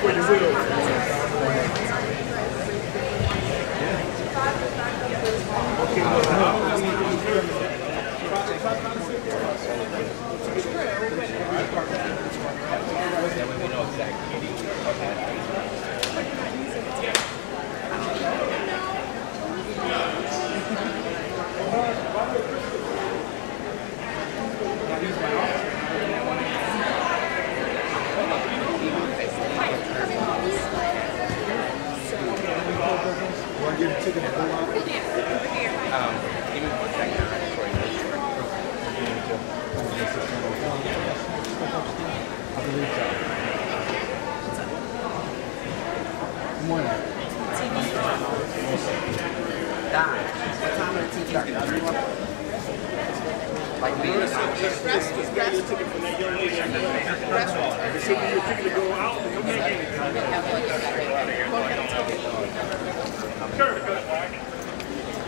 for your will.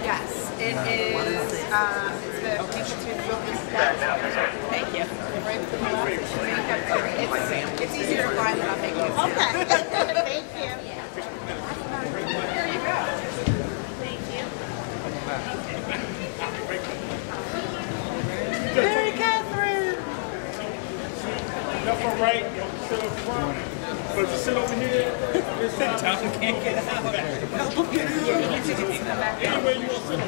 Yes, it is. It's the Thank you. It's easier to find than I'm making it. Okay. Thank you. Here you go. Thank you. Mary Catherine. Left or right, sit up front. But to sit over here, this time can't get out. Anyway, you want to sit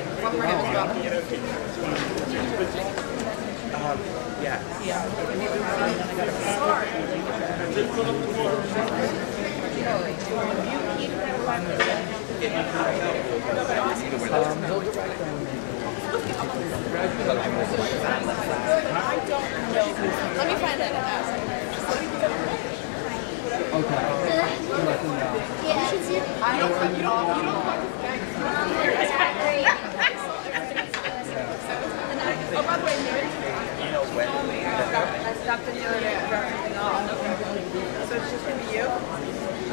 Yeah. Sorry. just fill up the water. Let me find that out. Okay. I don't cut you off. Oh, by the way, Mary, I stopped in the other day and dropped everything off. So it's just going to be you?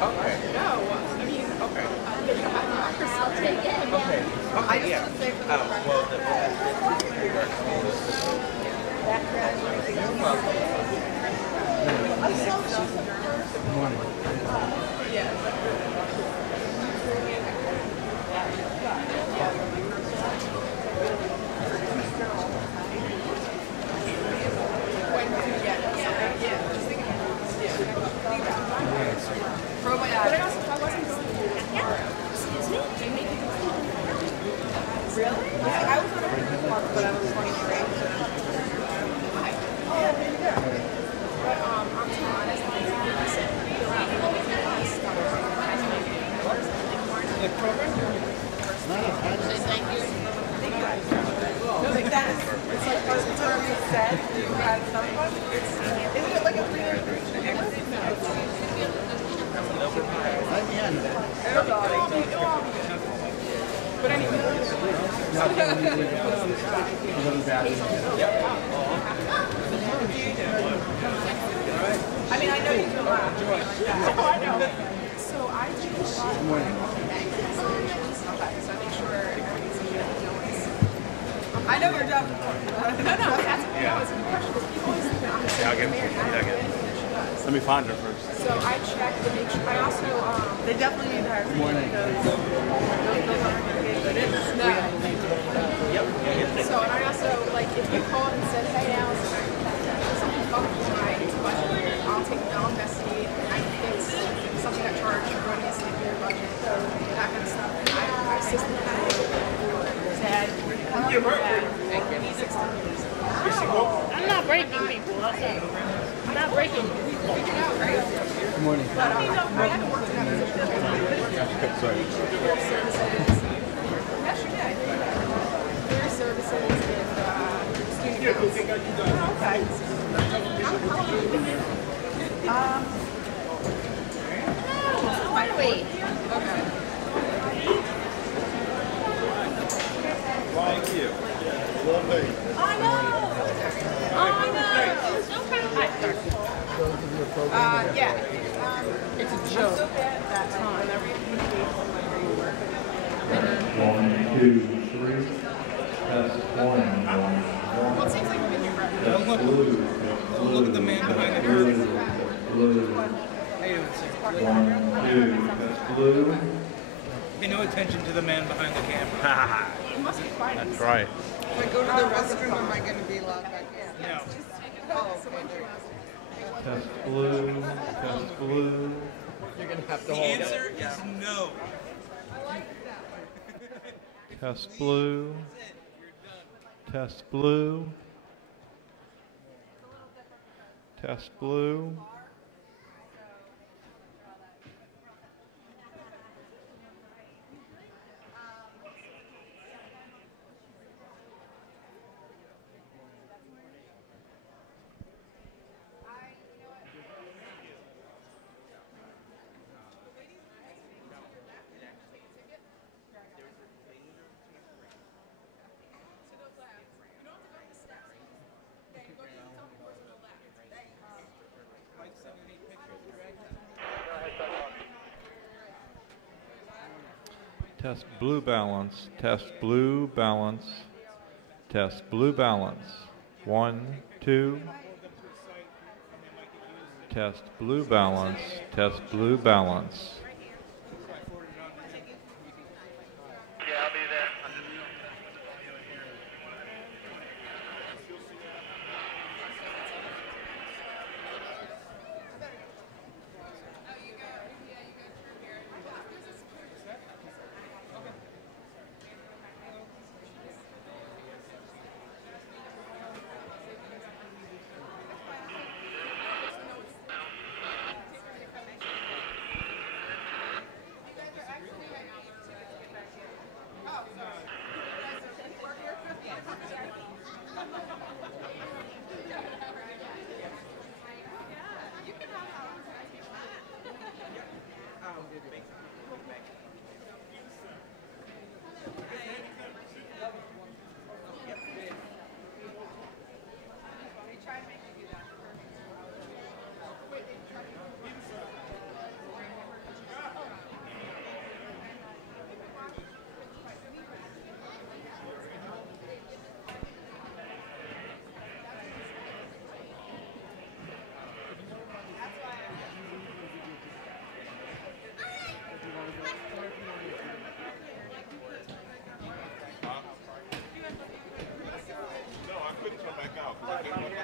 Okay. No, I mean, okay. I'll take it. Okay. I just want to say for the Well, Really? I was on a pretty mark, but I was 23. But I'm too honest. The program? Say thank you. No, like that is, it's like first time you said you had some fun. Isn't it like a 3-year But anyway. I mean, I know you can laugh. Oh, I know. So I do a lot of okay, so I make sure everything's in notes. I know your job. No, that's a good question. People always think I'm Let me find her first. So I check to make sure. I also, they definitely need to hire me because those aren't good. No. So, and I also, like, if you called and said, hey, Alice, something fucked with my budget, I'll investigate, and I think it's something that charged running a your budget, that kind of stuff. My assistant had it. Dad, I'm not breaking people. I'm not breaking people. Good morning. But I haven't worked in that position. Sorry. Services. Yes, you did. Career services and student council. Okay. Wait. Okay. Thank you. I know. Yeah. It's a joke. I'm so bad at that time. Whenever you communicate where you work. 1, 2, 3. Test 1. Well, it seems like you've been here forever. Test blue. Look at the man behind the curtain. Blue. 1, attention to the man behind the camera. That's right. If I go to the restroom, am I going to be allowed back in? No. Oh, okay. Test blue. Test blue. You're gonna have to The hold it. answer is no. Test blue. Test blue. Test blue. Test blue balance. Test blue balance. Test blue balance. 1, 2. Test blue balance. Test blue balance. Yeah, I'll be there.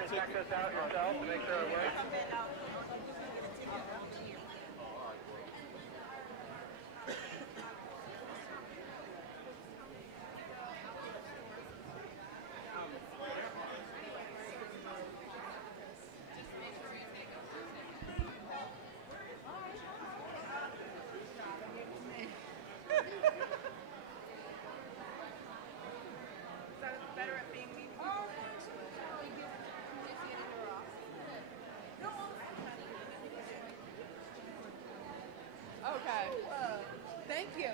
Check this out yourself to make sure it works. Okay. Thank you.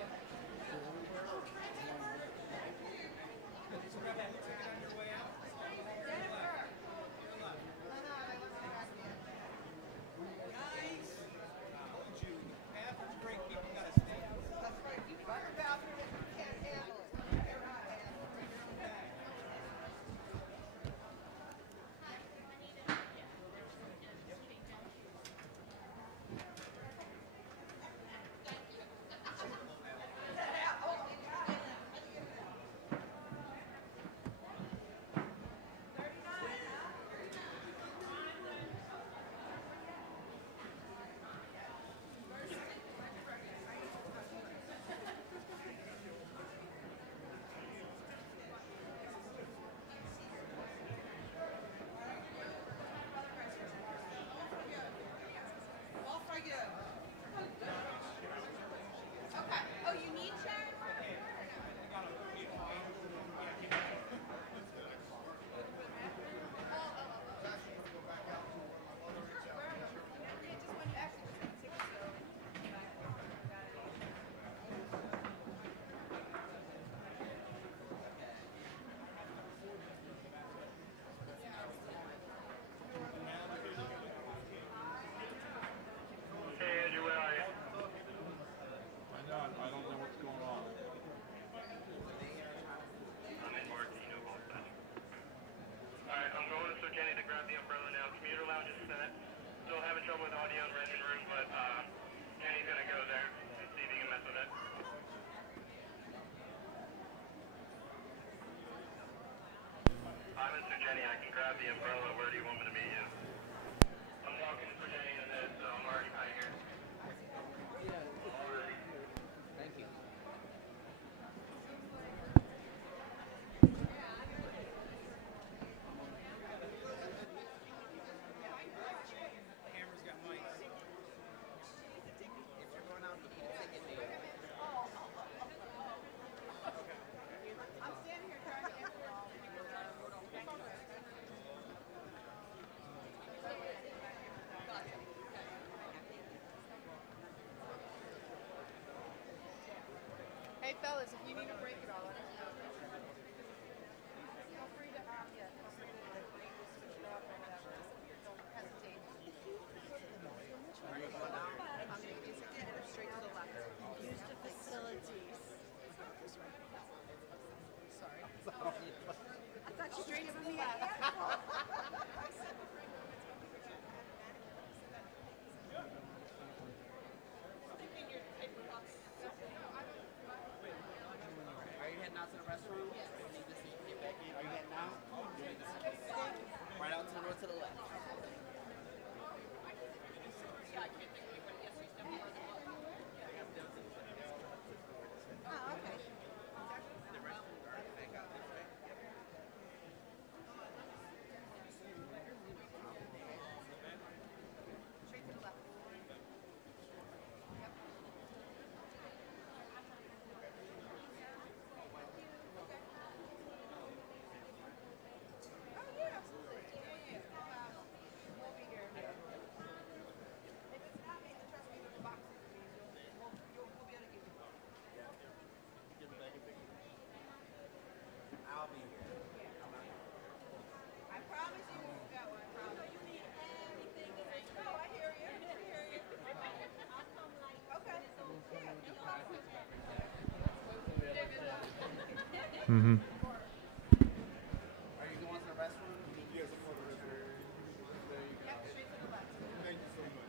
Trouble with audio in the engine room, but Kenny's gonna go there and see if he can mess with it. Mr. Jenny. I can grab the umbrella. Where do you want me to meet you? I'm walking for Jenny in a bit, so I'm already kind of here. Already. Thank you. Hey fellas, if you need a break at all, let us know. Feel free to yeah, feel free to switch it off or whatever. Don't hesitate. Are you going out? I'm gonna give you a second and straight to the left. Use the facilities. Sorry. I thought you straight to the left. Are you heading out to the restaurant? Yes. Or need this to get back in? Are you heading out? Right out to the road to the left. Oh, okay. Straight to the left. Oh, yeah, absolutely. Yeah. We'll be here. If it's not me, then trust me, there's boxes of these. We'll be able to give you. I'll be here. I promise you won't get one. I promise. You need anything. No, I hear you. I hear you. I'll come like. Okay. Yeah, no problem. Mm-hmm. Are you going to the restaurant? Yes, I'm going to the restaurant. Yep, straight to the left. Thank you so much.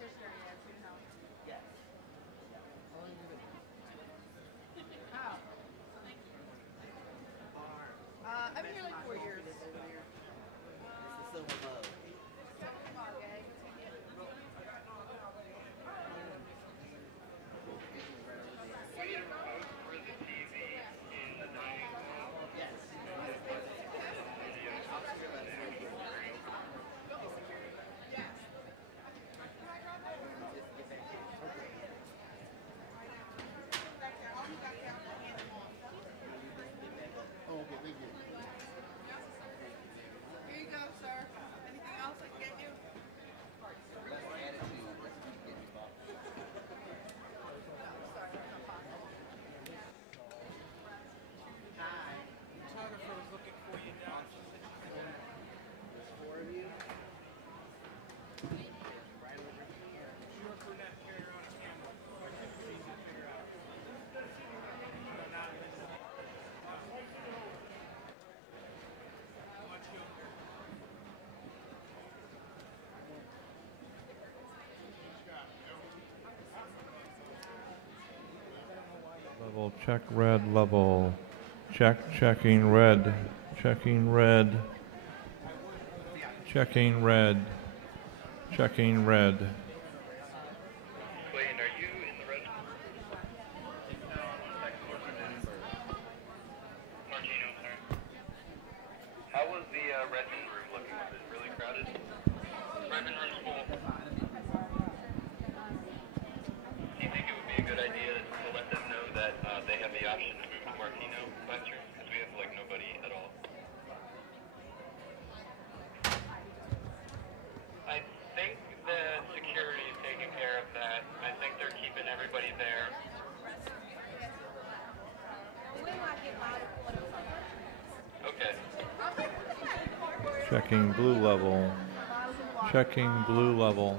Yes. I've been here like 4 years. It's the silver mug. For the TV in the dining hall. Yes. I'll see your left. Just get back here. Oh, okay, thank you. Here you go, sir. Anything else I can get you? Less attitude. Let's keep getting involved. Hi. Photographer was looking for you now. There's 4 of you. Right over here. Short brunette carry around a camera. It's easy to figure out. They're not much younger. Level, check red, level. Checking red. Checking red. Checking red. Checking red. Clayton, are you in the red? Martino, sorry. How was the Redmond room looking? Was it really crowded? Redmond room's full. Do you think it would be a good idea to let them know that they have the option to move to Martino classroom? Because we have like nobody at all. I think the security is taking care of that. I think they're keeping everybody there. Okay. Checking blue level. Checking blue level.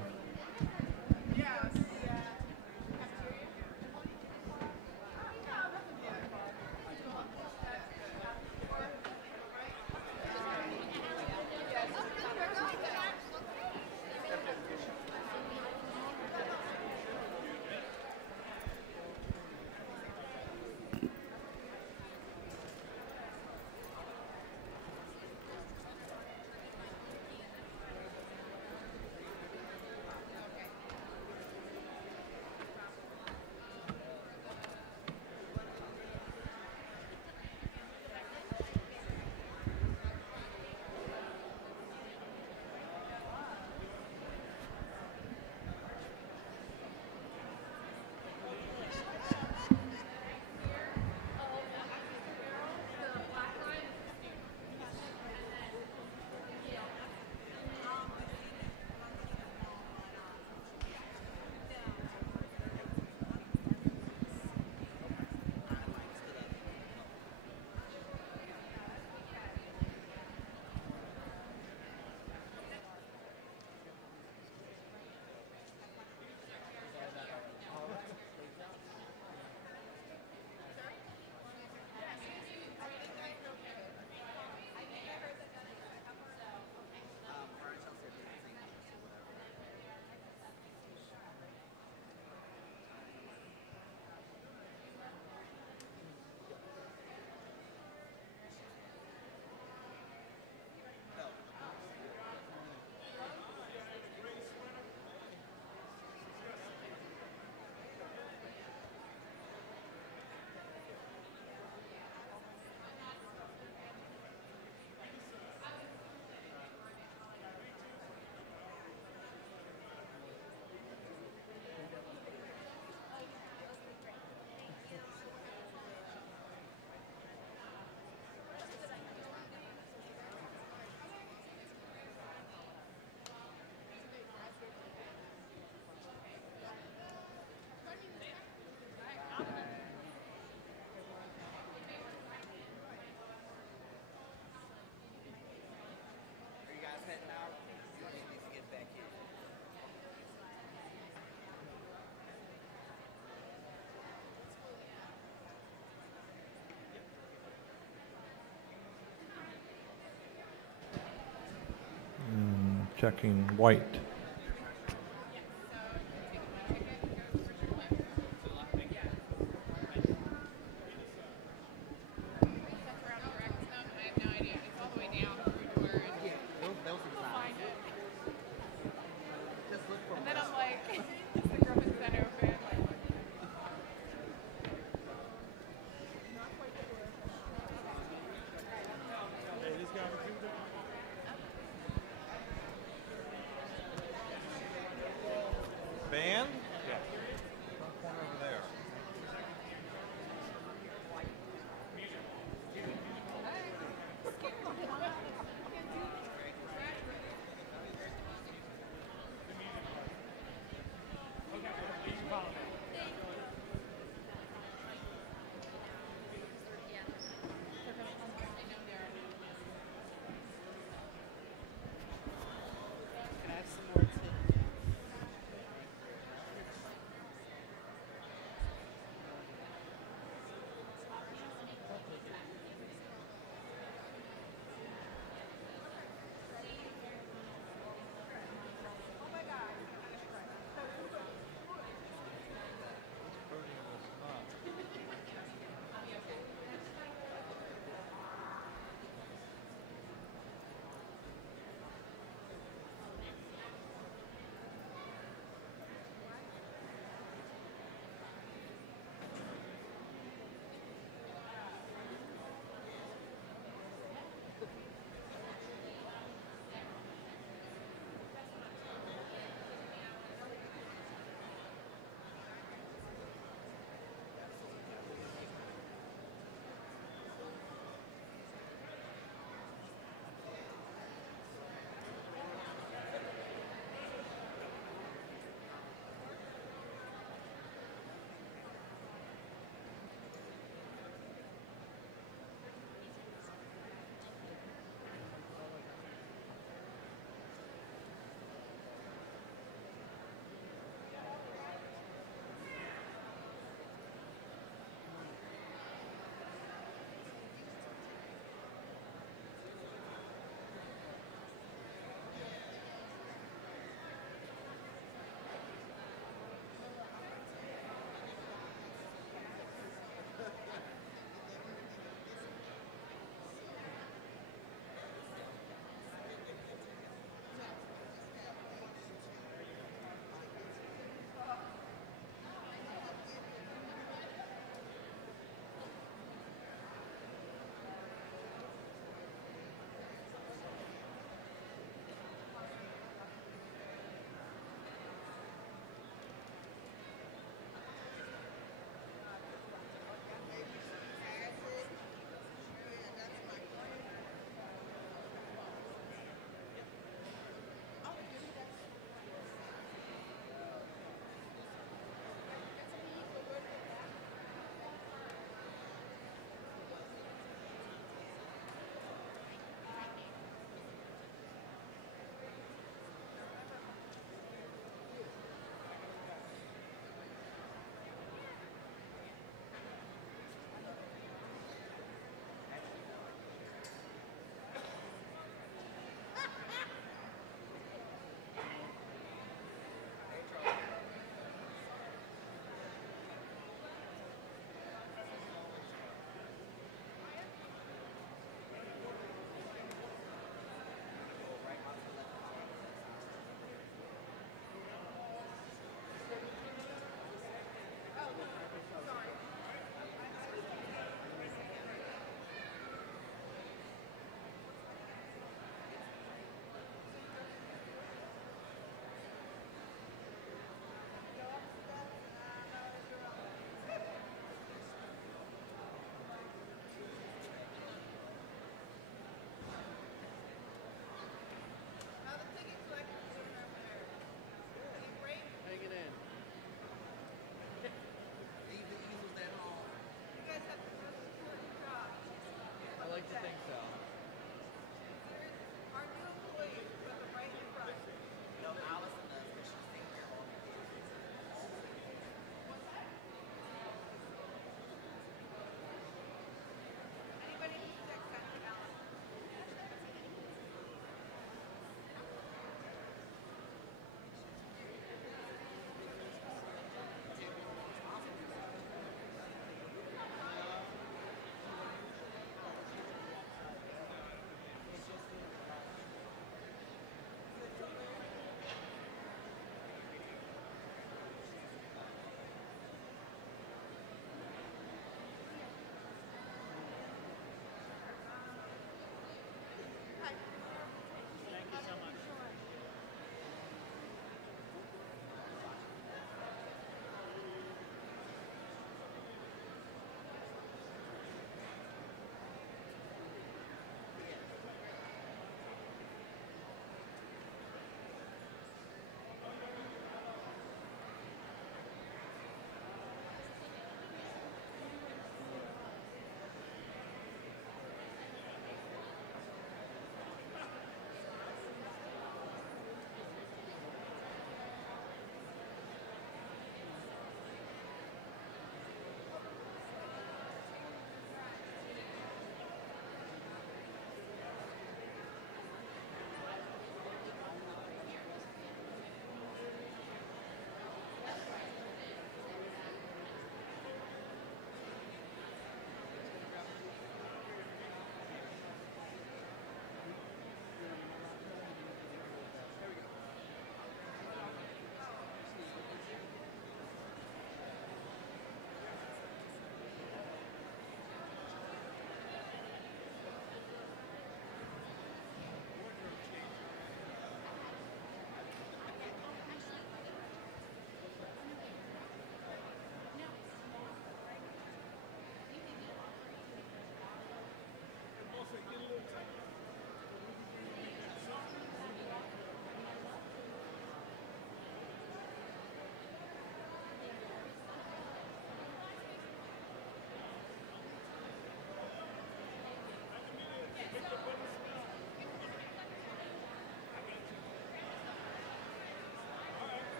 Checking white.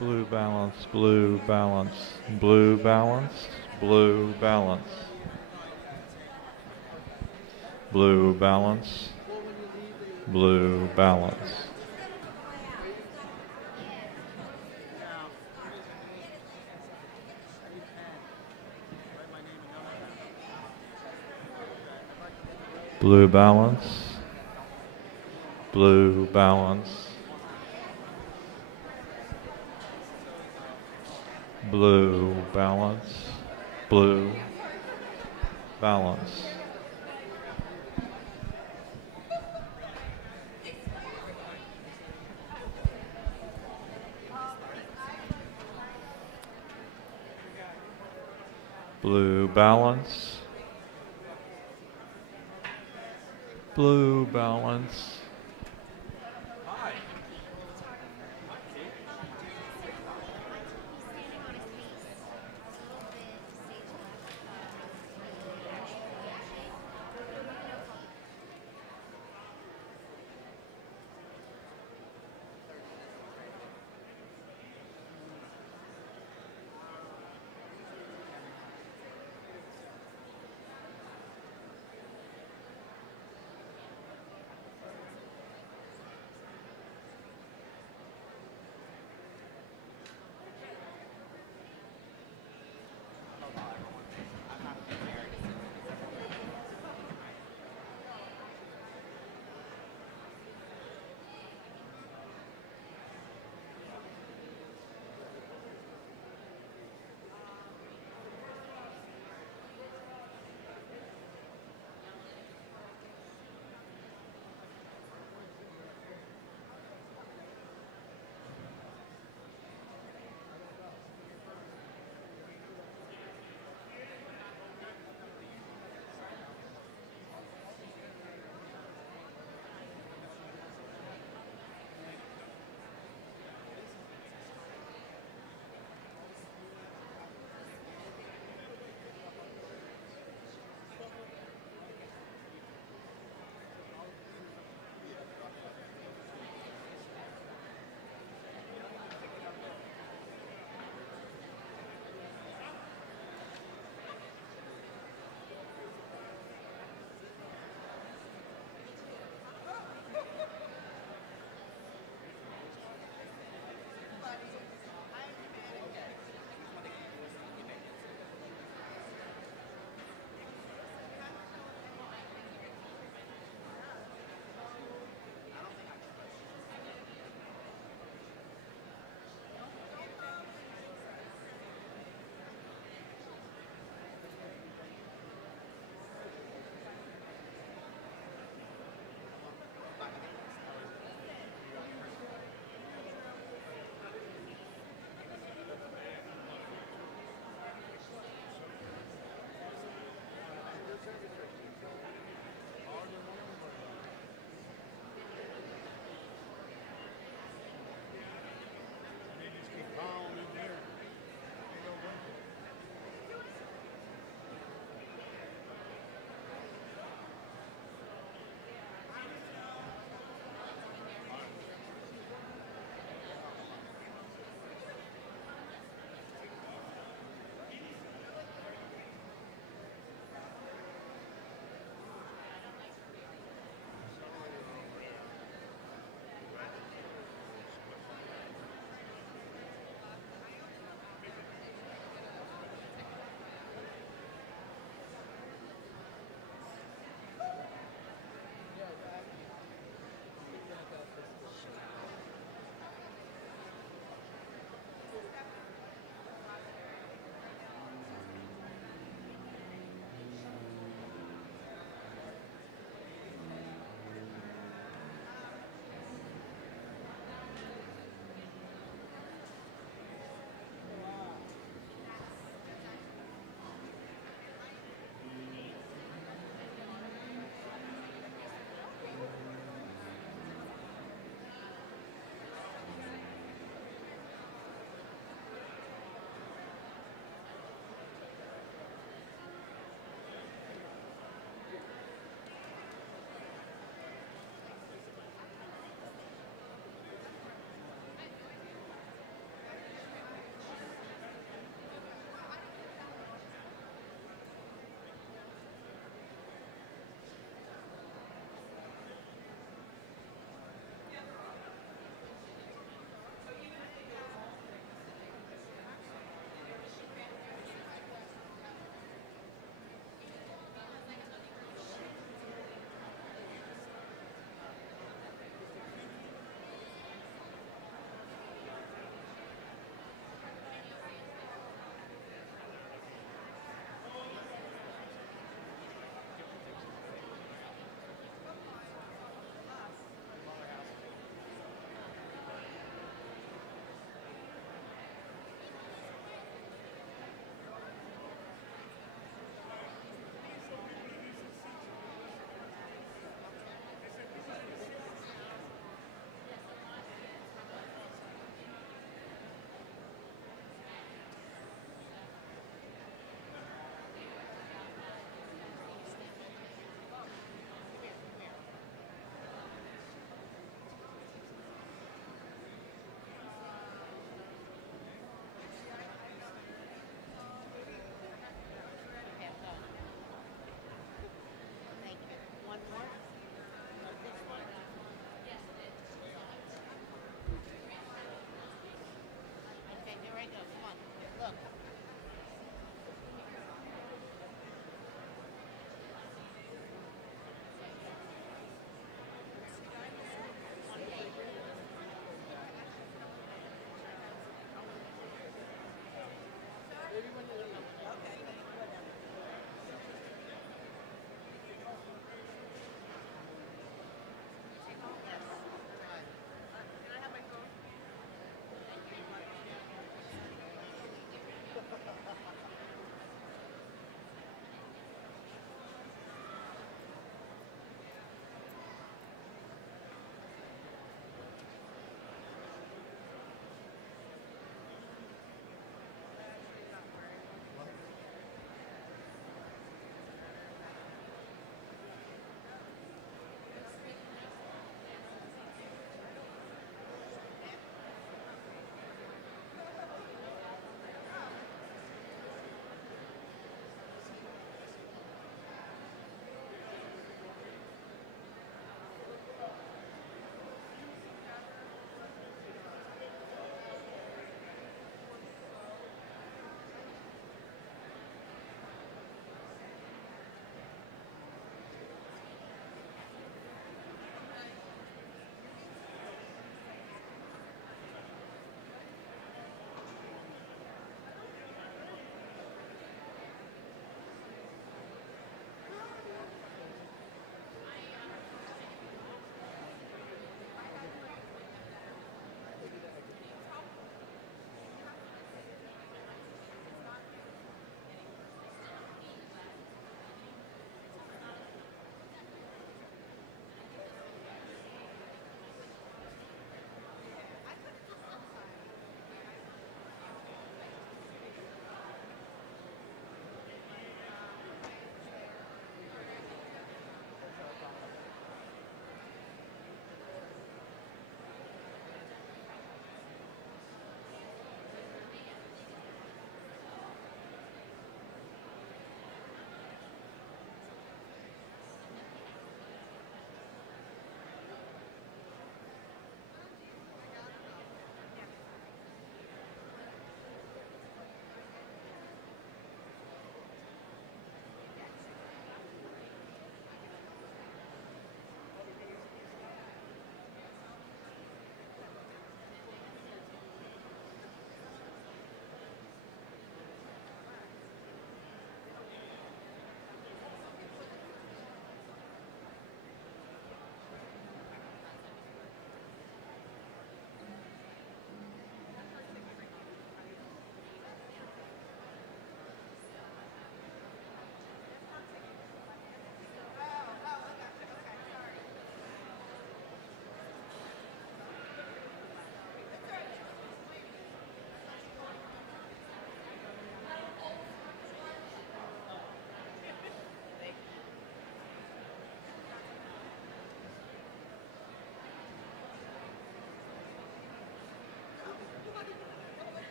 blue balance, blue balance, blue balance, blue balance, blue balance, blue balance. Blue balance, blue balance, blue balance, blue balance. Blue balance, blue balance,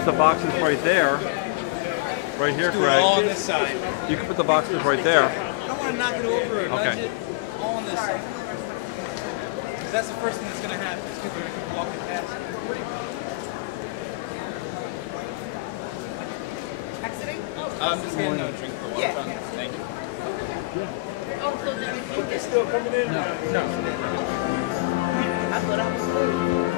put the boxes right there. Right here, Do it all on Greg. this side. You can put the boxes right there. I don't want to knock it over or nudge Okay. it. All on this side. Because that's the first thing that's going to happen. Is people are going to keep walking past it. Exiting? I'm just getting a drink for water. Yeah. Thank you. Oh, so then if you just Still coming in? No. I thought I was good.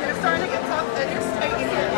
It's starting to get tough. It is tight in here.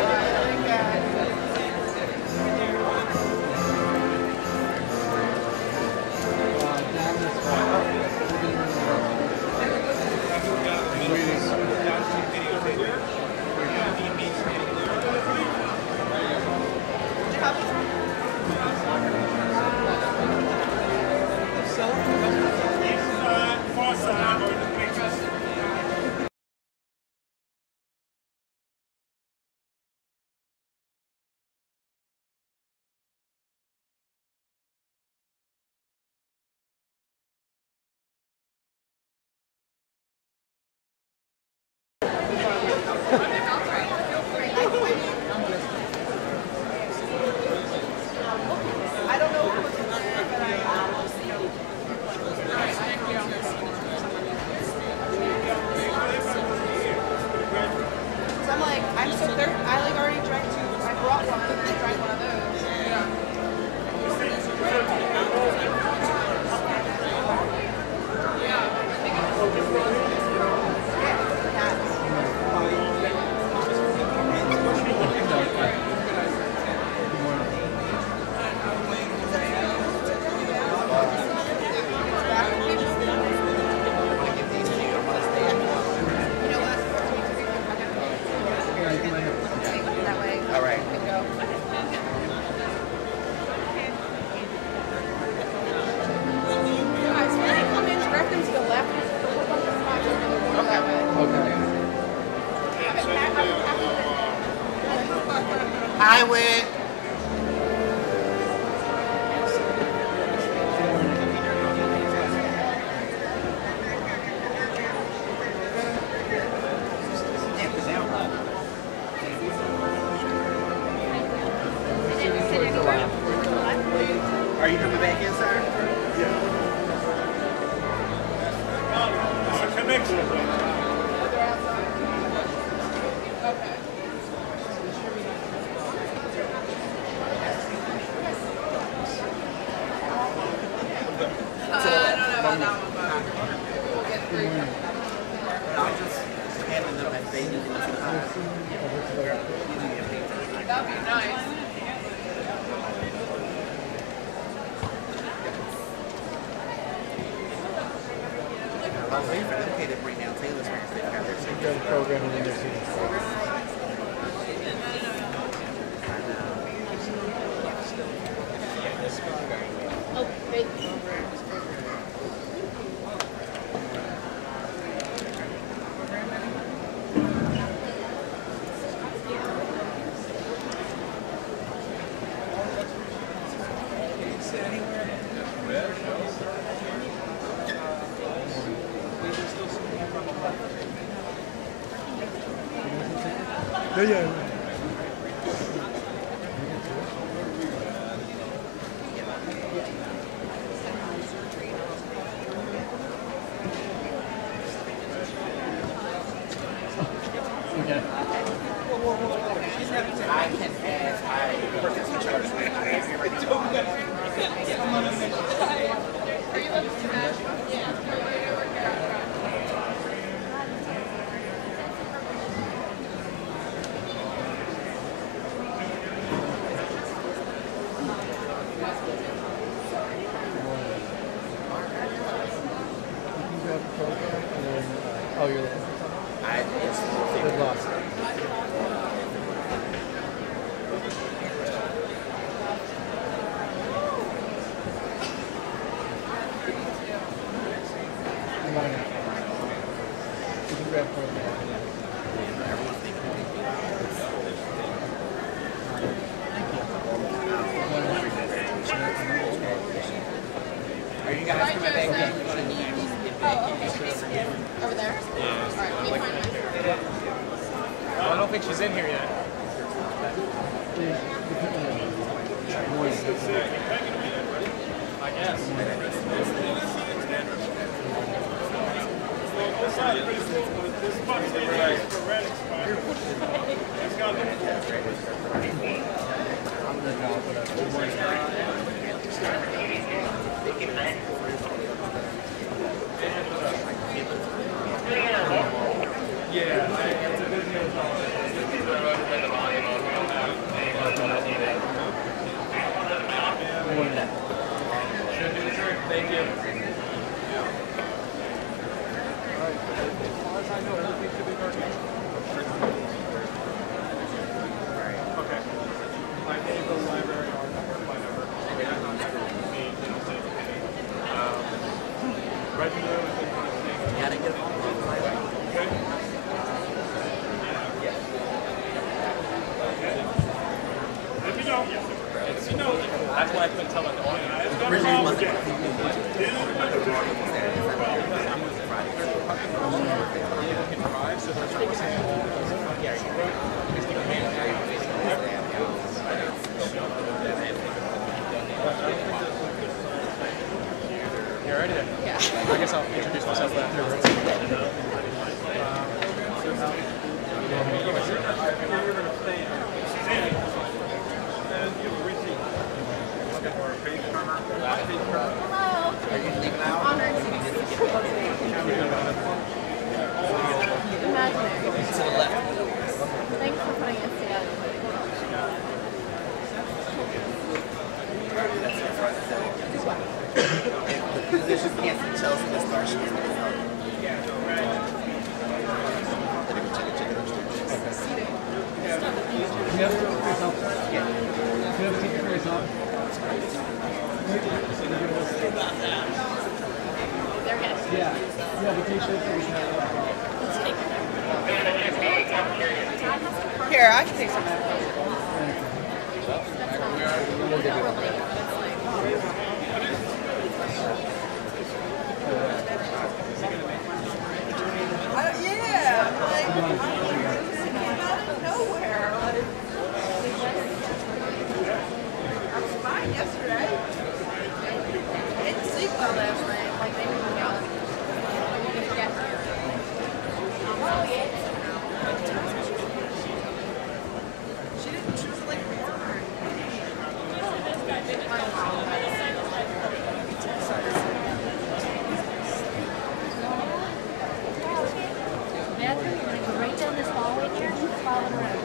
I don't know what's in there, but I'm like, I'm so thirsty. I like already drank two. I brought one and I drank one of those. All right. Guys, when they come in, direct them to the left. There's a bunch of spots over there. Go that way. I went. Are you coming back in, sir? Commencement. I don't know about that one, but we'll get through. I'll just hand them as they need That'd be nice. I was waiting for them to bring down Taylor's fans. They've got their signature Programming in this. oh, wait. I can ask. I work as a charge. Oh, you're I Good luck. You can grab for Are you guys coming back in? You're gonna need these to get back in. Over there? Yeah. All right, let me find mine. I don't think she's in here yet. I guess. Thank you. That's why I couldn't tell about the audience. You're already there? Yeah. I guess I'll introduce myself after. Are you leaving out? Imaginary. To the left. Thanks for putting us together. The position can't see Chelsea to start. She's going to help. They're good. Yeah, the t-shirts that we have. Here, I can take some of that. Right down this hallway here, following around.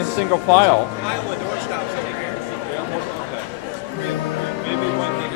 in single file. Iowa doorstops over here. Maybe one thing.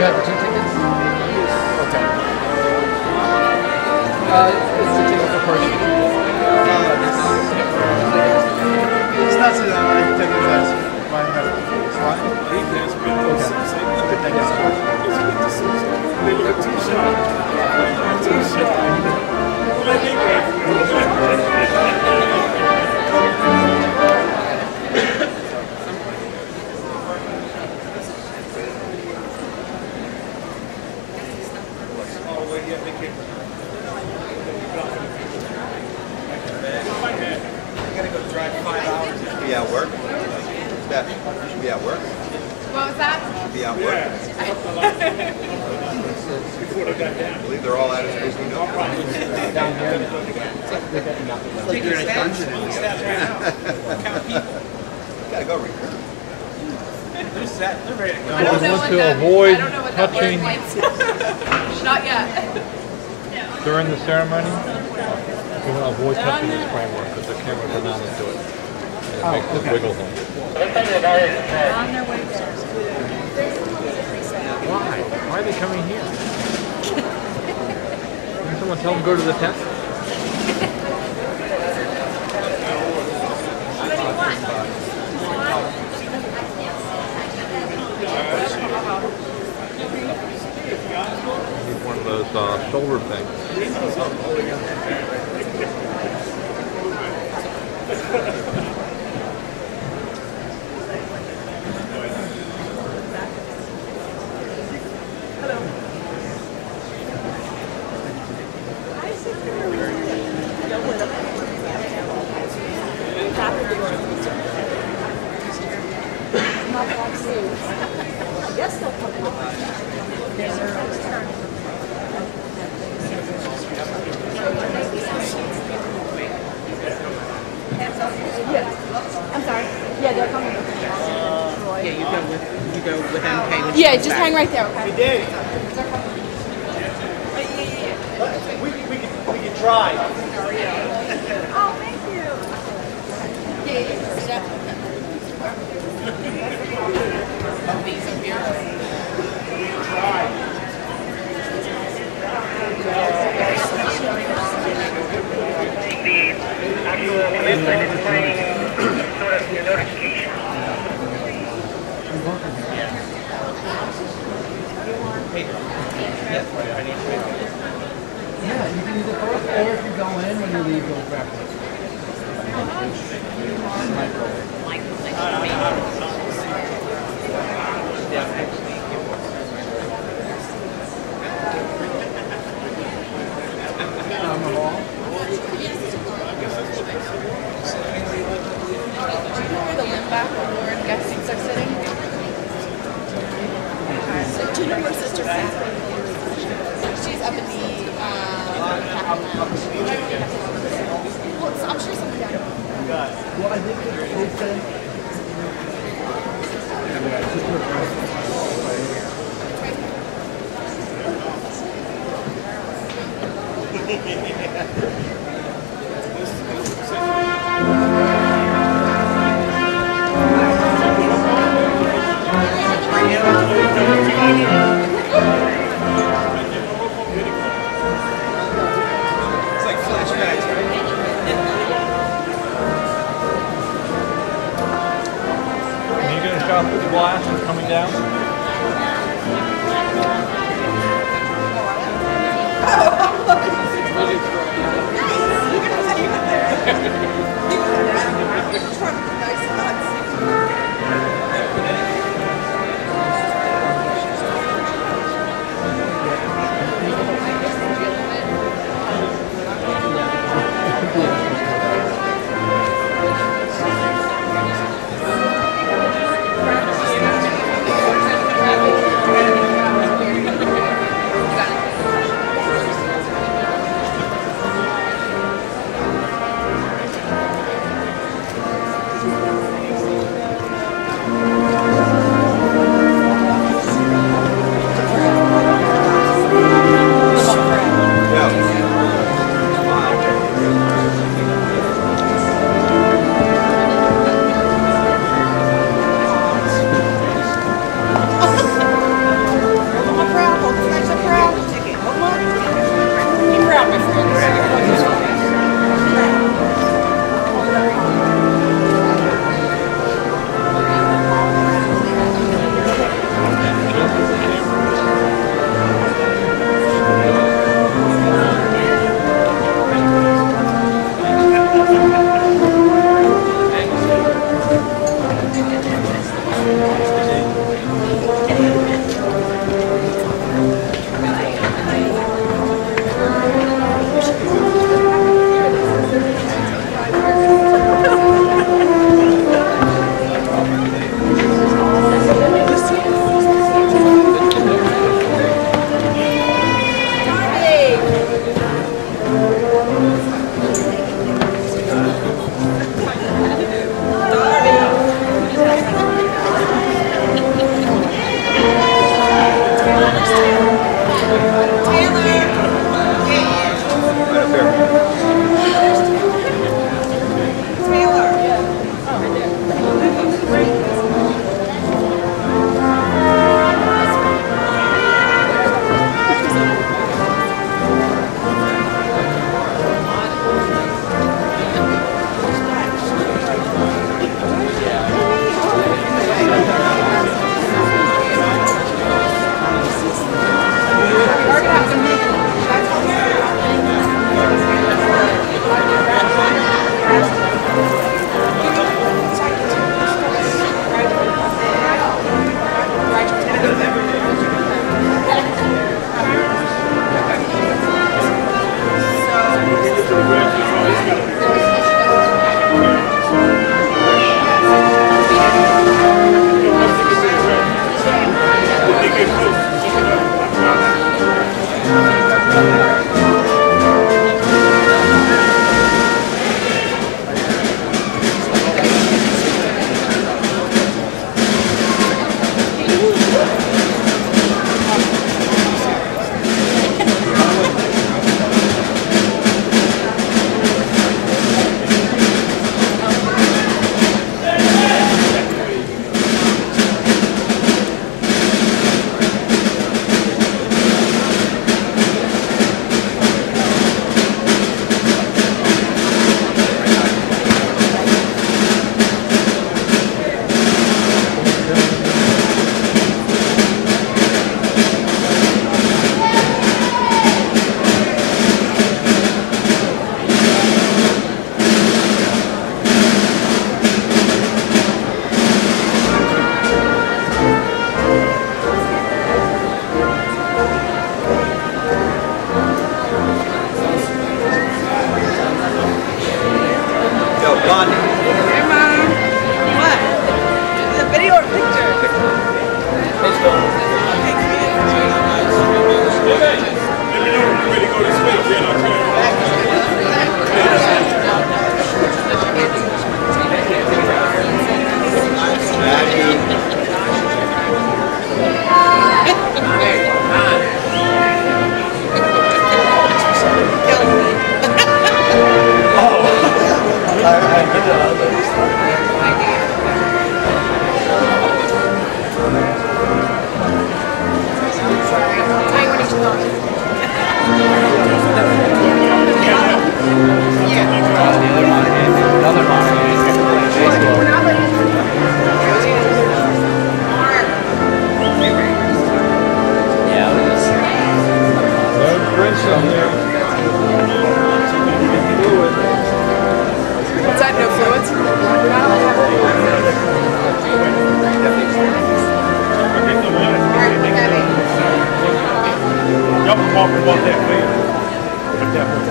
You have the 2 tickets? Okay. It's a ticket per person. It's not so that I take it as my slide. Okay. Thank you so much. They look too shy. Too shy. Let me Be at work? Steph, you should be at work. What was that? You should be at work. I believe they're all out of space. Down here. It's like you're in a dungeon. Gotta go recruit. They're ready to go. I don't know Want what to that, avoid I don't know what that word touching- means. Not yet. During the ceremony, you want to avoid touching this framework because the camera can not do it. And it makes the wiggle thing. On their way there. Why? Why are they coming here? Didn't someone tell them to go to the tent? What do you want? Need one of those shoulder things. I'm sorry. Yeah, they're coming. Yeah, you go with MK. When Yeah, just hang right there, okay? Hey, we can try. Oh, thank you. these up here. Yeah, you can either first, or if you go in, when you leave, you'll grab it. Down the hall. Where the Limback Award guests are sitting? So do you know where Sister Catherine is? She's up in the Captain Lounge. Well, so I'm sure someone down there. Well, I think they said. It's like flashbacks, right? Are you going to stop with the glass and coming down? talking about that later. But definitely.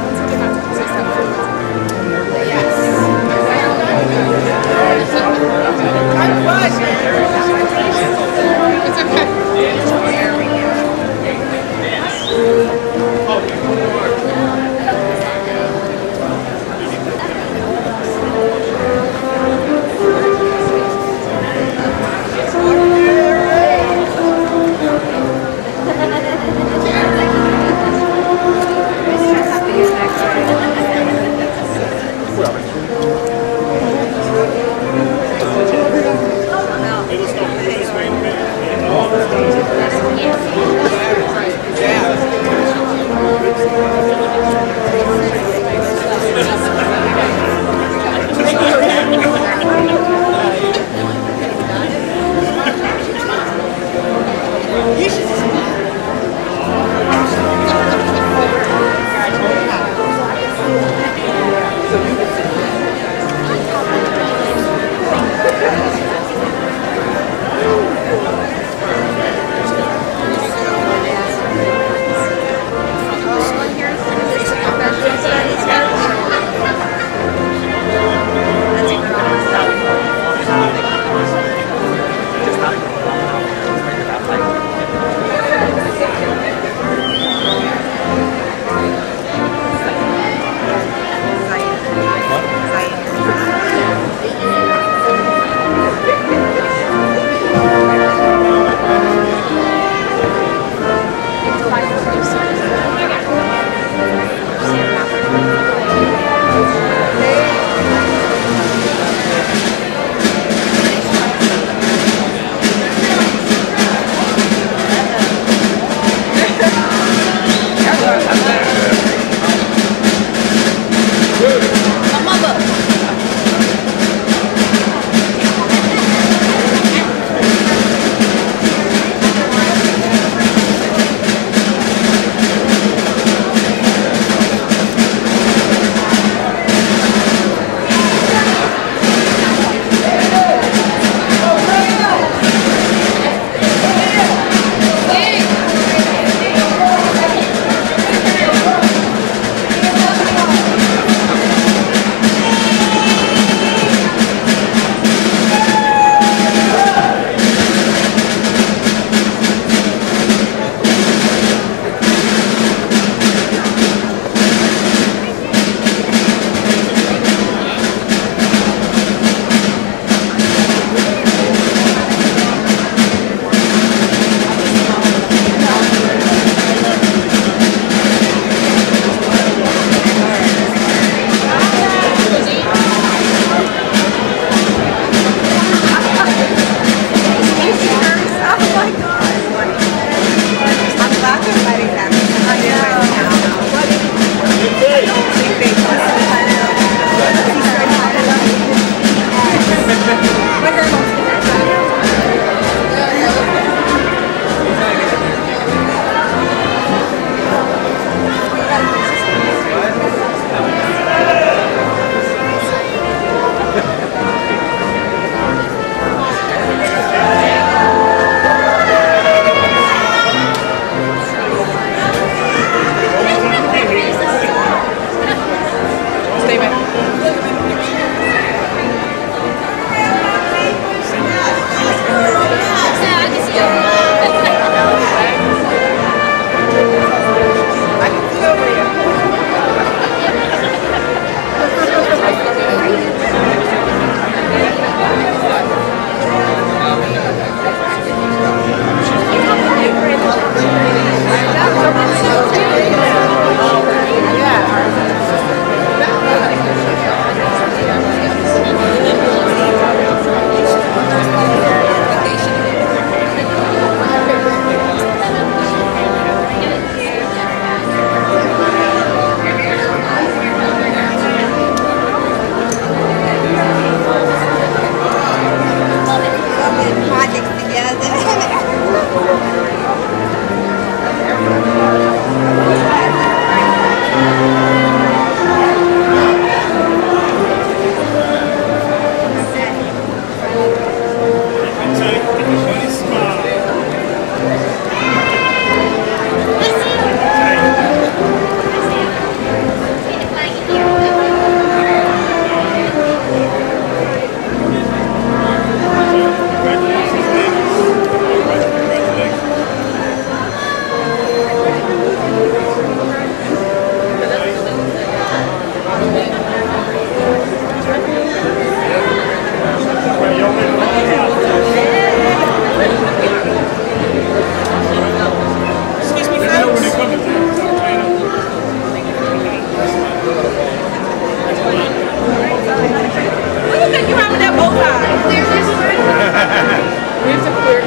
Nice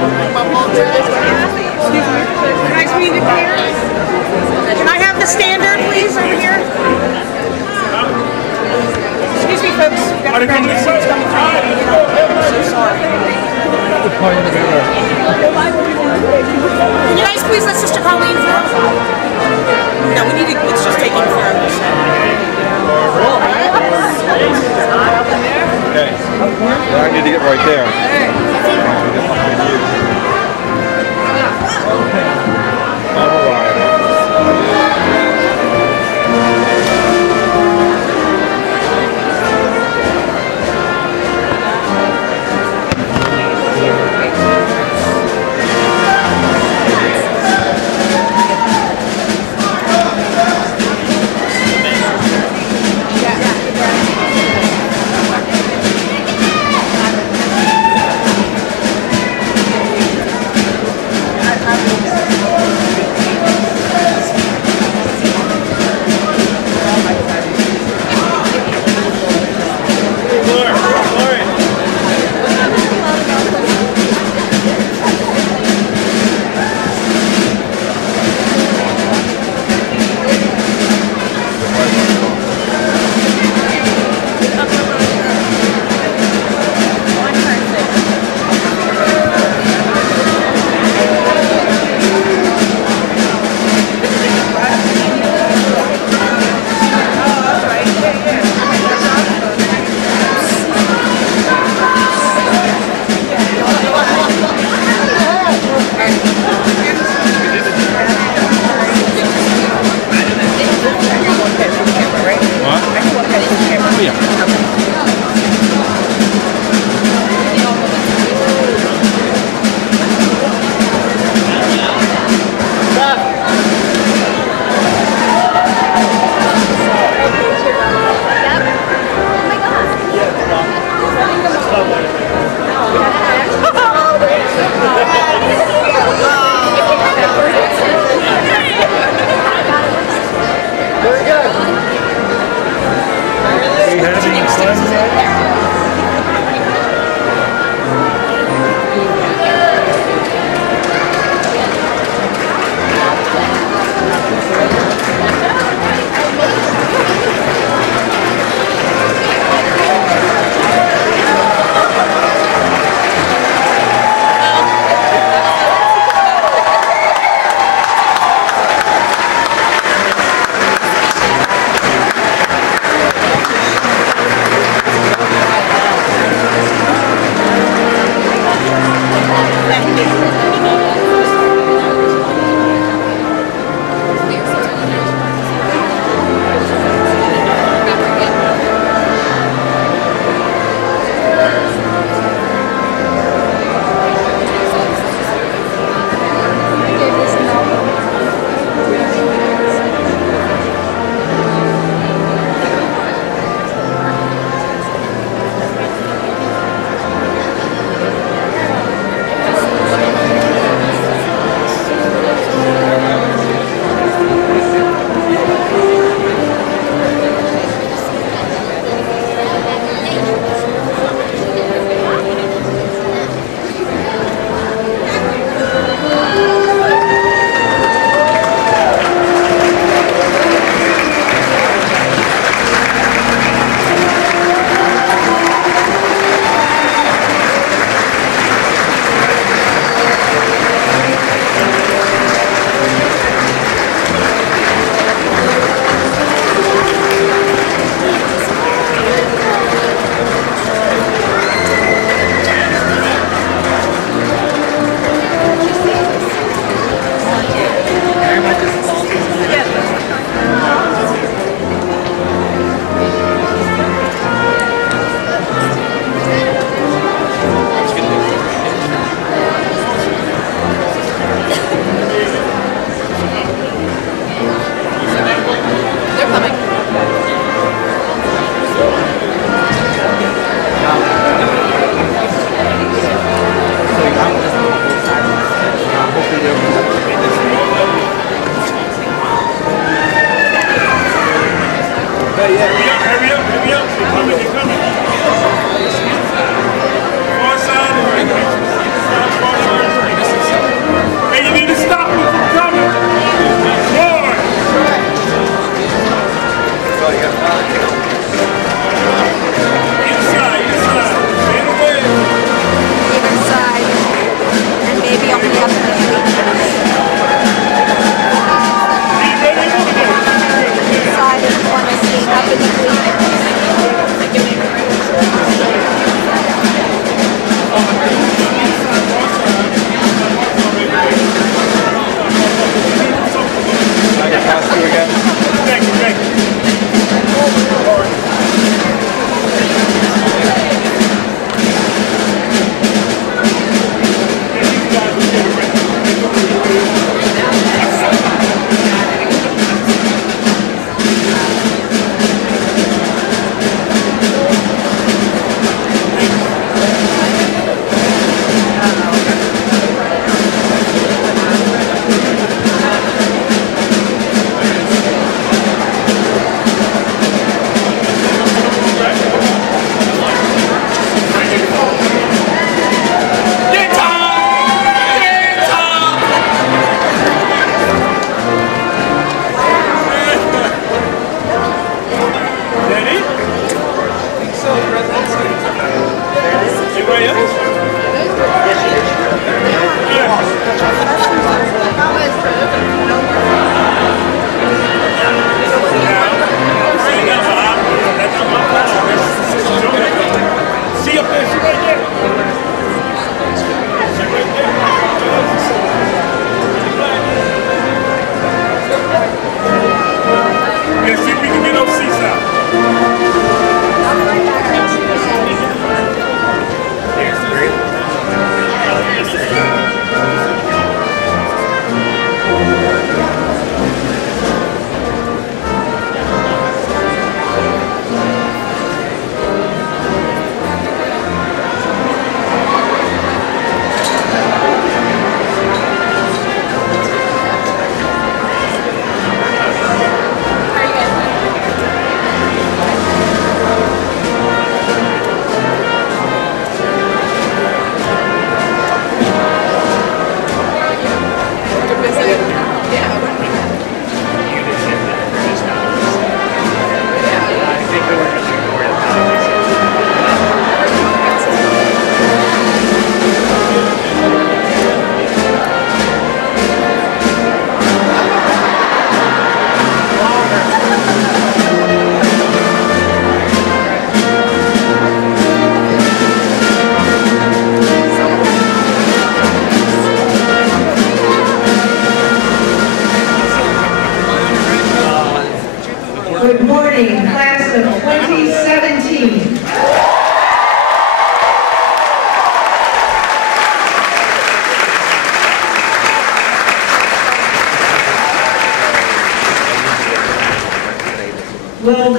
meeting you here. Can I have the standard, please, over here? Excuse me, folks. We've got the graduations coming through. I'm so sorry. Can you guys please let Sister Colleen through? No, we need to, it's just taking forever. Okay. Yeah, I need to get right there. Get behind you. All right.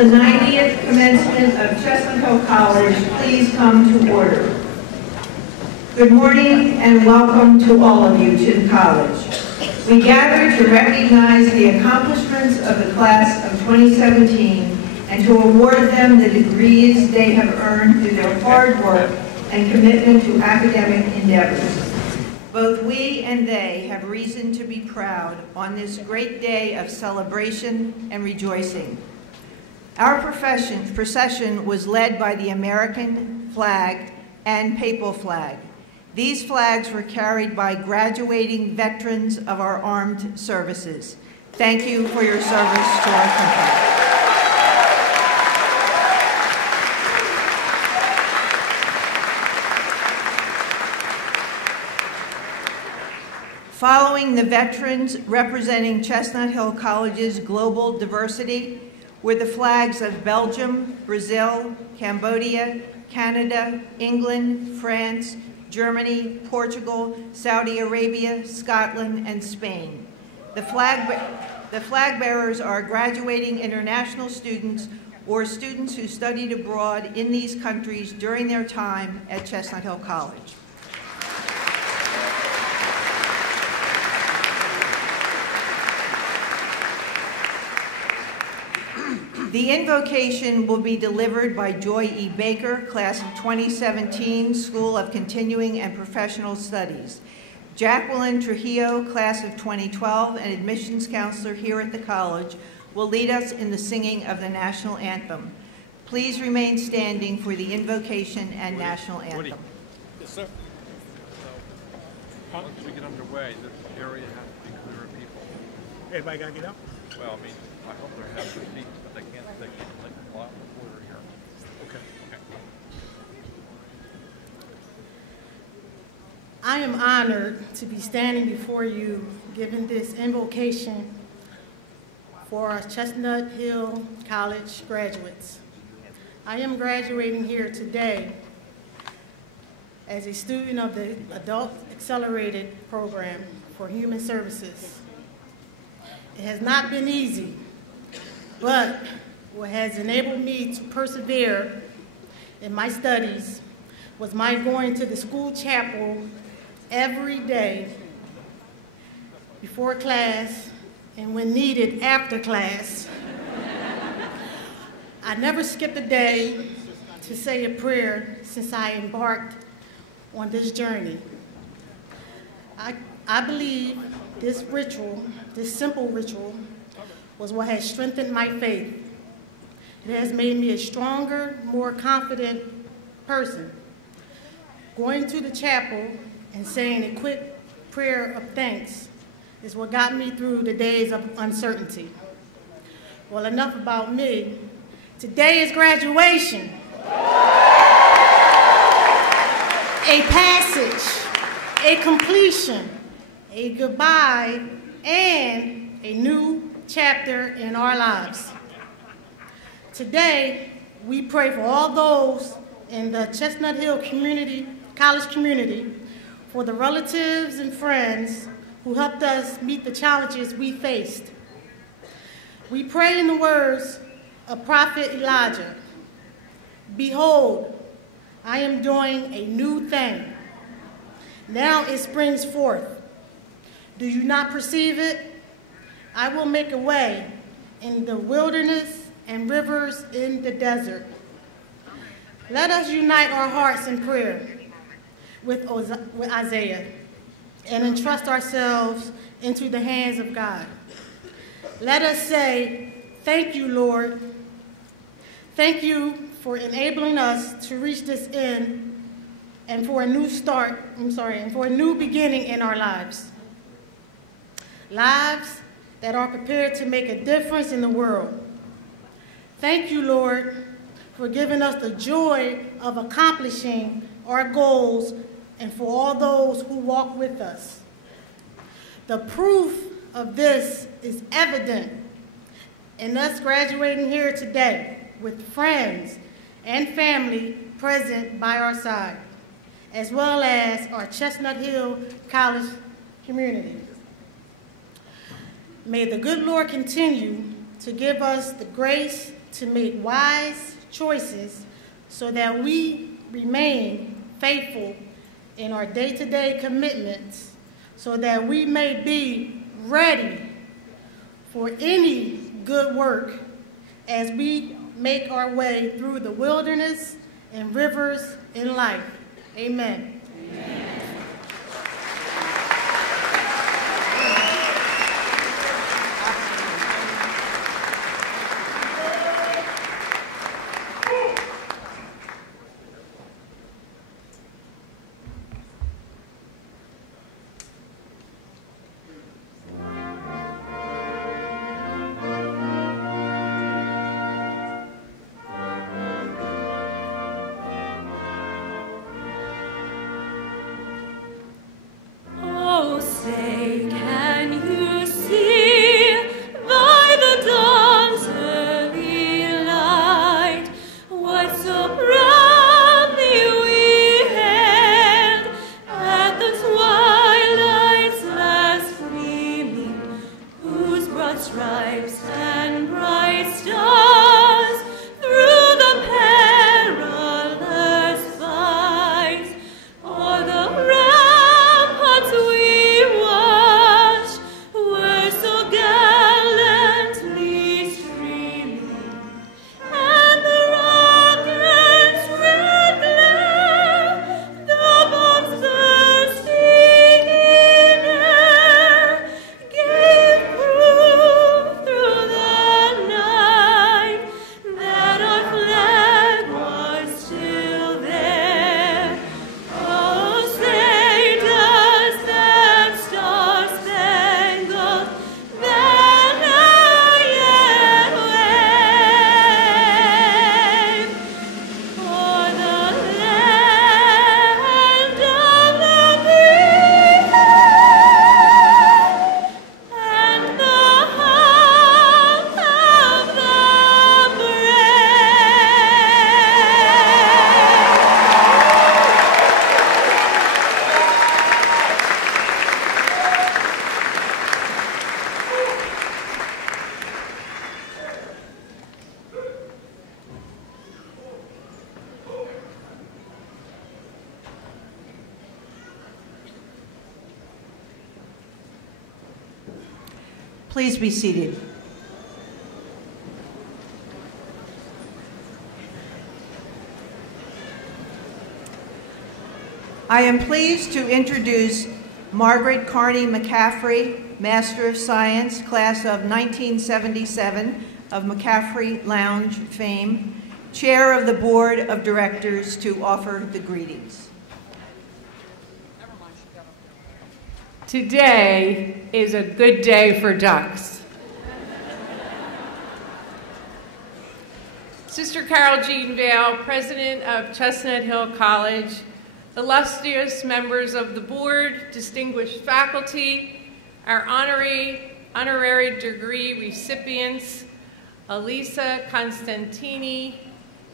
the 90th commencement of Chestnut Hill College please come to order? Good morning and welcome to all of you to the college. We gather to recognize the accomplishments of the class of 2017 and to award them the degrees they have earned through their hard work and commitment to academic endeavors. Both we and they have reason to be proud on this great day of celebration and rejoicing. Our procession was led by the American flag and papal flag. These flags were carried by graduating veterans of our armed services. Thank you for your service to our country. Following the veterans representing Chestnut Hill College's global diversity were the flags of Belgium, Brazil, Cambodia, Canada, England, France, Germany, Portugal, Saudi Arabia, Scotland, and Spain. The flag bearers are graduating international students or students who studied abroad in these countries during their time at Chestnut Hill College. The invocation will be delivered by Joy E. Baker, class of 2017, School of Continuing and Professional Studies. Jacqueline Trujillo, class of 2012, and admissions counselor here at the college, will lead us in the singing of the national anthem. Please remain standing for the invocation and national anthem. Yes, sir. So, once we get underway, this area has to be clear of people. Everybody got to get up? Well, I mean, I hope they have their seats, but they can't like a lot of order here. Okay. Okay. I am honored to be standing before you, giving this invocation for our Chestnut Hill College graduates. I am graduating here today as a student of the Adult Accelerated Program for Human Services. It has not been easy, but what has enabled me to persevere in my studies was my going to the school chapel every day before class and when needed after class. I never skipped a day to say a prayer since I embarked on this journey. I believe this ritual, this simple ritual, was what has strengthened my faith. It has made me a stronger, more confident person. Going to the chapel and saying a quick prayer of thanks is what got me through the days of uncertainty. Well, enough about me. Today is graduation. A passage, a completion, a goodbye, and a new chapter in our lives. Today, we pray for all those in the Chestnut Hill college community, for the relatives and friends who helped us meet the challenges we faced. We pray in the words of Prophet Elijah, "Behold, I am doing a new thing. Now it springs forth. Do you not perceive it? I will make a way in the wilderness and rivers in the desert." Let us unite our hearts in prayer with Isaiah and entrust ourselves into the hands of God. Let us say, "Thank you, Lord. Thank you for enabling us to reach this end and for a new for a new beginning in our lives. Lives that are prepared to make a difference in the world. Thank you, Lord, for giving us the joy of accomplishing our goals and for all those who walk with us. The proof of this is evident in us graduating here today with friends and family present by our side, as well as our Chestnut Hill College community. May the good Lord continue to give us the grace to make wise choices so that we remain faithful in our day-to-day commitments, so that we may be ready for any good work as we make our way through the wilderness and rivers in life. Amen. Amen. Please be seated. I am pleased to introduce Margaret Carney McCaffrey, Master of Science, class of 1977 of McCaffrey Lounge fame, Chair of the Board of Directors, to offer the greetings. Today is a good day for ducks. Sister Carol Jean Vale, President of Chestnut Hill College, illustrious members of the board, distinguished faculty, our honorary degree recipients, Elisa Constantini,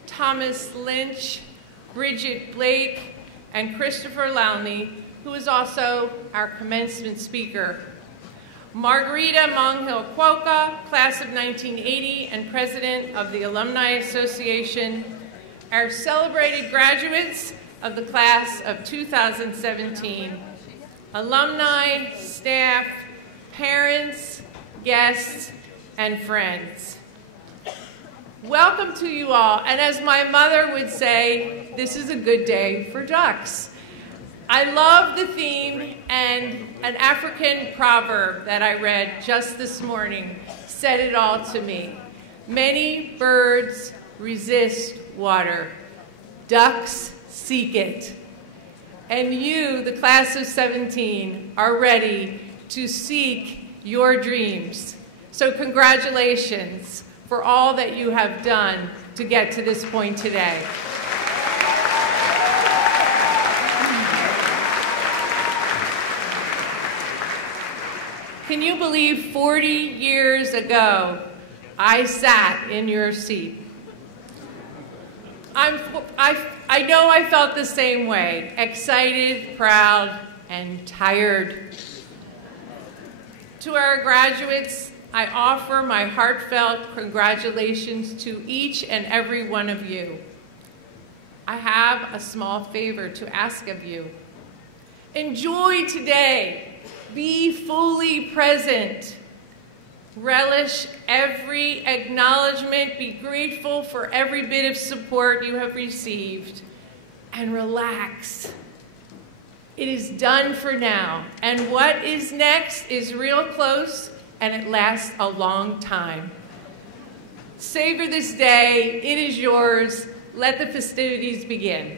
Thomas Lynch, Bridget Blake, and Christopher Lowney, who is also our commencement speaker. Margarita Monghill-Quokka, class of 1980 and president of the Alumni Association, our celebrated graduates of the class of 2017, alumni, staff, parents, guests, and friends. Welcome to you all, and as my mother would say, this is a good day for ducks. I love the theme, and an African proverb that I read just this morning said it all to me. Many birds resist water, ducks seek it. And you, the class of 17, are ready to seek your dreams. So congratulations for all that you have done to get to this point today. Can you believe 40 years ago, I sat in your seat? I know I felt the same way, excited, proud, and tired. To our graduates, I offer my heartfelt congratulations to each and every one of you. I have a small favor to ask of you. Enjoy today. Be fully present. Relish every acknowledgement. Be grateful for every bit of support you have received. And relax. It is done for now. And what is next is real close, and it lasts a long time. Savor this day. It is yours. Let the festivities begin.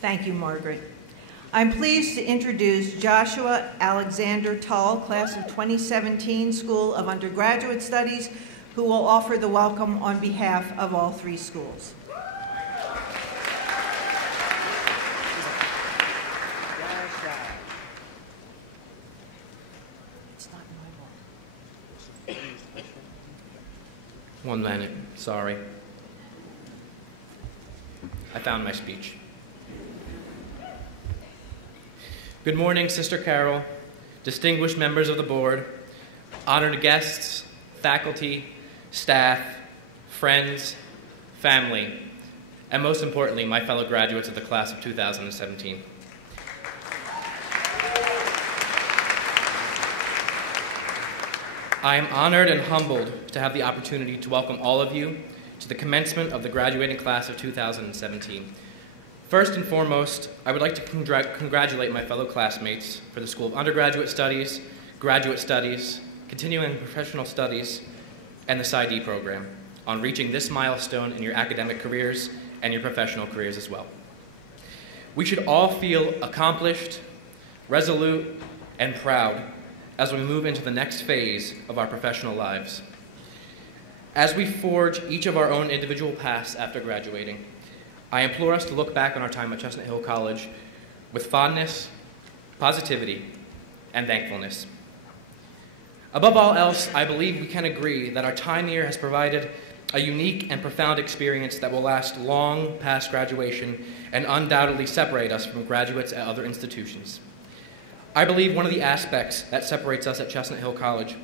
Thank you, Margaret. I'm pleased to introduce Joshua Alexander Tull, class of 2017, School of Undergraduate Studies, who will offer the welcome on behalf of all three schools. One minute, sorry. I found my speech. Good morning, Sister Carol, distinguished members of the board, honored guests, faculty, staff, friends, family, and most importantly, my fellow graduates of the class of 2017. I am honored and humbled to have the opportunity to welcome all of you to the commencement of the graduating class of 2017. First and foremost, I would like to congratulate my fellow classmates for the School of Undergraduate Studies, Graduate Studies, Continuing Professional Studies, and the PsyD program on reaching this milestone in your academic careers and your professional careers as well. We should all feel accomplished, resolute, and proud as we move into the next phase of our professional lives. As we forge each of our own individual paths after graduating, I implore us to look back on our time at Chestnut Hill College with fondness, positivity, and thankfulness. Above all else, I believe we can agree that our time here has provided a unique and profound experience that will last long past graduation and undoubtedly separate us from graduates at other institutions. I believe one of the aspects that separates us at Chestnut Hill College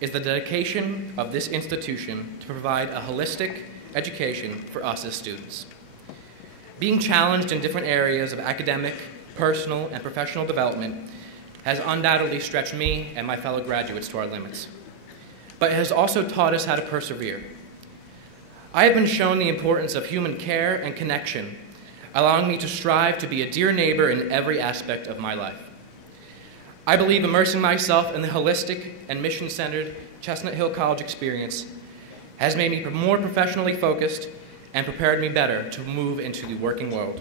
is the dedication of this institution to provide a holistic education for us as students. Being challenged in different areas of academic, personal, and professional development has undoubtedly stretched me and my fellow graduates to our limits, but it has also taught us how to persevere. I have been shown the importance of human care and connection, allowing me to strive to be a dear neighbor in every aspect of my life. I believe immersing myself in the holistic and mission-centered Chestnut Hill College experience has made me more professionally focused and prepared me better to move into the working world.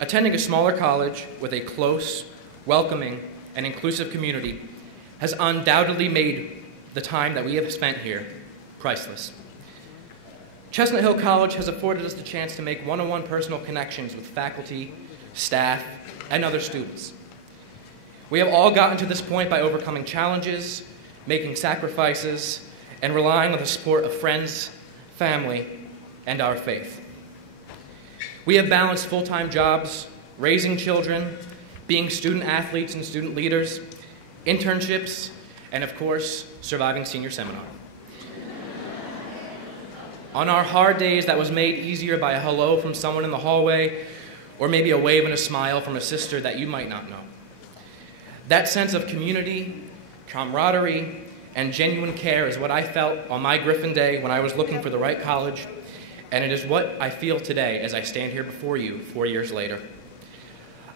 Attending a smaller college with a close, welcoming, and inclusive community has undoubtedly made the time that we have spent here priceless. Chestnut Hill College has afforded us the chance to make one-on-one personal connections with faculty, staff, and other students. We have all gotten to this point by overcoming challenges, making sacrifices, and relying on the support of friends, family, and our faith. We have balanced full-time jobs, raising children, being student athletes and student leaders, internships, and of course, surviving senior seminar. On our hard days, that was made easier by a hello from someone in the hallway, or maybe a wave and a smile from a sister that you might not know. That sense of community, camaraderie, and genuine care is what I felt on my Griffin day when I was looking for the right college, and it is what I feel today as I stand here before you 4 years later.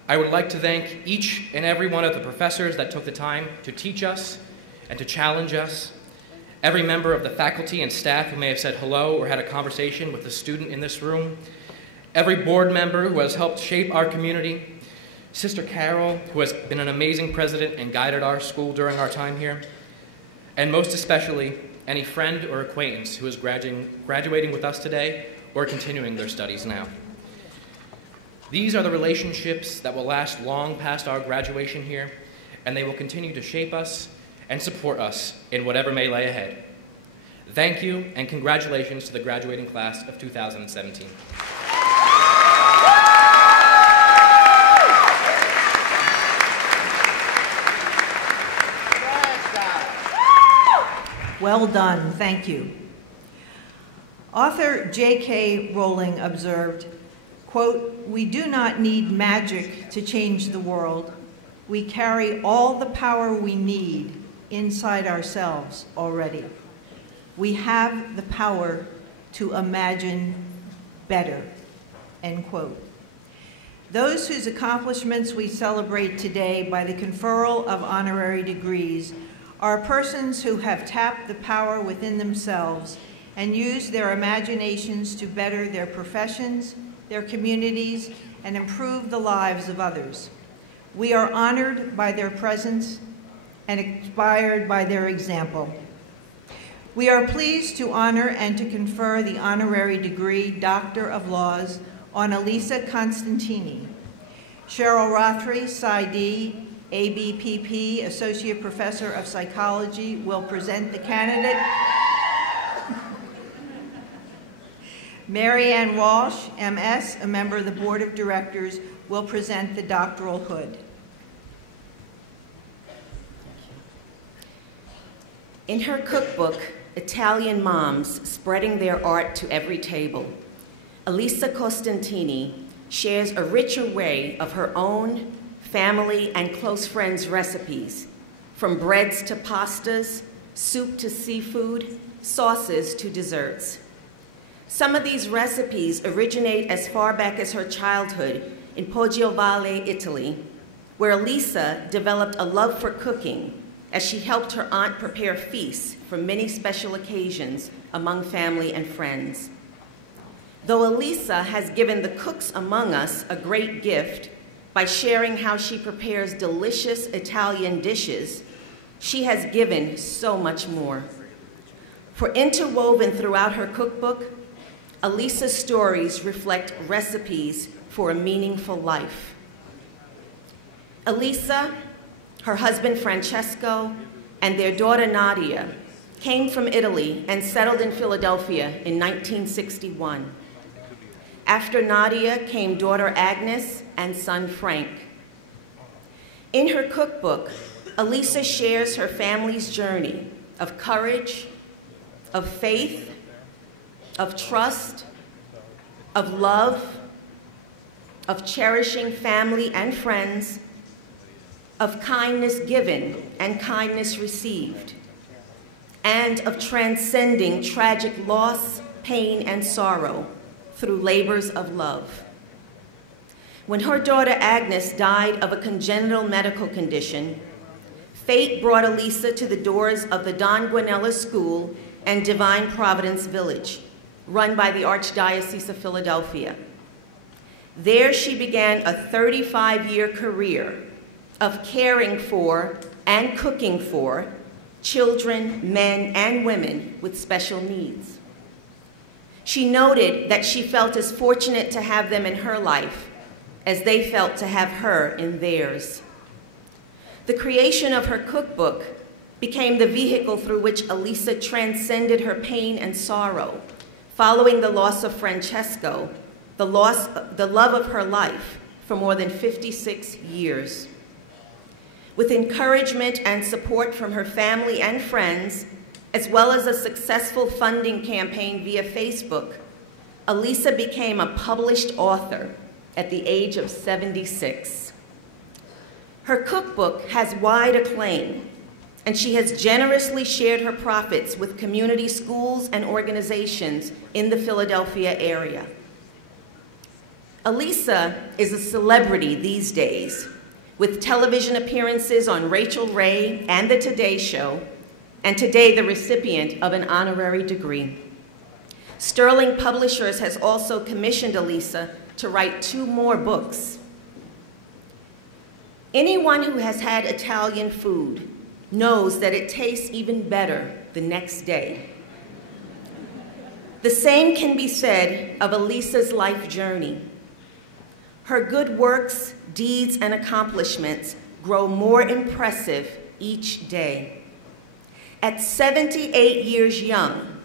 I would like to thank each and every one of the professors that took the time to teach us and to challenge us, every member of the faculty and staff who may have said hello or had a conversation with a student in this room, every board member who has helped shape our community, Sister Carol, who has been an amazing president and guided our school during our time here, and most especially, any friend or acquaintance who is graduating with us today or continuing their studies now. These are the relationships that will last long past our graduation here, and they will continue to shape us and support us in whatever may lay ahead. Thank you, and congratulations to the graduating class of 2017. Well done, thank you. Author J.K. Rowling observed, quote, "We do not need magic to change the world. We carry all the power we need inside ourselves already. We have the power to imagine better," end quote. Those whose accomplishments we celebrate today by the conferral of honorary degrees are persons who have tapped the power within themselves and used their imaginations to better their professions, their communities, and improve the lives of others. We are honored by their presence and inspired by their example. We are pleased to honor and to confer the honorary degree Doctor of Laws on Elisa Constantini. Cheryl Rothery, PsyD, ABPP, Associate Professor of Psychology, will present the candidate. Mary Ann Walsh, MS, a member of the Board of Directors, will present the doctoral hood. In her cookbook, Italian Moms Spreading Their Art to Every Table, Elisa Costantini shares a rich array of her own, family, and close friends' recipes, from breads to pastas, soup to seafood, sauces to desserts. Some of these recipes originate as far back as her childhood in Poggiovalle, Italy, where Elisa developed a love for cooking as she helped her aunt prepare feasts for many special occasions among family and friends. Though Elisa has given the cooks among us a great gift by sharing how she prepares delicious Italian dishes, she has given so much more. For interwoven throughout her cookbook, Elisa's stories reflect recipes for a meaningful life. Elisa, her husband Francesco, and their daughter Nadia came from Italy and settled in Philadelphia in 1961. After Nadia came daughter Agnes and son Frank. In her cookbook, Elisa shares her family's journey of courage, of faith, of trust, of love, of cherishing family and friends, of kindness given and kindness received, and of transcending tragic loss, pain, and sorrow through labors of love. When her daughter Agnes died of a congenital medical condition, fate brought Elisa to the doors of the Don Guanella School and Divine Providence Village, run by the Archdiocese of Philadelphia. There she began a 35-year career of caring for and cooking for children, men, and women with special needs. She noted that she felt as fortunate to have them in her life as they felt to have her in theirs. The creation of her cookbook became the vehicle through which Elisa transcended her pain and sorrow, following the loss of Francesco, the love of her life for more than 56 years. With encouragement and support from her family and friends, as well as a successful funding campaign via Facebook, Elisa became a published author at the age of 76. Her cookbook has wide acclaim, and she has generously shared her profits with community schools and organizations in the Philadelphia area. Elisa is a celebrity these days, with television appearances on Rachel Ray and The Today Show, and today the recipient of an honorary degree. Sterling Publishers has also commissioned Elisa to write 2 more books. Anyone who has had Italian food knows that it tastes even better the next day. The same can be said of Elisa's life journey. Her good works, deeds, and accomplishments grow more impressive each day. At 78 years young,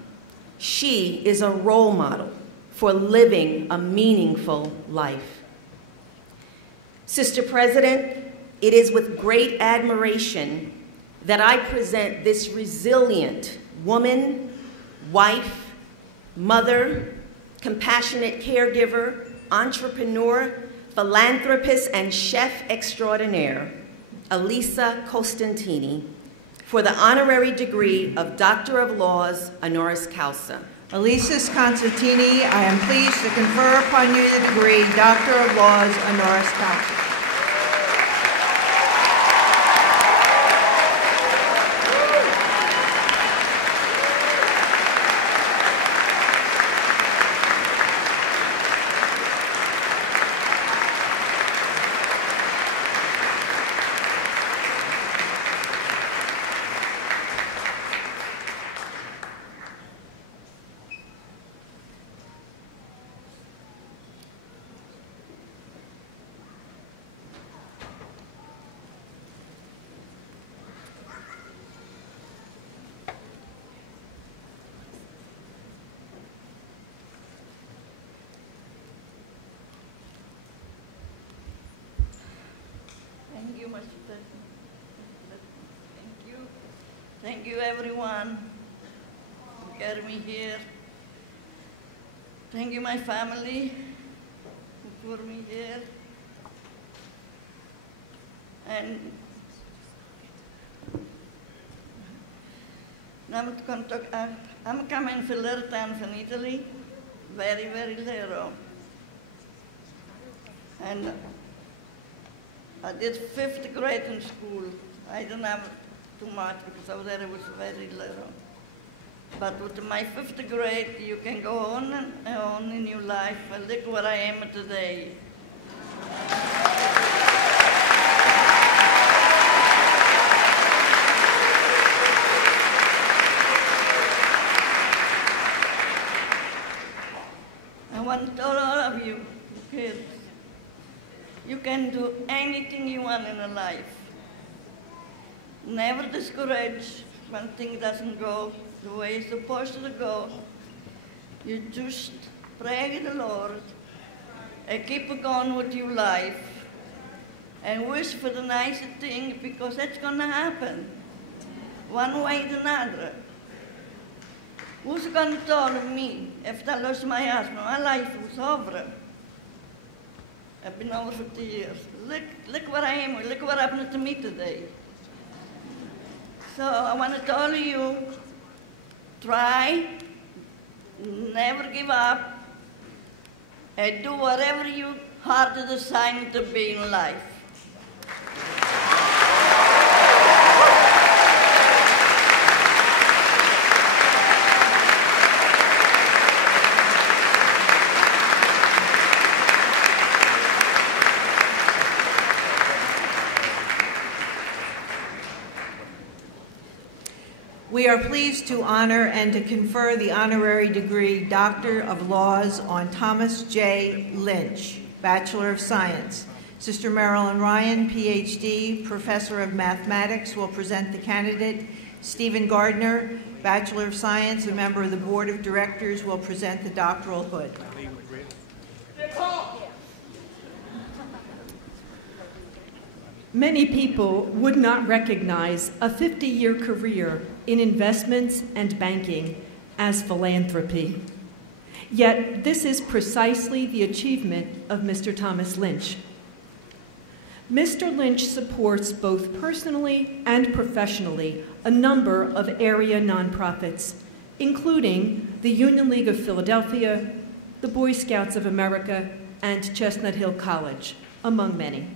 she is a role model for living a meaningful life. Sister President, it is with great admiration that I present this resilient, woman, wife, mother, compassionate caregiver, entrepreneur, philanthropist, and chef extraordinaire, Elisa Costantini, for the honorary degree of Doctor of Laws, honoris causa. Elisa Constantini, I am pleased to confer upon you the degree Doctor of Laws, honoris causa. Thank you, Master. Thank you. Thank you, everyone, for getting me here. Thank you, my family, who put me here. And I'm coming from Lertan from Italy, very, very little. And I did 5th grade in school. I didn't have too much because over there it was very little. But with my 5th grade, you can go on and on in your life, and look where I am today. I want to tell all of you, kids, you can do anything you want in life. Never discourage when things doesn't go the way it's supposed to go. You just pray to the Lord and keep going with your life and wish for the nicer thing, because that's going to happen one way or another. Who's going to tell me if I lost my husband? My life was over. I've been over 50 years. Look where I am, look what happened to me today. So I want to tell you, try, never give up, and do whatever you heart designed to be in life. We are pleased to honor and to confer the honorary degree Doctor of Laws on Thomas J. Lynch, Bachelor of Science. Sister Marilyn Ryan, PhD, Professor of Mathematics, will present the candidate. Stephen Gardner, Bachelor of Science, a member of the Board of Directors, will present the doctoral hood. Many people would not recognize a 50-year career in investments and banking as philanthropy. Yet this is precisely the achievement of Mr. Thomas Lynch. Mr. Lynch supports both personally and professionally a number of area nonprofits, including the Union League of Philadelphia, the Boy Scouts of America, and Chestnut Hill College, among many.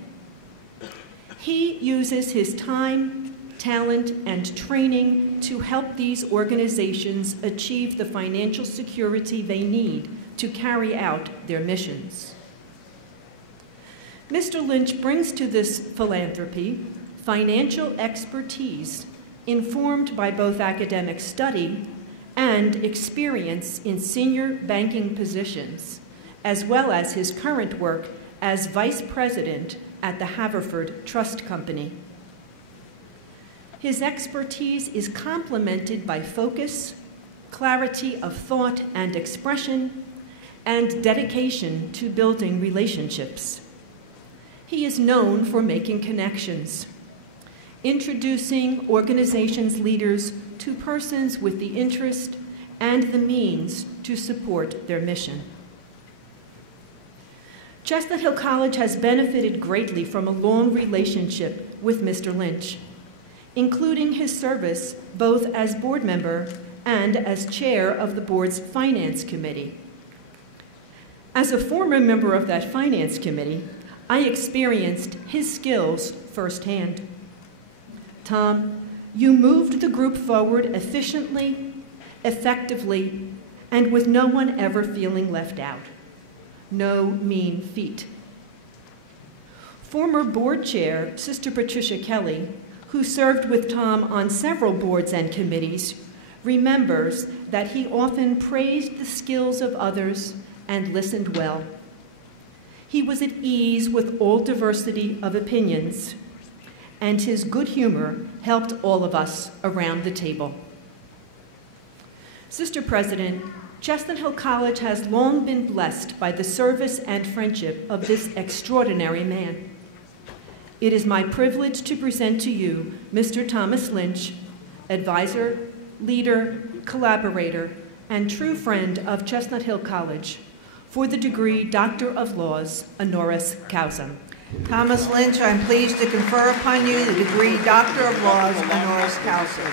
He uses his time, talent, and training to help these organizations achieve the financial security they need to carry out their missions. Mr. Lynch brings to this philanthropy financial expertise informed by both academic study and experience in senior banking positions, as well as his current work as Vice President at the Haverford Trust Company. His expertise is complemented by focus, clarity of thought and expression, and dedication to building relationships. He is known for making connections, introducing organizations' leaders to persons with the interest and the means to support their mission. Chestnut Hill College has benefited greatly from a long relationship with Mr. Lynch, including his service both as board member and as chair of the board's finance committee. As a former member of that finance committee, I experienced his skills firsthand. Tom, you moved the group forward efficiently, effectively, and with no one ever feeling left out. No mean feat. Former board chair, Sister Patricia Kelly, who served with Tom on several boards and committees, remembers that he often praised the skills of others and listened well. He was at ease with all diversity of opinions, and his good humor helped all of us around the table. Sister President, Chestnut Hill College has long been blessed by the service and friendship of this extraordinary man. It is my privilege to present to you Mr. Thomas Lynch, advisor, leader, collaborator, and true friend of Chestnut Hill College, for the degree Doctor of Laws, honoris causa. Thomas Lynch, I'm pleased to confer upon you the degree Doctor of Laws, honoris causa.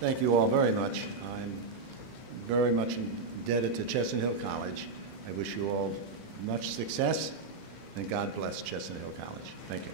Thank you all very much. I'm very much indebted to Chestnut Hill College. I wish you all much success, and God bless Chestnut Hill College. Thank you.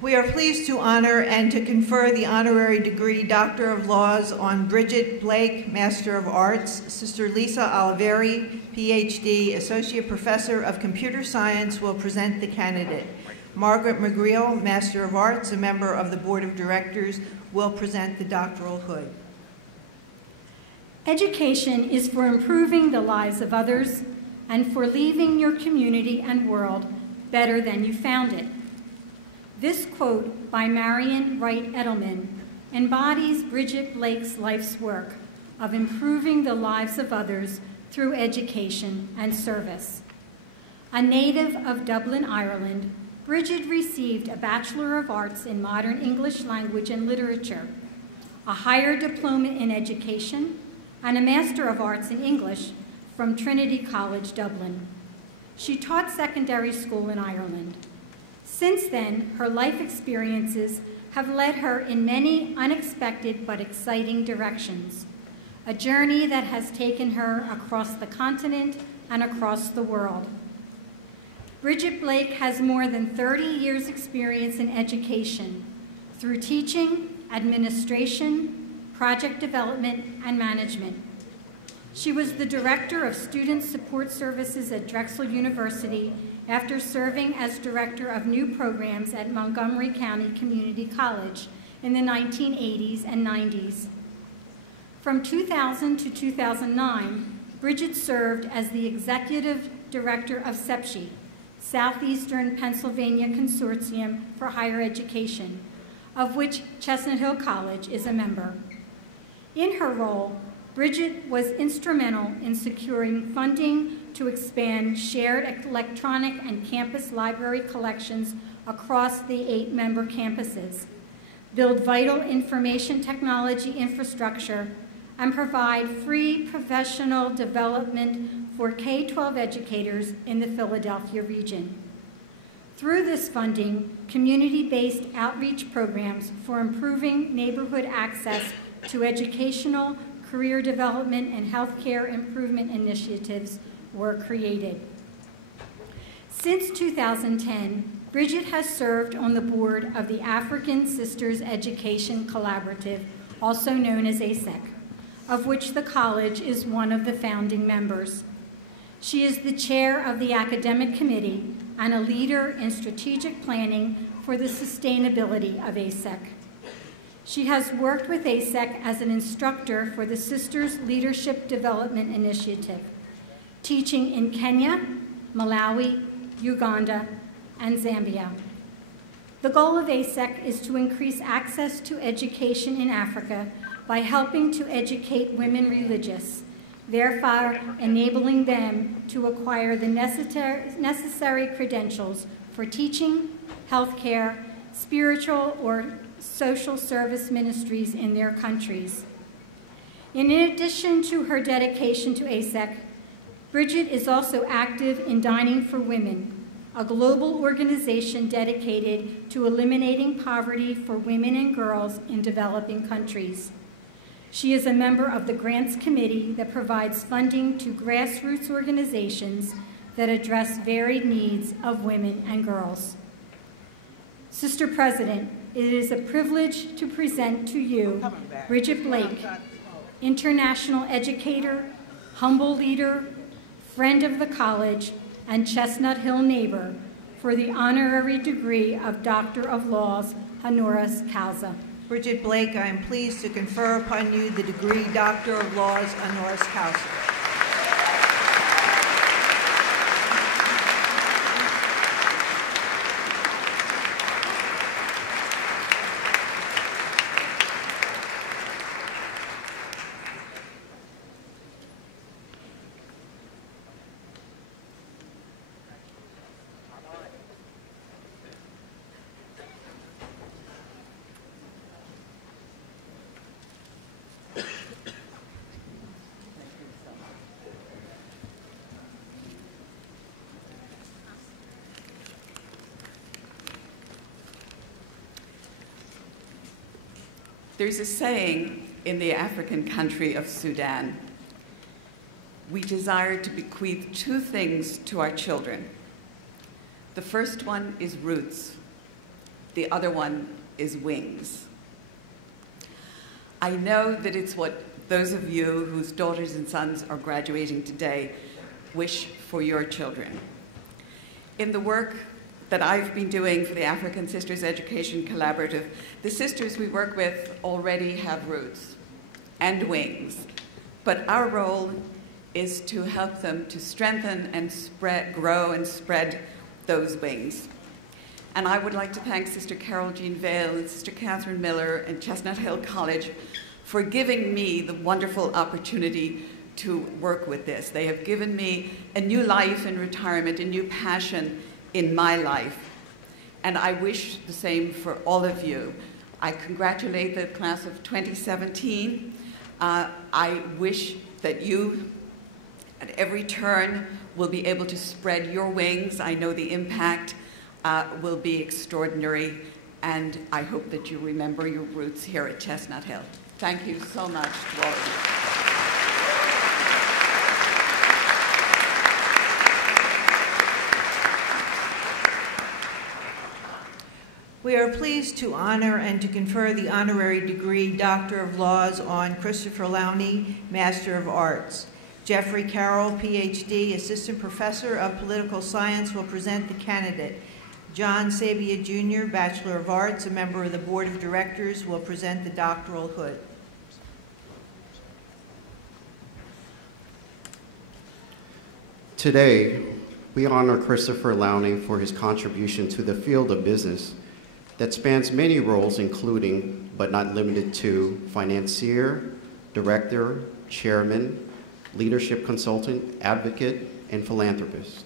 We are pleased to honor and to confer the honorary degree Doctor of Laws on Bridget Blake, Master of Arts, Sister Lisa Oliveri, PhD, Associate Professor of Computer Science, will present the candidate. Margaret McGreal, Master of Arts, a member of the Board of Directors, will present the doctoral hood. Education is for improving the lives of others and for leaving your community and world better than you found it. This quote by Marion Wright Edelman embodies Bridget Blake's life's work of improving the lives of others through education and service. A native of Dublin, Ireland, Bridget received a Bachelor of Arts in Modern English Language and Literature, a higher diploma in education, and a Master of Arts in English from Trinity College, Dublin. She taught secondary school in Ireland. Since then, her life experiences have led her in many unexpected but exciting directions, a journey that has taken her across the continent and across the world. Bridget Blake has more than 30 years' experience in education through teaching, administration, project development, and management. She was the Director of Student Support Services at Drexel University after serving as Director of New Programs at Montgomery County Community College in the 1980s and 90s. From 2000 to 2009, Bridget served as the Executive Director of SEPSHE, Southeastern Pennsylvania Consortium for Higher Education, of which Chestnut Hill College is a member. In her role, Bridget was instrumental in securing funding to expand shared electronic and campus library collections across the 8-member campuses, build vital information technology infrastructure, and provide free professional development for K-12 educators in the Philadelphia region. Through this funding, community-based outreach programs for improving neighborhood access to educational, career development, and healthcare improvement initiatives were created. Since 2010, Bridget has served on the board of the African Sisters Education Collaborative, also known as ASEC, of which the college is one of the founding members. She is the chair of the academic committee and a leader in strategic planning for the sustainability of ASEC. She has worked with ASEC as an instructor for the Sisters Leadership Development Initiative, teaching in Kenya, Malawi, Uganda, and Zambia. The goal of ASEC is to increase access to education in Africa by helping to educate women religious, therefore enabling them to acquire the necessary credentials for teaching, healthcare, spiritual or social service ministries in their countries. In addition to her dedication to ASEC, Bridget is also active in Dining for Women, a global organization dedicated to eliminating poverty for women and girls in developing countries. She is a member of the Grants Committee that provides funding to grassroots organizations that address varied needs of women and girls. Sister President, it is a privilege to present to you Bridget Blake, international educator, humble leader, friend of the college, and Chestnut Hill neighbor, for the honorary degree of Doctor of Laws, honoris causa. Bridget Blake, I am pleased to confer upon you the degree Doctor of Laws, honoris causa. There's a saying in the African country of Sudan: we desire to bequeath two things to our children. The first one is roots. The other one is wings. I know that it's what those of you whose daughters and sons are graduating today wish for your children. In the work that I've been doing for the African Sisters Education Collaborative, the sisters we work with already have roots and wings, but our role is to help them to strengthen and grow and spread those wings. And I would like to thank Sister Carol Jean Vale and Sister Catherine Miller and Chestnut Hill College for giving me the wonderful opportunity to work with this. They have given me a new life in retirement, a new passion in my life, and I wish the same for all of you. I congratulate the class of 2017. I wish that you, at every turn, will be able to spread your wings. I know the impact will be extraordinary, and I hope that you remember your roots here at Chestnut Hill. Thank you so much to all of you. We are pleased to honor and to confer the honorary degree Doctor of Laws on Christopher Lowney, Master of Arts. Jeffrey Carroll, PhD, Assistant Professor of Political Science, will present the candidate. John Sabia Jr., Bachelor of Arts, a member of the Board of Directors, will present the doctoral hood. Today, we honor Christopher Lowney for his contribution to the field of business that spans many roles, including, but not limited to, financier, director, chairman, leadership consultant, advocate, and philanthropist.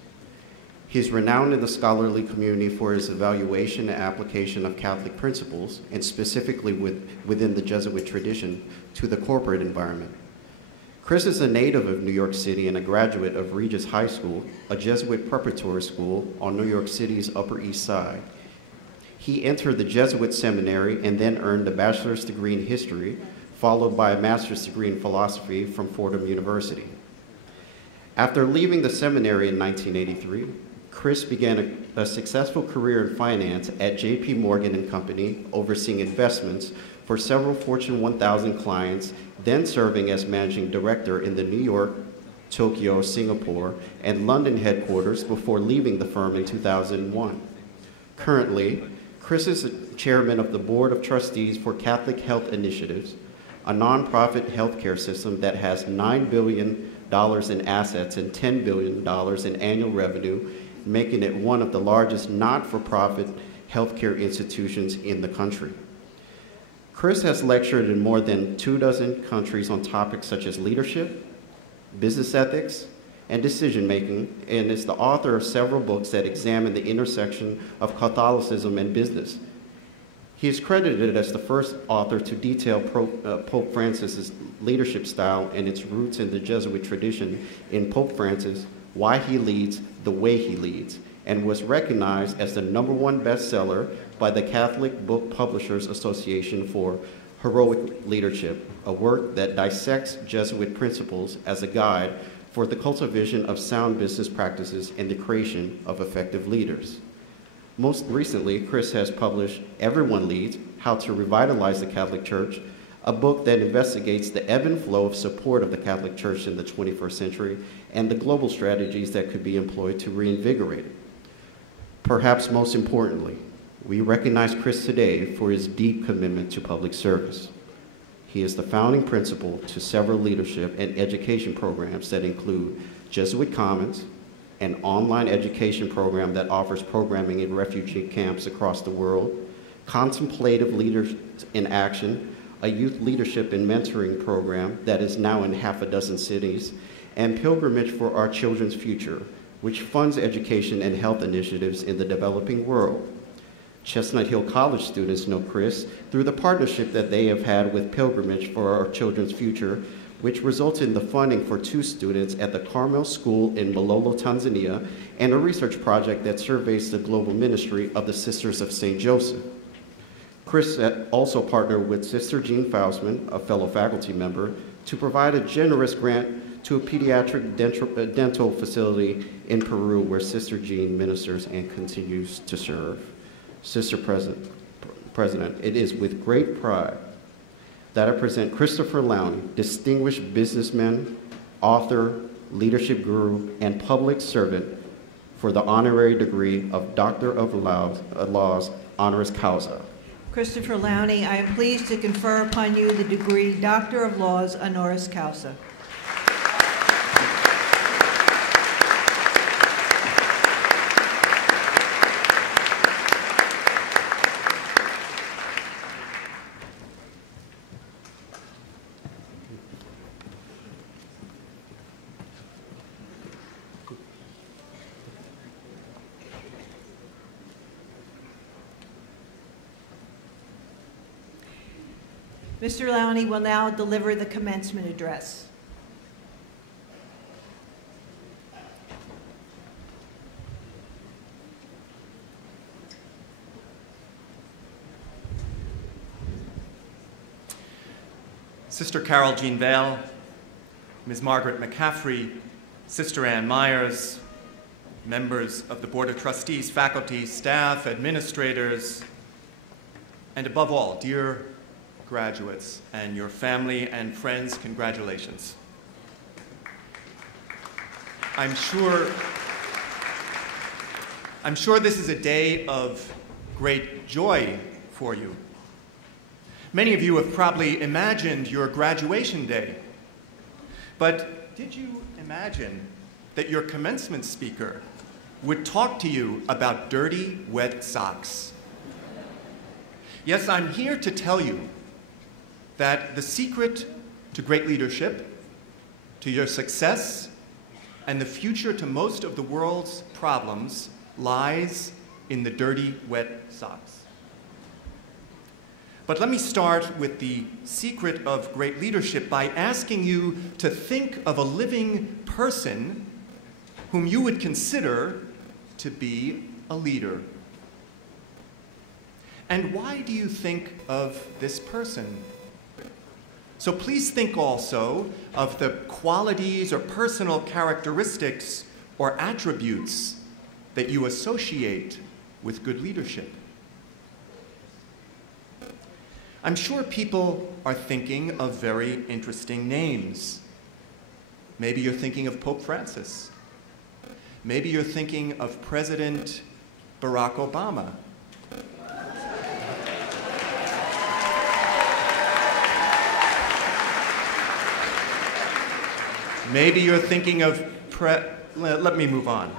He is renowned in the scholarly community for his evaluation and application of Catholic principles, and specifically within the Jesuit tradition, to the corporate environment. Chris is a native of New York City and a graduate of Regis High School, a Jesuit preparatory school on New York City's Upper East Side. He entered the Jesuit seminary and then earned a bachelor's degree in history, followed by a master's degree in philosophy from Fordham University. After leaving the seminary in 1983, Chris began a successful career in finance at J.P. Morgan & Company, overseeing investments for several Fortune 1000 clients, then serving as managing director in the New York, Tokyo, Singapore, and London headquarters before leaving the firm in 2001. Currently, Chris is chairman of the Board of Trustees for Catholic Health Initiatives, a nonprofit healthcare system that has $9 billion in assets and $10 billion in annual revenue, making it one of the largest not-for-profit healthcare institutions in the country. Chris has lectured in more than 24 countries on topics such as leadership, business ethics, and decision-making, and is the author of several books that examine the intersection of Catholicism and business. He is credited as the first author to detail Pope Francis's leadership style and its roots in the Jesuit tradition in Pope Francis, Why He Leads the Way He Leads, and was recognized as the #1 bestseller by the Catholic Book Publishers Association for Heroic Leadership, a work that dissects Jesuit principles as a guide for the cultivation of sound business practices and the creation of effective leaders. Most recently, Chris has published Everyone Leads, How to Revitalize the Catholic Church, a book that investigates the ebb and flow of support of the Catholic Church in the 21st century and the global strategies that could be employed to reinvigorate it. Perhaps most importantly, we recognize Chris today for his deep commitment to public service. He is the founding principal to several leadership and education programs that include Jesuit Commons, an online education program that offers programming in refugee camps across the world, Contemplative Leaders in Action, a youth leadership and mentoring program that is now in 6 cities, and Pilgrimage for Our Children's Future, which funds education and health initiatives in the developing world. Chestnut Hill College students know Chris through the partnership that they have had with Pilgrimage for Our Children's Future, which resulted in the funding for 2 students at the Carmel School in Malolo, Tanzania, and a research project that surveys the global ministry of the Sisters of St. Joseph. Chris also partnered with Sister Jean Faustman, a fellow faculty member, to provide a generous grant to a pediatric dental facility in Peru where Sister Jean ministers and continues to serve. Sister President, it is with great pride that I present Christopher Lowney, distinguished businessman, author, leadership guru, and public servant for the honorary degree of Doctor of Laws, honoris causa. Christopher Lowney, I am pleased to confer upon you the degree Doctor of Laws, honoris causa. Mr. Lowney will now deliver the commencement address. Sister Carol Jean Vale, Ms. Margaret McCaffrey, Sister Ann Myers, members of the Board of Trustees, faculty, staff, administrators, and above all, dear graduates and your family and friends, congratulations. I'm sure this is a day of great joy for you. Many of you have probably imagined your graduation day, but did you imagine that your commencement speaker would talk to you about dirty, wet socks? Yes, I'm here to tell you that the secret to great leadership, to your success, and the future to most of the world's problems lies in the dirty, wet socks. But let me start with the secret of great leadership by asking you to think of a living person whom you would consider to be a leader. And why do you think of this person? So please think also of the qualities or personal characteristics or attributes that you associate with good leadership. I'm sure people are thinking of very interesting names. Maybe you're thinking of Pope Francis. Maybe you're thinking of President Barack Obama. Maybe you're thinking of let me move on.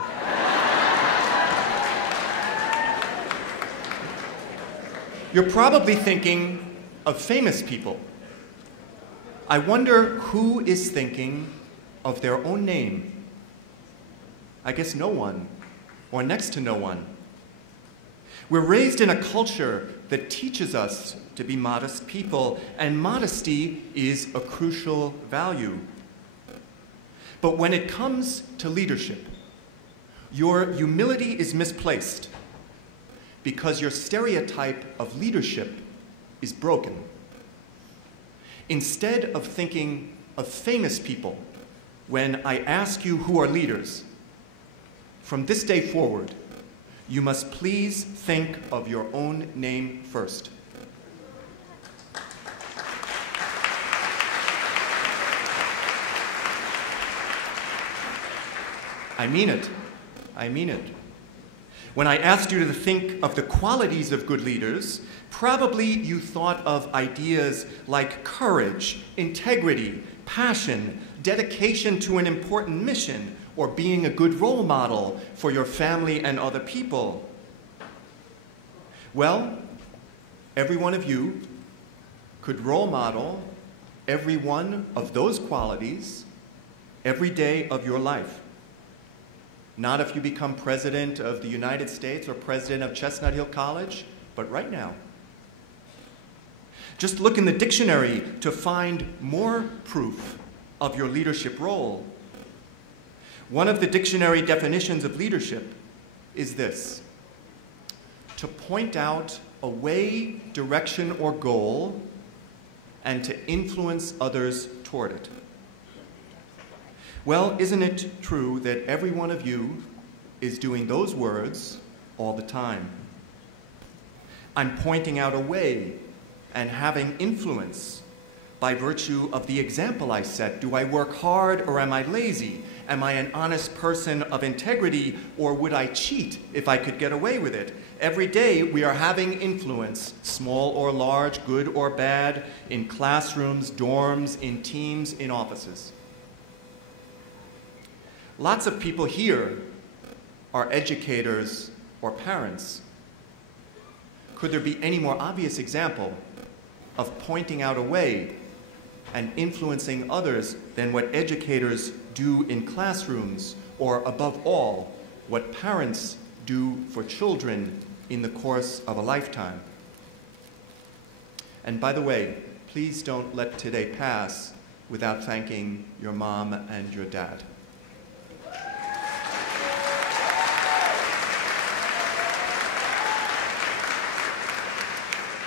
You're probably thinking of famous people. I wonder who is thinking of their own name. I guess no one, or next to no one. We're raised in a culture that teaches us to be modest people, and modesty is a crucial value. But when it comes to leadership, your humility is misplaced because your stereotype of leadership is broken. Instead of thinking of famous people, when I ask you who are leaders, from this day forward, you must please think of your own name first. I mean it. I mean it. When I asked you to think of the qualities of good leaders, probably you thought of ideas like courage, integrity, passion, dedication to an important mission, or being a good role model for your family and other people. Well, every one of you could role model every one of those qualities every day of your life. Not if you become president of the United States or president of Chestnut Hill College, but right now. Just look in the dictionary to find more proof of your leadership role. One of the dictionary definitions of leadership is this: to point out a way, direction, or goal, and to influence others toward it. Well, isn't it true that every one of you is doing those words all the time? I'm pointing out a way and having influence by virtue of the example I set. Do I work hard or am I lazy? Am I an honest person of integrity, or would I cheat if I could get away with it? Every day we are having influence, small or large, good or bad, in classrooms, dorms, in teams, in offices. Lots of people here are educators or parents. Could there be any more obvious example of pointing out a way and influencing others than what educators do in classrooms, or above all, what parents do for children in the course of a lifetime? And by the way, please don't let today pass without thanking your mom and your dad.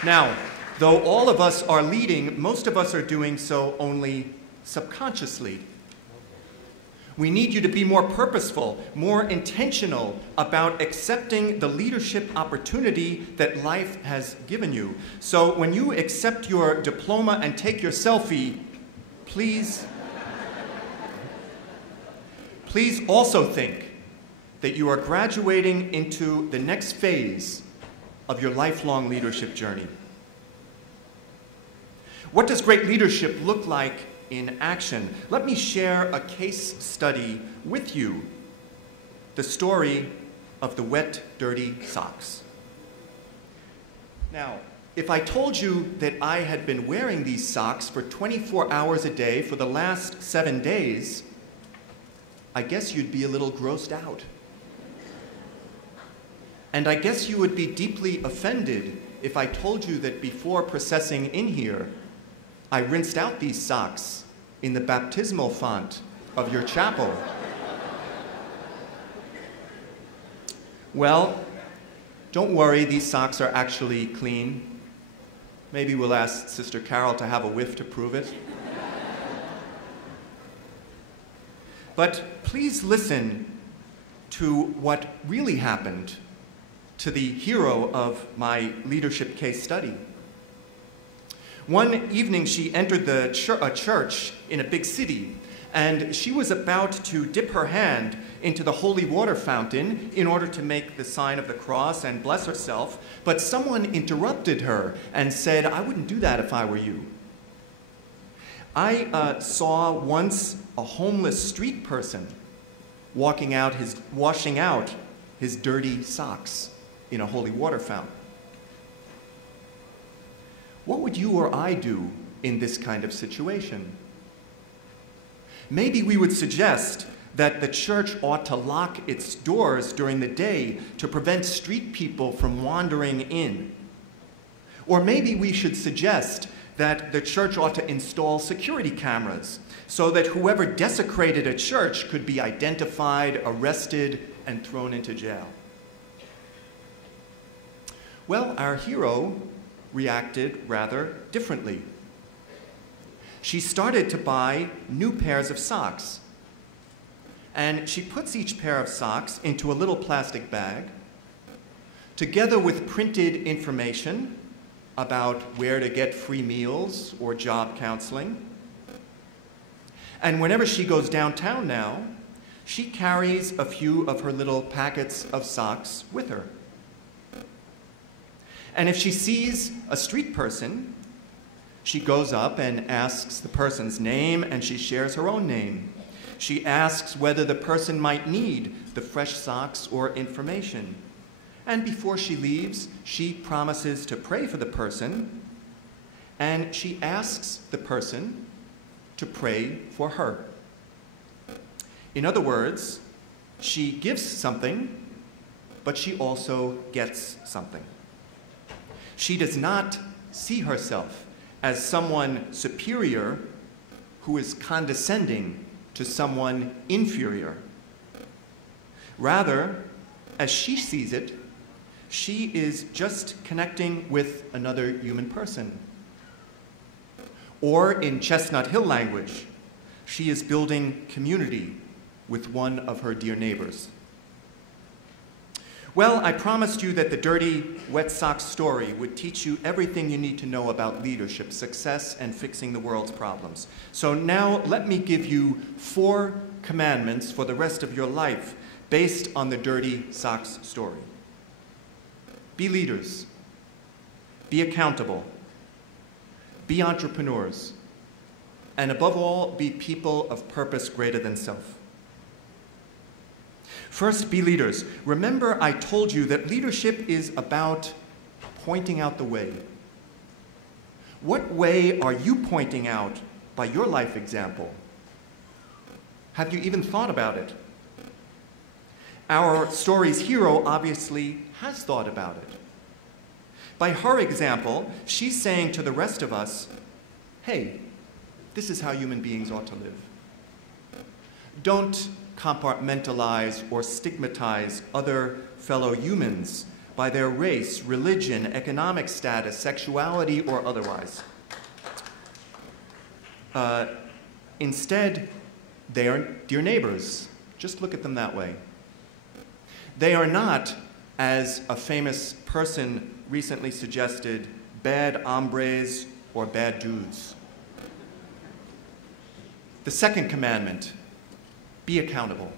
Now, though all of us are leading, most of us are doing so only subconsciously. We need you to be more purposeful, more intentional about accepting the leadership opportunity that life has given you. So when you accept your diploma and take your selfie, please also think that you are graduating into the next phase of your lifelong leadership journey. What does great leadership look like in action? Let me share a case study with you, the story of the wet, dirty socks. Now, if I told you that I had been wearing these socks for 24 hours a day for the last 7 days, I guess you'd be a little grossed out. And I guess you would be deeply offended if I told you that before processing in here, I rinsed out these socks in the baptismal font of your chapel. Well, don't worry, these socks are actually clean. Maybe we'll ask Sister Carol to have a whiff to prove it. But please listen to what really happened to the hero of my leadership case study. One evening, she entered a church in a big city, and she was about to dip her hand into the holy water fountain in order to make the sign of the cross and bless herself, but someone interrupted her and said, "I wouldn't do that if I were you." I saw once a homeless street person washing out his dirty socks in a holy water fountain. What would you or I do in this kind of situation? Maybe we would suggest that the church ought to lock its doors during the day to prevent street people from wandering in. Or maybe we should suggest that the church ought to install security cameras so that whoever desecrated a church could be identified, arrested, and thrown into jail. Well, our hero reacted rather differently. She started to buy new pairs of socks. And she puts each pair of socks into a little plastic bag, together with printed information about where to get free meals or job counseling. And whenever she goes downtown now, she carries a few of her little packets of socks with her. And if she sees a street person, she goes up and asks the person's name, and she shares her own name. She asks whether the person might need the fresh socks or information. And before she leaves, she promises to pray for the person, and she asks the person to pray for her. In other words, she gives something, but she also gets something. She does not see herself as someone superior who is condescending to someone inferior. Rather, as she sees it, she is just connecting with another human person. Or in Chestnut Hill language, she is building community with one of her dear neighbors. Well, I promised you that the dirty, wet sock story would teach you everything you need to know about leadership, success, and fixing the world's problems. So now let me give you 4 commandments for the rest of your life based on the dirty socks story. Be leaders. Be accountable. Be entrepreneurs. And above all, be people of purpose greater than self. First, be leaders. Remember, I told you that leadership is about pointing out the way. What way are you pointing out by your life example? Have you even thought about it? Our story's hero obviously has thought about it. By her example, she's saying to the rest of us, hey, this is how human beings ought to live. Don't compartmentalize or stigmatize other fellow humans by their race, religion, economic status, sexuality, or otherwise. Instead, they are dear neighbors. Just look at them that way. They are not, as a famous person recently suggested, bad hombres or bad dudes. The second commandment, be accountable.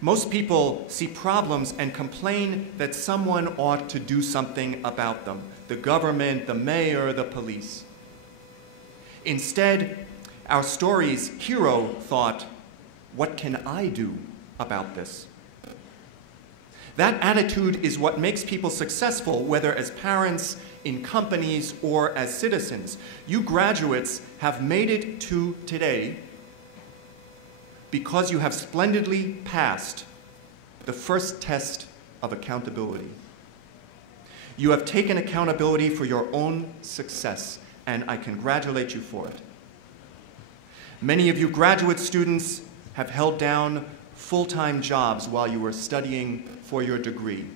Most people see problems and complain that someone ought to do something about them. The government, the mayor, the police. Instead, our story's hero thought, what can I do about this? That attitude is what makes people successful, whether as parents, in companies, or as citizens. You graduates have made it to today because you have splendidly passed the first test of accountability. You have taken accountability for your own success, and I congratulate you for it. Many of you graduate students have held down full-time jobs while you were studying for your degree.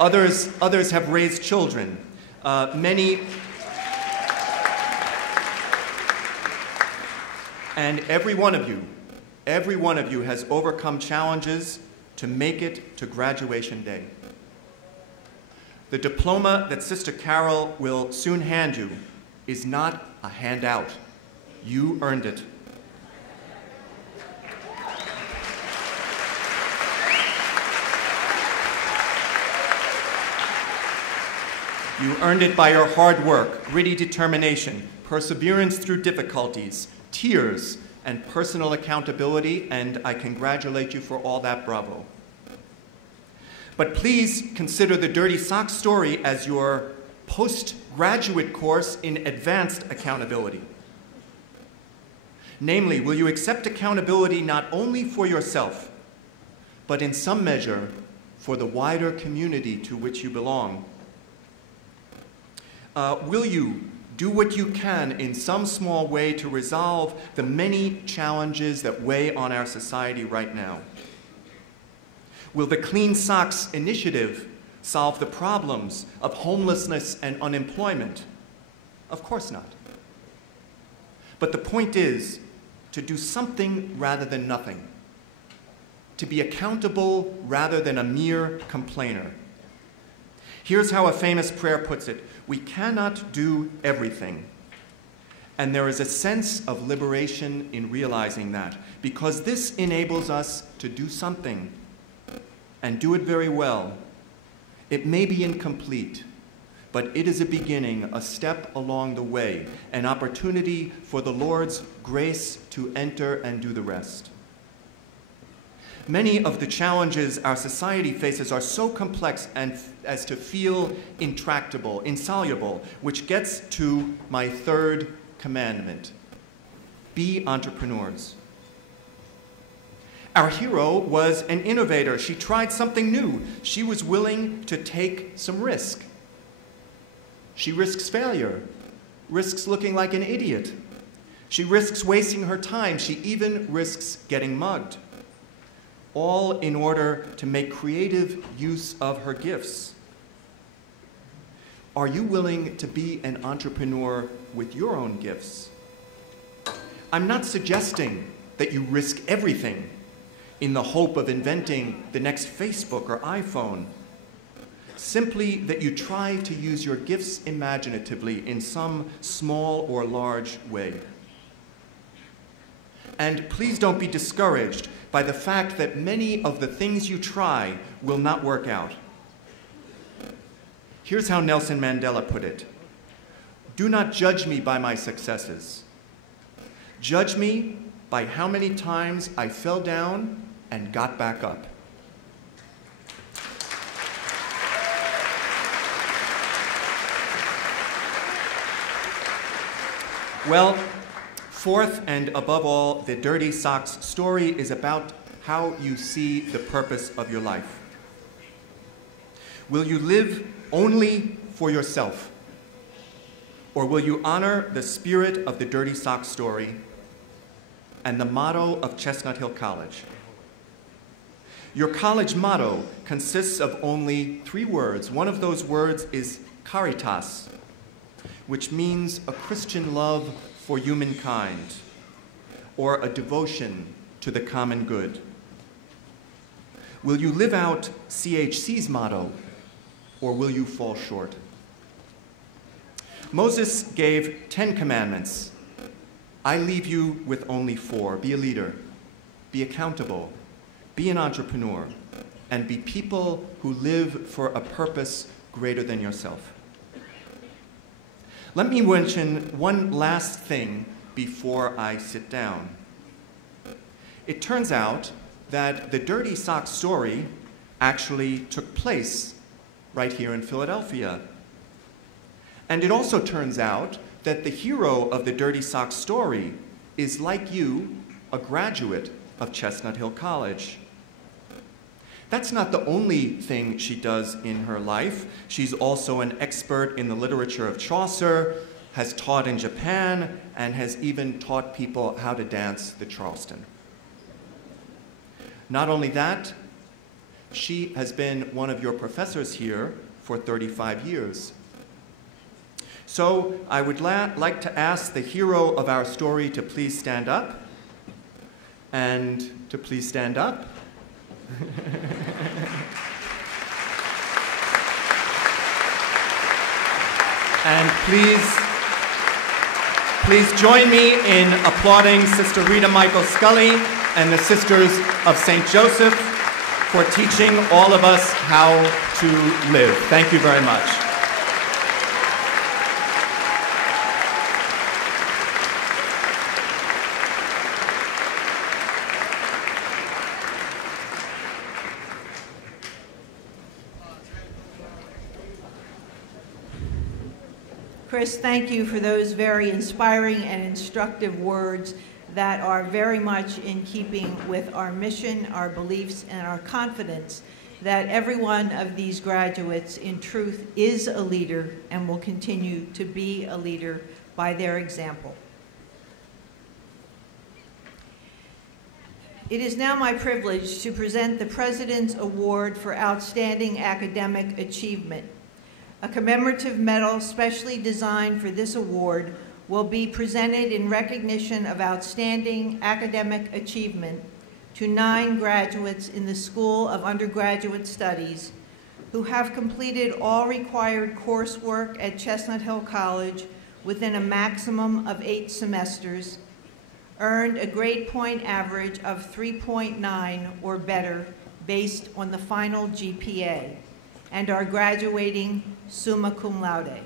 Others have raised children. And every one of you has overcome challenges to make it to graduation day. The diploma that Sister Carol will soon hand you is not a handout. You earned it. You earned it by your hard work, gritty determination, perseverance through difficulties, tears, and personal accountability, and I congratulate you for all that. Bravo. But please consider the Dirty Sock story as your postgraduate course in advanced accountability. Namely, will you accept accountability not only for yourself, but in some measure for the wider community to which you belong? Will you do what you can in some small way to resolve the many challenges that weigh on our society right now? Will the Clean Socks initiative solve the problems of homelessness and unemployment? Of course not. But the point is to do something rather than nothing, to be accountable rather than a mere complainer. Here's how a famous prayer puts it: we cannot do everything. And there is a sense of liberation in realizing that, because this enables us to do something and do it very well. It may be incomplete, but it is a beginning, a step along the way, an opportunity for the Lord's grace to enter and do the rest. Many of the challenges our society faces are so complex and as to feel intractable, insoluble, which gets to my third commandment: be entrepreneurs. Our hero was an innovator. She tried something new. She was willing to take some risk. She risks failure, risks looking like an idiot. She risks wasting her time. She even risks getting mugged, all in order to make creative use of her gifts. Are you willing to be an entrepreneur with your own gifts? I'm not suggesting that you risk everything in the hope of inventing the next Facebook or iPhone. Simply that you try to use your gifts imaginatively in some small or large way. And please don't be discouraged by the fact that many of the things you try will not work out. Here's how Nelson Mandela put it: do not judge me by my successes. Judge me by how many times I fell down and got back up. Well, fourth and above all, the Dirty Socks story is about how you see the purpose of your life. Will you live only for yourself? Or will you honor the spirit of the Dirty Sock story and the motto of Chestnut Hill College? Your college motto consists of only 3 words. One of those words is caritas, which means a Christian love for humankind, or a devotion to the common good. Will you live out CHC's motto, or will you fall short? Moses gave 10 commandments. I leave you with only 4. Be a leader, be accountable, be an entrepreneur, and be people who live for a purpose greater than yourself. Let me mention one last thing before I sit down. It turns out that the Dirty Sock story actually took place right here in Philadelphia. And it also turns out that the hero of the Dirty Sock story is, like you, a graduate of Chestnut Hill College. That's not the only thing she does in her life. She's also an expert in the literature of Chaucer, has taught in Japan, and has even taught people how to dance the Charleston. Not only that, she has been one of your professors here for 35 years. So I would like to ask the hero of our story to please stand up, and to please stand up, And please join me in applauding Sister Rita Michael Scully and the Sisters of St. Joseph for teaching all of us how to live. Thank you very much. Chris, thank you for those very inspiring and instructive words that are very much in keeping with our mission, our beliefs, and our confidence that every one of these graduates, in truth, is a leader and will continue to be a leader by their example. It is now my privilege to present the President's Award for Outstanding Academic Achievement. A commemorative medal specially designed for this award will be presented in recognition of outstanding academic achievement to 9 graduates in the School of Undergraduate Studies who have completed all required coursework at Chestnut Hill College within a maximum of 8 semesters, earned a grade point average of 3.9 or better based on the final GPA, and are graduating summa cum laude.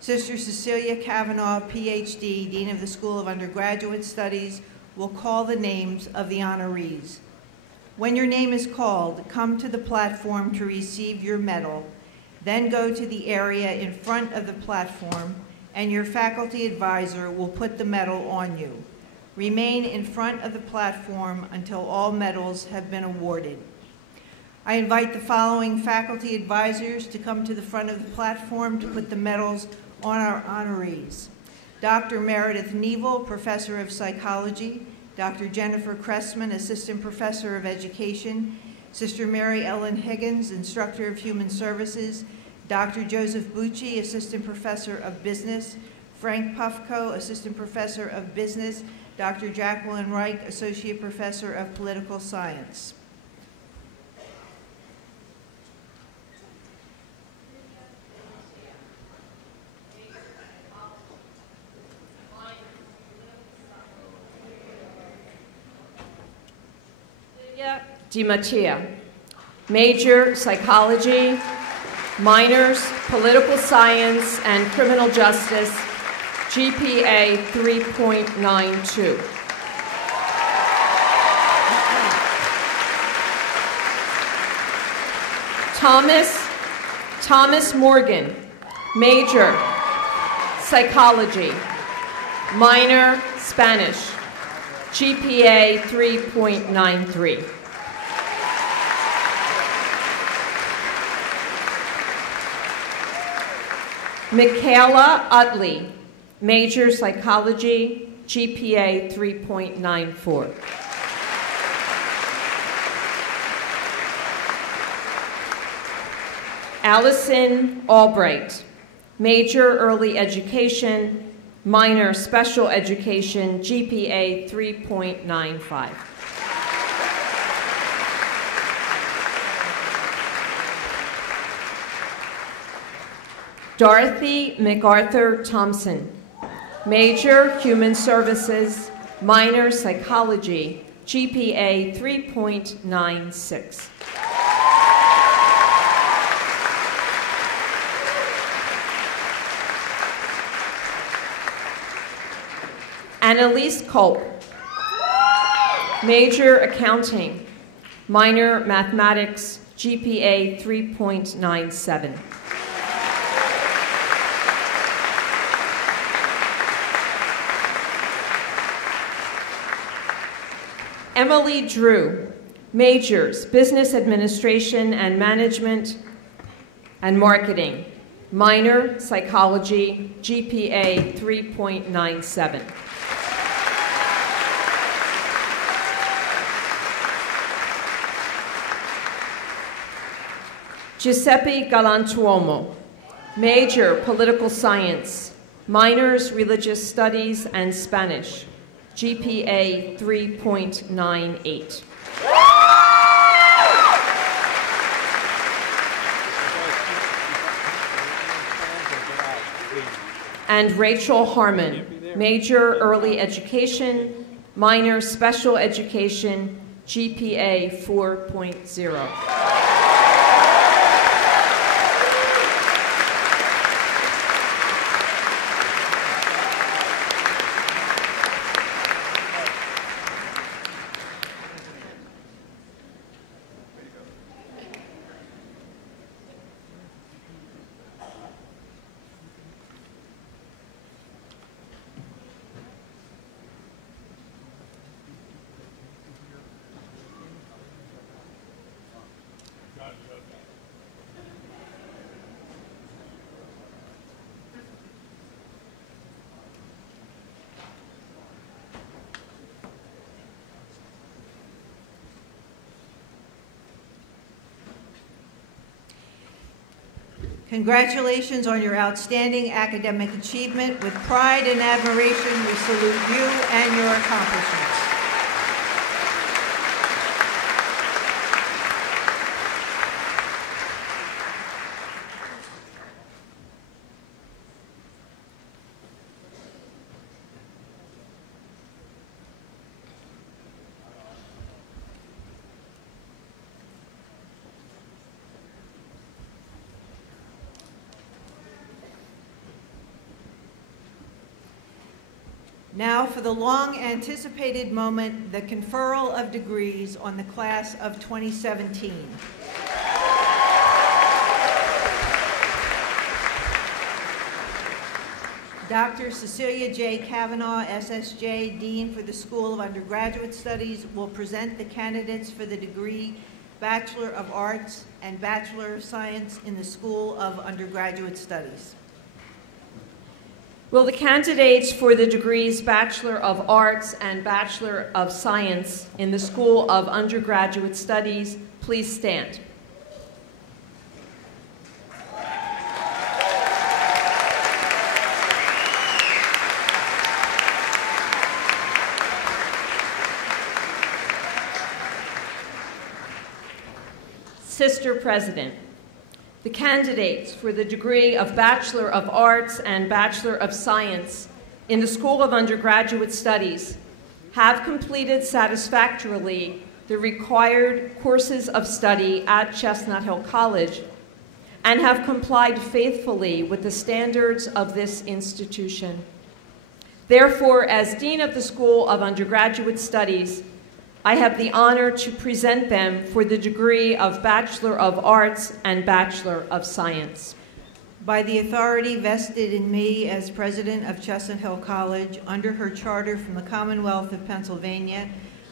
Sister Cecilia Kavanaugh, PhD, Dean of the School of Undergraduate Studies, will call the names of the honorees. When your name is called, come to the platform to receive your medal, then go to the area in front of the platform, and your faculty advisor will put the medal on you. Remain in front of the platform until all medals have been awarded. I invite the following faculty advisors to come to the front of the platform to put the medals on our honorees. Dr. Meredith Neville, Professor of Psychology, Dr. Jennifer Cressman, Assistant Professor of Education, Sister Mary Ellen Higgins, Instructor of Human Services, Dr. Joseph Bucci, Assistant Professor of Business, Frank Puffko, Assistant Professor of Business, Dr. Jacqueline Reich, Associate Professor of Political Science. DiMattia, major psychology, minors political science and criminal justice, GPA 3.92. Thomas Morgan, major psychology, minor Spanish, GPA 3.93. Michaela Utley, major psychology, GPA 3.94. Allison Albright, major early education, minor special education, GPA 3.95. Dorothy MacArthur Thompson, major human services, minor psychology, GPA 3.96. Annalise Culp, major accounting, minor mathematics, GPA 3.97. Emily Drew, majors, business administration and management and marketing, minor psychology, GPA 3.97. Giuseppe Galantuomo, major political science, minors religious studies and Spanish, GPA 3.98. and Rachel Harmon, major early education, minor special education, GPA 4.0. Congratulations on your outstanding academic achievement. With pride and admiration, we salute you and your accomplishments. Now for the long-anticipated moment, the conferral of degrees on the class of 2017. Dr. Cecilia J. Kavanaugh, SSJ, Dean for the School of Undergraduate Studies, will present the candidates for the degree Bachelor of Arts and Bachelor of Science in the School of Undergraduate Studies. Will the candidates for the degrees Bachelor of Arts and Bachelor of Science in the School of Undergraduate Studies please stand? Sister President, the candidates for the degree of Bachelor of Arts and Bachelor of Science in the School of Undergraduate Studies have completed satisfactorily the required courses of study at Chestnut Hill College and have complied faithfully with the standards of this institution. Therefore, as Dean of the School of Undergraduate Studies, I have the honor to present them for the degree of Bachelor of Arts and Bachelor of Science. By the authority vested in me as President of Chestnut Hill College, under her charter from the Commonwealth of Pennsylvania,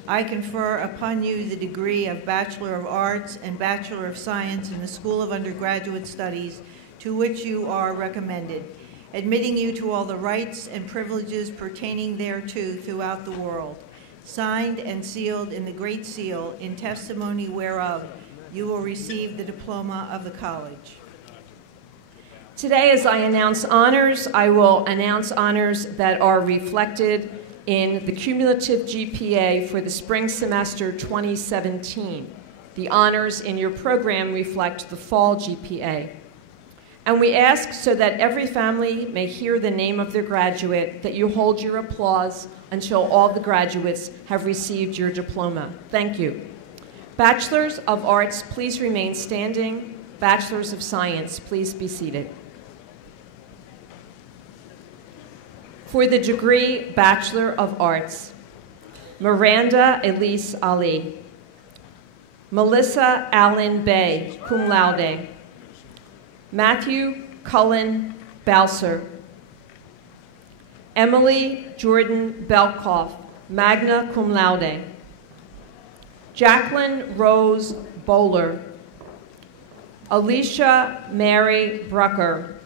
I confer upon you the degree of Bachelor of Arts and Bachelor of Science in the School of Undergraduate Studies, to which you are recommended, admitting you to all the rights and privileges pertaining thereto throughout the world. Signed and sealed in the Great Seal, in testimony whereof you will receive the diploma of the college. Today, as I announce honors, I will announce honors that are reflected in the cumulative GPA for the spring semester 2017. The honors in your program reflect the fall GPA. And we ask, so that every family may hear the name of their graduate, that you hold your applause until all the graduates have received your diploma. Thank you. Bachelors of Arts, please remain standing. Bachelors of Science, please be seated. For the degree Bachelor of Arts, Miranda Elise Ali, Melissa Allen Bay, cum laude, Matthew Cullen Balser, Emily Jordan Belkoff, magna cum laude, Jacqueline Rose Bowler, Alicia Mary Brucker,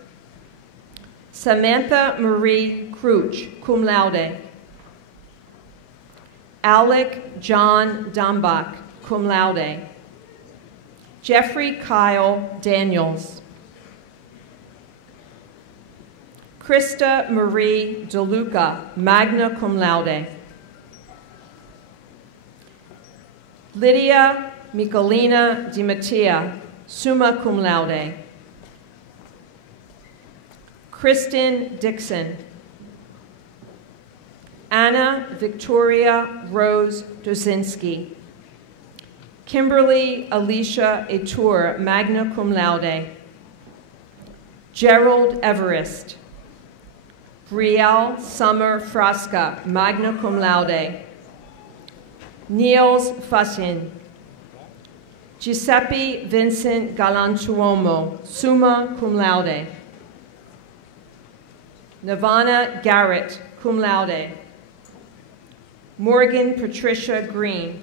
Samantha Marie Crouch, cum laude, Alec John Dombach, cum laude, Jeffrey Kyle Daniels, Krista Marie DeLuca, magna cum laude, Lydia Michelina Di Mattia, summa cum laude, Kristen Dixon. Anna Victoria Rose Dosinski. Kimberly Alicia Etour, magna cum laude. Gerald Everest. Brielle Summer Frasca, magna cum laude. Niels Fassin. Giuseppe Vincent Galantuomo, summa cum laude. Nirvana Garrett, cum laude. Morgan Patricia Green.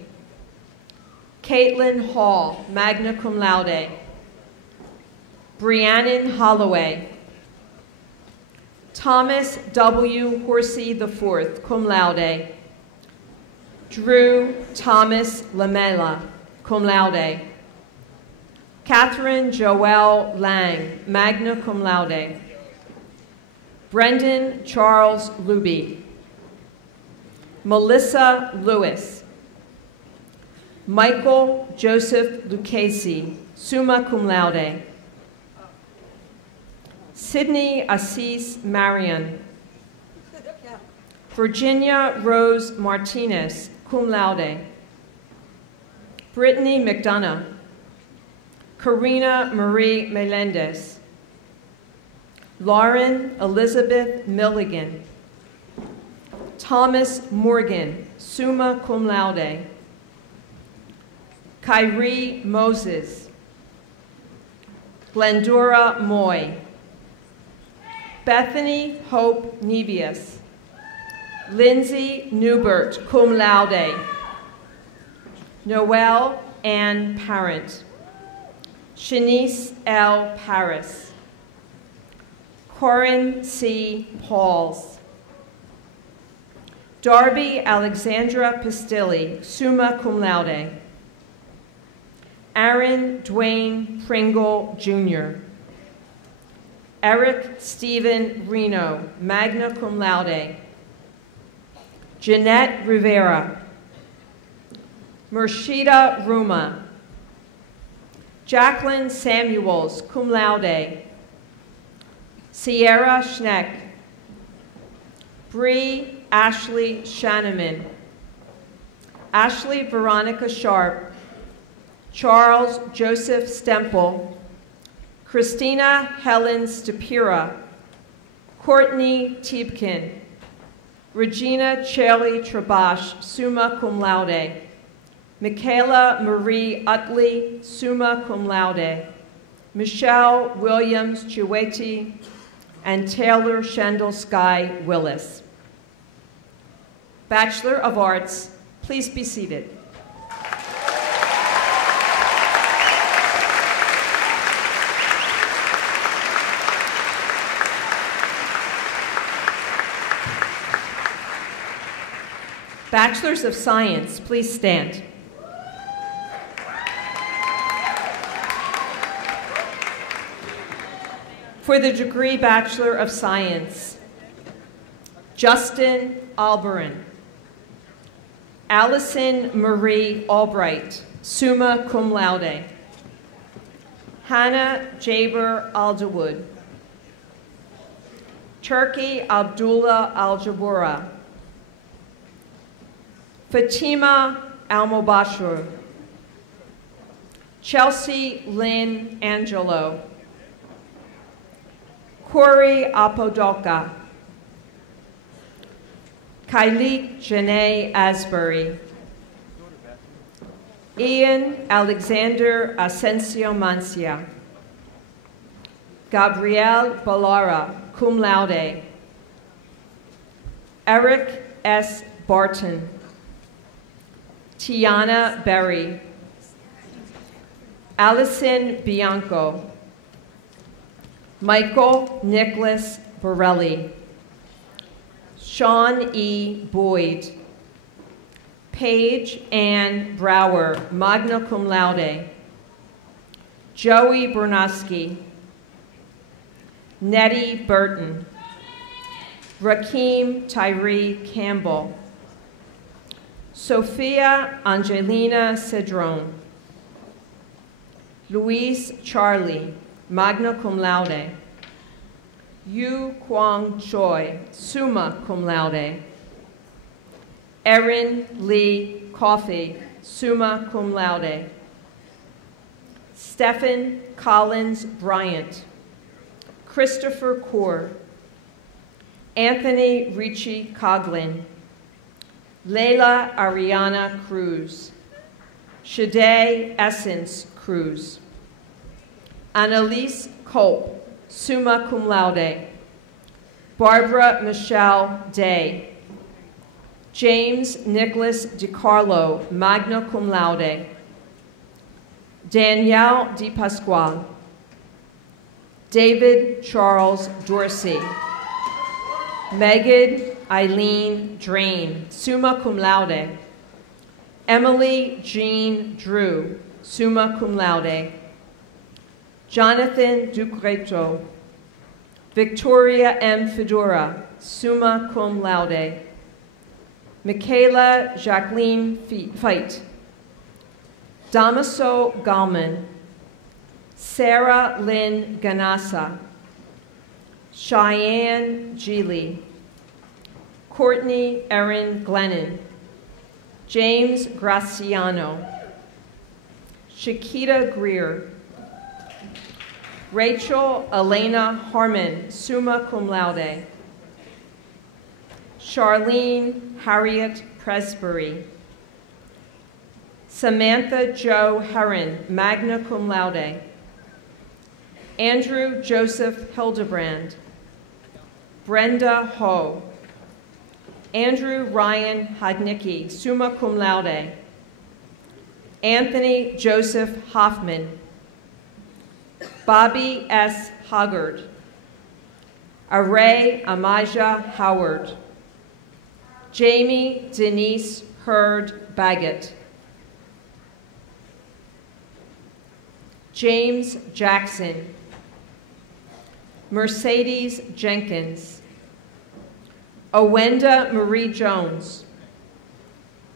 Caitlin Hall, magna cum laude. Briannon Holloway. Thomas W. Horsey IV, cum laude. Drew Thomas Lamela, cum laude. Catherine Joelle Lang, magna cum laude. Brendan Charles Luby. Melissa Lewis. Michael Joseph Lucchesi, summa cum laude. Sydney Assis Marion. Virginia Rose Martinez, cum laude. Brittany McDonough. Karina Marie Melendez. Lauren Elizabeth Milligan. Thomas Morgan, summa cum laude. Kyrie Moses. Glendora Moy. Bethany Hope Nebius. Lindsay Newbert, cum laude. Noelle Ann Parent. Shanice L. Paris. Corinne C. Pauls. Darby Alexandra Pistilli, summa cum laude. Aaron Dwayne Pringle, Jr. Eric Stephen Reno, magna cum laude. Jeanette Rivera. Murshida Ruma. Jacqueline Samuels, cum laude. Sierra Schneck. Bree Ashley Shanneman. Ashley Veronica Sharp. Charles Joseph Stemple. Christina Helen Stapira. Courtney Tiebkin. Regina Chaley Trabash, summa cum laude. Michaela Marie Utley, summa cum laude. Michelle Williams Chiwetti, and Taylor Shendel Sky Willis. Bachelor of Arts, please be seated. Bachelors of Science, please stand. For the degree Bachelor of Science, Justin Alberin. Allison Marie Albright, summa cum laude. Hannah Jaber Alderwood. Turkey Abdullah Al-Jabura. Fatima Al-Mubashir. Chelsea Lynn Angelo. Corey Apodoka. Kylie Janae Asbury. Ian Alexander Asensio Mancia. Gabrielle Ballara, cum laude. Eric S. Barton. Tiana Berry. Allison Bianco. Michael Nicholas Borelli. Sean E. Boyd. Paige Ann Brower, magna cum laude. Joey Bernosky. Nettie Burton. Rakeem Tyree Campbell. Sophia Angelina Cedrone. Luis Charlie, magna cum laude. Yu Kwang Choi, summa cum laude. Erin Lee Coffey, summa cum laude. Stephen Collins Bryant. Christopher Kaur. Anthony Ricci Coughlin. Leila Ariana Cruz. Shade Essence Cruz. Annalise Culp, summa cum laude. Barbara Michelle Day. James Nicholas DiCarlo, magna cum laude. Danielle Di Pasquale. David Charles Dorsey. Megan Eileen Drain, summa cum laude. Emily Jean Drew, summa cum laude. Jonathan Ducreto. Victoria M. Fedora, summa cum laude. Michaela Jacqueline Feit. Damaso Gallman. Sarah Lynn Ganassa. Cheyenne Geely. Courtney Erin Glennon. James Graciano. Shakita Greer. Rachel Elena Harmon, summa cum laude. Charlene Harriet Presbury. Samantha Jo Herron, magna cum laude. Andrew Joseph Hildebrand. Brenda Ho. Andrew Ryan Hodnicki, summa cum laude. Anthony Joseph Hoffman. Bobby S. Hoggard. Array Amaja Howard. Jamie Denise Hurd Baggett. James Jackson. Mercedes Jenkins. Owenda Marie Jones.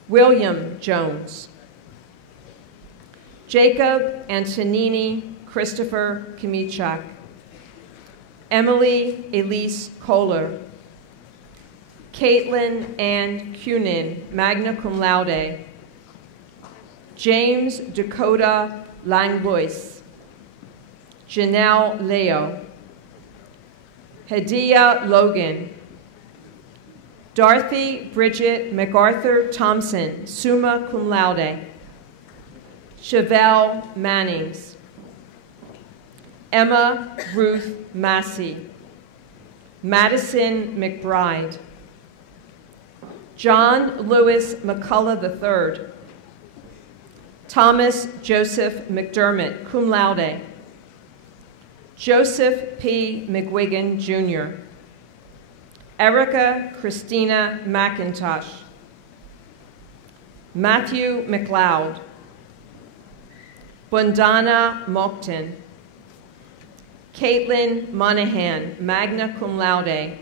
William Jones. Jacob Antonini Christopher Kimichak. Emily Elise Kohler. Caitlin Ann Cunin, magna cum laude. James Dakota Langlois. Janelle Leo. Hadiya Logan. Dorothy Bridget MacArthur Thompson, summa cum laude. Chevelle Mannings. Emma Ruth Massey. Madison McBride. John Lewis McCullough III. Thomas Joseph McDermott, cum laude. Joseph P. McGuigan, Jr. Erica Christina McIntosh. Matthew McLeod. Bundana Mokhtan. Caitlin Monahan, magna cum laude.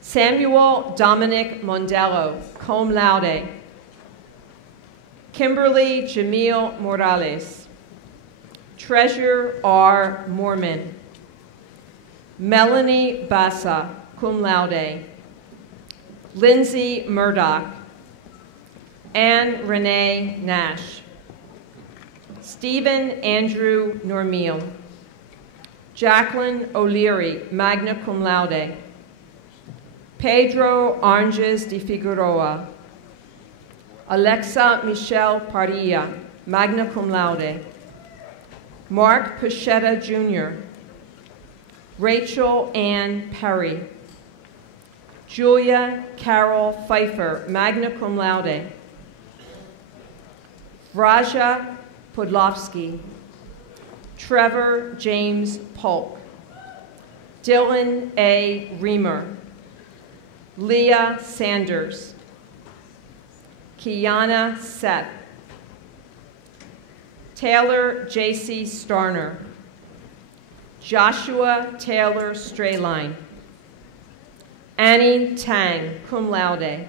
Samuel Dominic Mondello, cum laude. Kimberly Jamil Morales. Treasure R. Mormon. Melanie Bassa, cum laude. Lindsay Murdoch. Anne Renee Nash. Stephen Andrew Normeal. Jacqueline O'Leary, magna cum laude. Pedro Oranges de Figueroa. Alexa Michelle Padilla, magna cum laude. Mark Pachetta, Jr. Rachel Ann Perry. Julia Carol Pfeiffer, magna cum laude. Vraja Podlovsky. Trevor James Polk. Dylan A. Reamer. Leah Sanders. Kiana Seth. Taylor J.C. Starner. Joshua Taylor Strayline. Annie Tang, cum laude.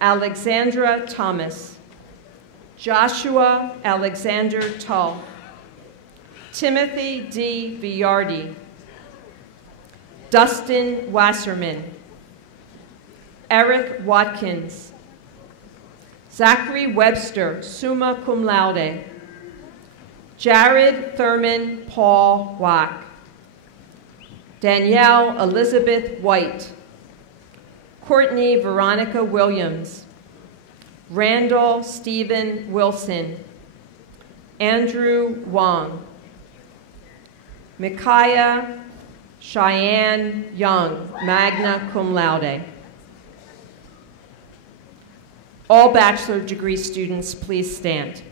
Alexandra Thomas. Joshua Alexander Tull. Timothy D. Villardi, Dustin Wasserman, Eric Watkins, Zachary Webster, summa cum laude, Jared Thurman Paul Wack, Danielle Elizabeth White, Courtney Veronica Williams, Randall Stephen Wilson, Andrew Wong, Micaiah Cheyenne Young, magna cum laude. All bachelor degree students, please stand.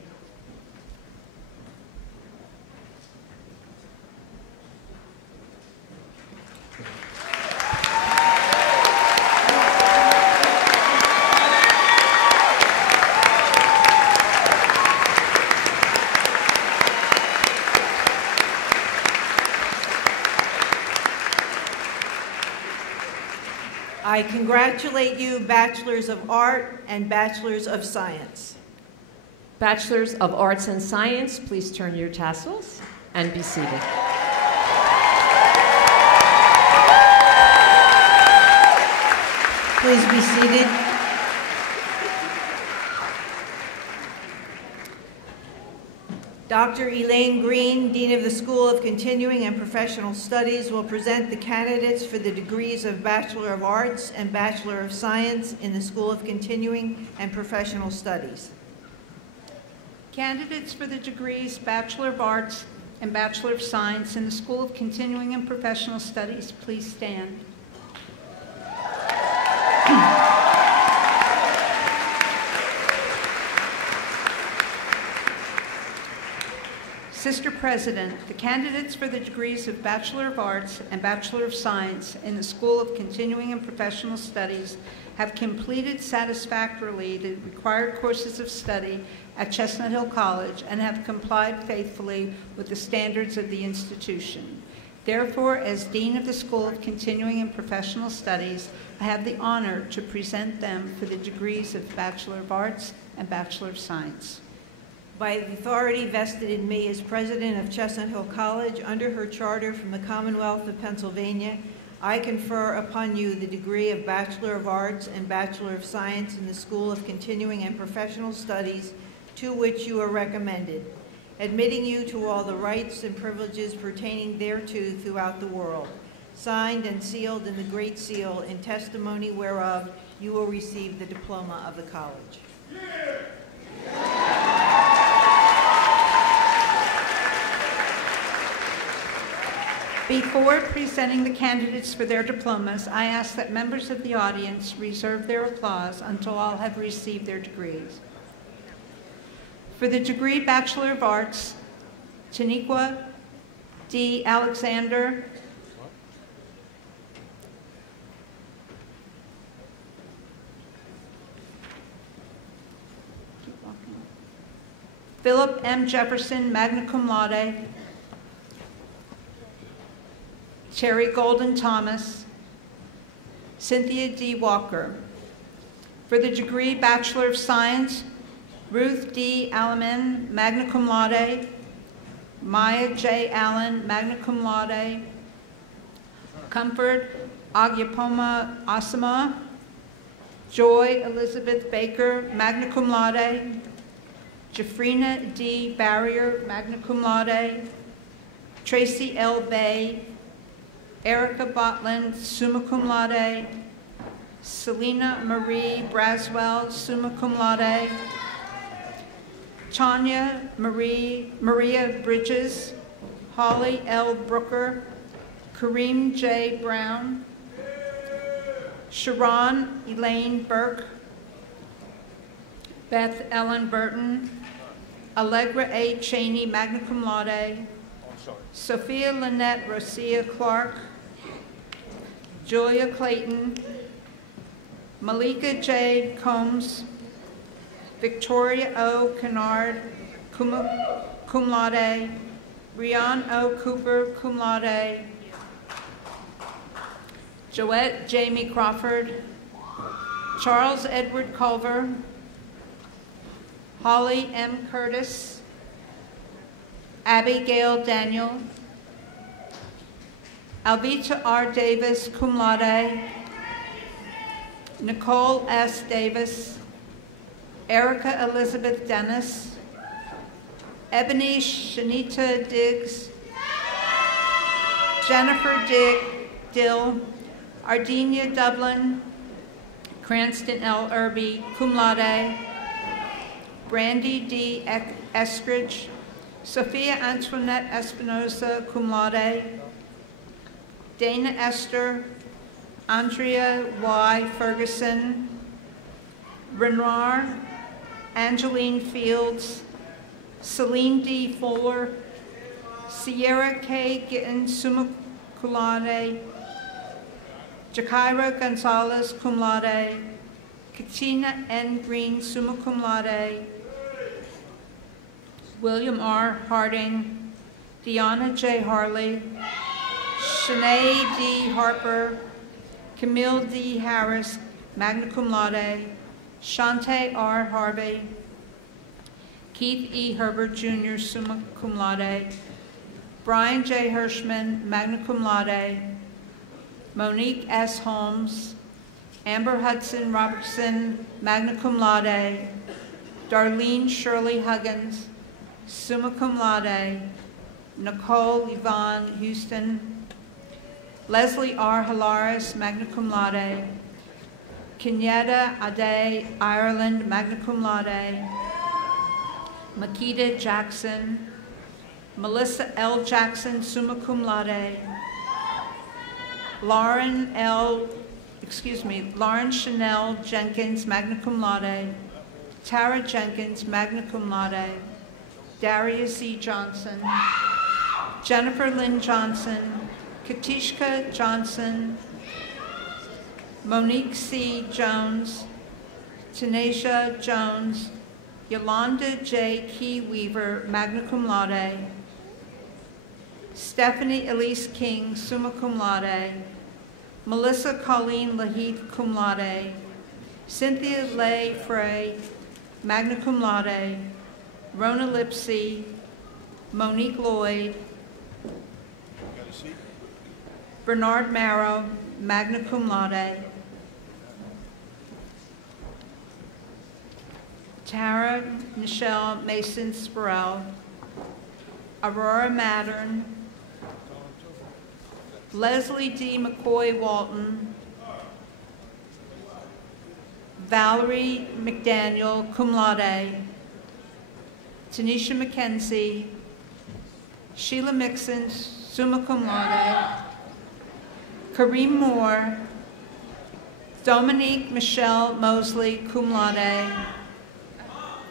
I congratulate you, Bachelors of Art and Bachelors of Science. Bachelors of Arts and Science, please turn your tassels and be seated. Please be seated. Dr. Elaine Green, Dean of the School of Continuing and Professional Studies, will present the candidates for the degrees of Bachelor of Arts and Bachelor of Science in the School of Continuing and Professional Studies. Candidates for the degrees Bachelor of Arts and Bachelor of Science in the School of Continuing and Professional Studies, please stand. Sister President, the candidates for the degrees of Bachelor of Arts and Bachelor of Science in the School of Continuing and Professional Studies have completed satisfactorily the required courses of study at Chestnut Hill College and have complied faithfully with the standards of the institution. Therefore, as Dean of the School of Continuing and Professional Studies, I have the honor to present them for the degrees of Bachelor of Arts and Bachelor of Science. By the authority vested in me as President of Chestnut Hill College, under her charter from the Commonwealth of Pennsylvania, I confer upon you the degree of Bachelor of Arts and Bachelor of Science in the School of Continuing and Professional Studies, to which you are recommended, admitting you to all the rights and privileges pertaining thereto throughout the world. Signed and sealed in the Great Seal, in testimony whereof you will receive the diploma of the college. Before presenting the candidates for their diplomas, I ask that members of the audience reserve their applause until all have received their degrees. For the degree Bachelor of Arts, Taniqua D. Alexander, Philip M. Jefferson, magna cum laude, Cherry Golden Thomas, Cynthia D. Walker. For the degree Bachelor of Science, Ruth D. Alleman, magna cum laude, Maya J. Allen, magna cum laude, Comfort Agyapoma Asama, Joy Elizabeth Baker, magna cum laude, Jafrina D. Barrier, magna cum laude, Tracy L. Bay, Erica Botland, summa cum laude, Selena Marie Braswell, summa cum laude, Tanya Maria Bridges, Holly L. Brooker, Kareem J. Brown, Sharon Elaine Burke, Beth Ellen Burton, Allegra A. Cheney, magna cum laude, Sophia Lynette Rosia Clark, Julia Clayton, Malika J. Combs, Victoria O. Kennard, cum laude, Rian O. Cooper, cum laude, Joette Jamie Crawford, Charles Edward Culver, Holly M. Curtis, Abigail Daniel, Alvita R. Davis, cum laude, Nicole S. Davis, Erica Elizabeth Dennis, Ebony Shanita Diggs, Jennifer Dill, Ardenia Dublin, Cranston L. Irby, cum laude, Brandy D. Eskridge, Sophia Antoinette Espinosa, cum laude, Dana Esther, Andrea Y. Ferguson, Renoir, Angeline Fields, Celine D. Fuller, Sierra K. Gittin, summa cum laude, Jakira Gonzalez, cum laude, Katina N. Green, summa cum laude, William R. Harding, Deanna J. Harley, Shanae D. Harper, Camille D. Harris, magna cum laude, Shantae R. Harvey, Keith E. Herbert Jr., summa cum laude, Brian J. Hirschman, magna cum laude, Monique S. Holmes, Amber Hudson Robertson, magna cum laude, Darlene Shirley Huggins, summa cum laude, Nicole Yvonne Houston, Leslie R. Hilaris, magna cum laude, Kenyetta Ade Ireland, magna cum laude, Makita Jackson, Melissa L. Jackson, summa cum laude, Lauren Chanel Jenkins, magna cum laude, Tara Jenkins, magna cum laude, Darius E. Johnson, Jennifer Lynn Johnson, Katishka Johnson, Monique C. Jones, Tanisha Jones, Yolanda J. Key Weaver, magna cum laude, Stephanie Elise King, summa cum laude, Melissa Colleen Laheath, cum laude, Cynthia Leigh Frey, magna cum laude, Rona Lipsy, Monique Lloyd, Bernard Marrow, magna cum laude, Tara Michelle Mason Spurrell, Aurora Mattern, Leslie D. McCoy Walton, Valerie McDaniel, cum laude, Tanisha McKenzie, Sheila Mixon, summa cum laude, Kareem Moore, Dominique Michelle Mosley, cum laude,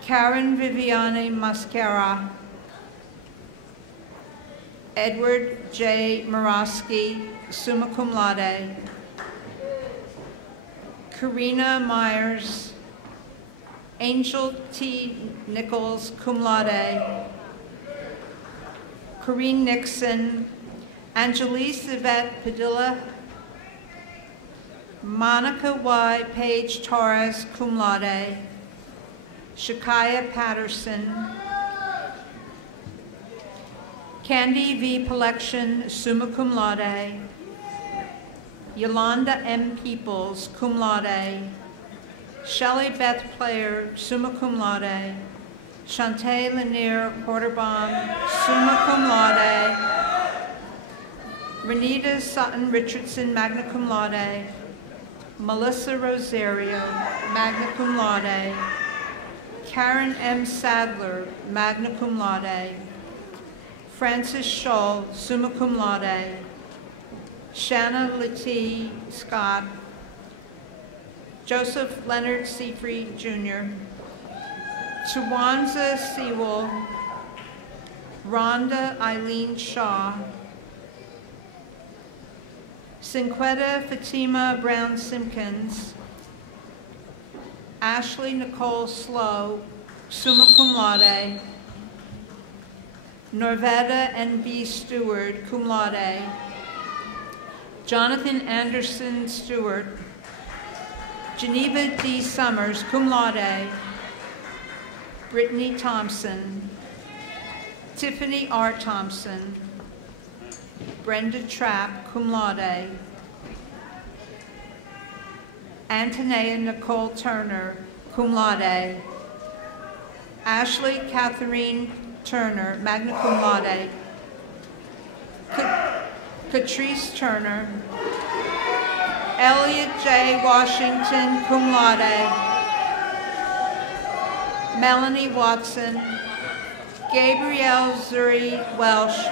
Karen Viviane Mascara, Edward J. Morosky, summa cum laude, Karina Myers, Angel T. Nichols, cum laude, Corrine Nixon, Angelise Yvette Padilla, Monica Y. Page Torres, cum laude, Shakaya Patterson, Candy V. Pelection, summa cum laude, Yolanda M. Peoples, cum laude, Shelley Beth Player, summa cum laude, Shantae Lanier Quarterbaum, summa cum laude, Renita Sutton Richardson, magna cum laude, Melissa Rosario, magna cum laude, Karen M. Sadler, magna cum laude, Francis Scholl, summa cum laude, Shanna Lettie Scott, Joseph Leonard Seafried Jr., Tawanza Sewell, Rhonda Eileen Shaw, Cinquetta Fatima Brown Simpkins, Ashley Nicole Slow, summa cum laude, Norvetta N.B. Stewart, cum laude, Jonathan Anderson Stewart, Geneva D. Summers, cum laude, Brittany Thompson, Tiffany R. Thompson, Brenda Trapp, cum laude, Antonia Nicole Turner, cum laude, Ashley Catherine Turner, magna cum laude, Catrice Turner, Elliot J. Washington, cum laude, Melanie Watson, Gabrielle Zuri Welsh,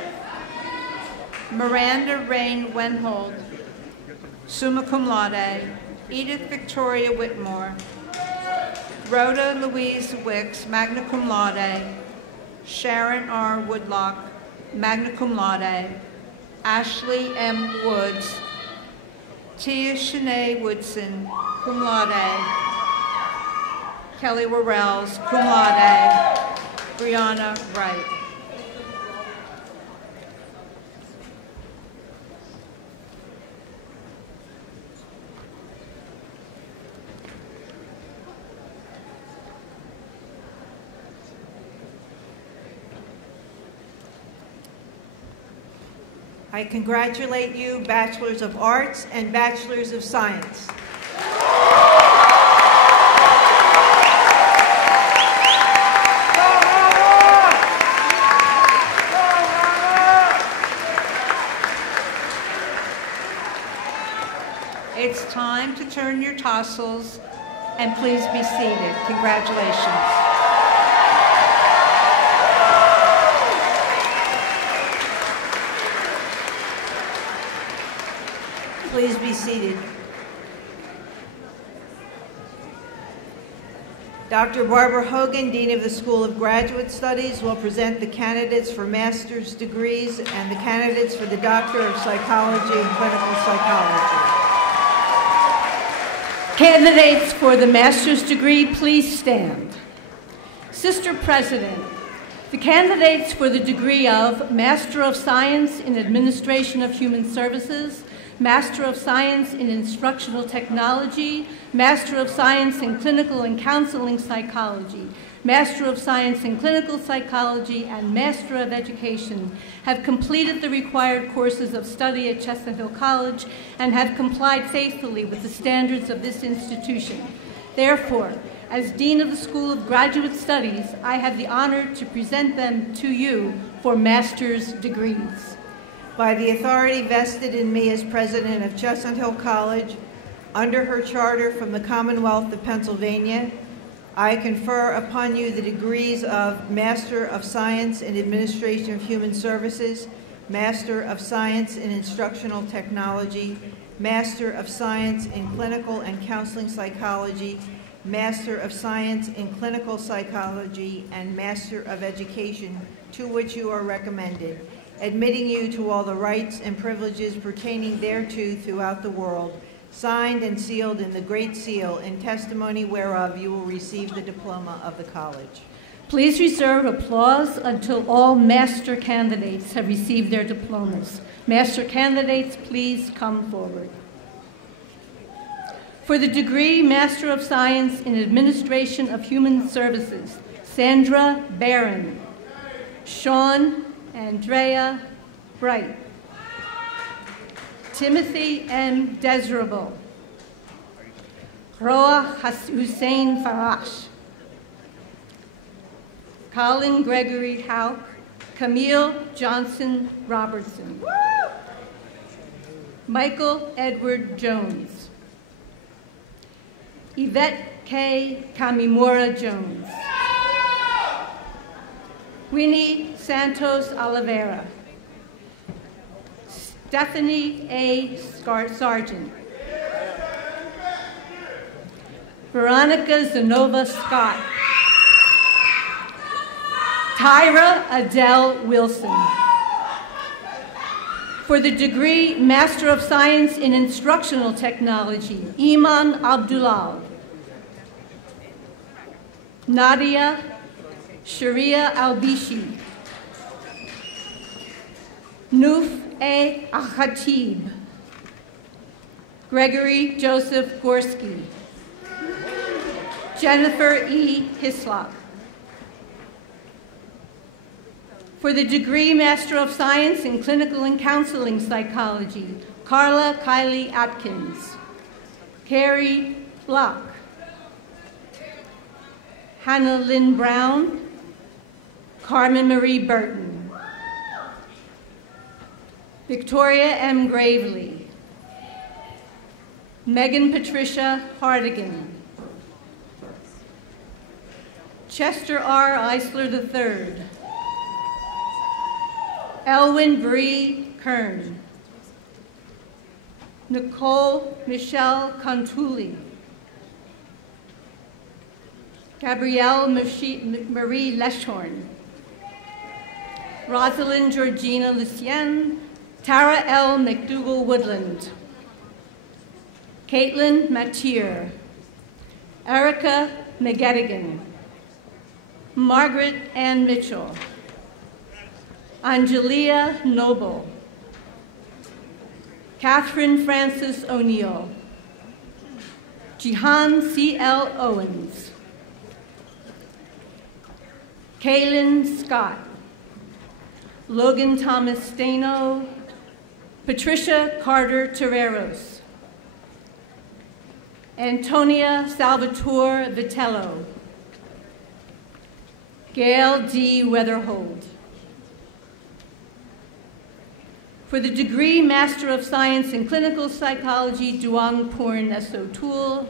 Miranda Rain Wenhold, summa cum laude, Edith Victoria Whitmore, Rhoda Louise Wicks, magna cum laude, Sharon R. Woodlock, magna cum laude, Ashley M. Woods, Tia Shanae Woodson, cum laude, Kelly Worrells, cum laude, Brianna Wright. I congratulate you, Bachelors of Arts and Bachelors of Science. It's time to turn your tassels and please be seated. Congratulations. Please be seated. Dr. Barbara Hogan, Dean of the School of Graduate Studies, will present the candidates for master's degrees and the candidates for the Doctor of Psychology and Clinical Psychology. Candidates for the master's degree, please stand. Sister President, the candidates for the degree of Master of Science in Administration of Human Services, Master of Science in Instructional Technology, Master of Science in Clinical and Counseling Psychology, Master of Science in Clinical Psychology, and Master of Education have completed the required courses of study at Chestnut Hill College and have complied faithfully with the standards of this institution. Therefore, as Dean of the School of Graduate Studies, I have the honor to present them to you for master's degrees. By the authority vested in me as President of Chestnut Hill College, under her charter from the Commonwealth of Pennsylvania, I confer upon you the degrees of Master of Science in Administration of Human Services, Master of Science in Instructional Technology, Master of Science in Clinical and Counseling Psychology, Master of Science in Clinical Psychology, and Master of Education, to which you are recommended, admitting you to all the rights and privileges pertaining thereto throughout the world, signed and sealed in the Great Seal, in testimony whereof you will receive the diploma of the college. Please reserve applause until all master candidates have received their diplomas. Master candidates, please come forward. For the degree Master of Science in Administration of Human Services, Sandra Barron, Sean Andrea Bright, Timothy M. Desirable, Roa Hussein Farash, Colin Gregory Hauk, Camille Johnson Robertson, Michael Edward Jones, Yvette K. Kamimura Jones, Winnie Santos Oliveira, Stephanie A. Sargent, Veronica Zanova Scott, Tyra Adele Wilson. For the degree Master of Science in Instructional Technology, Iman Abdullah, Nadia Sharia Albishi, Nuf A. Akhatib, Gregory Joseph Gorski, Jennifer E. Hislop, For the degree Master of Science in Clinical and Counseling Psychology, Carla Kylie Atkins. Carrie Block. Hannah Lynn Brown. Carmen Marie Burton. Victoria M. Gravely. Megan Patricia Hardigan. Chester R. Eisler III. Elwyn Bree Kern. Nicole Michelle Contuli. Gabrielle Marie Leschhorn. Rosalind Georgina Lucien. Tara L. McDougall Woodland. Caitlin Matier. Erica McGettigan. Margaret Ann Mitchell. Angelia Noble. Catherine Francis O'Neill. Jihan C.L. Owens. Kaylin Scott. Logan Thomas Stano. Patricia Carter Terreros. Antonia Salvatore Vitello. Gail D. Weatherhold. For the degree Master of Science in Clinical Psychology, Duong Porn Nesotul.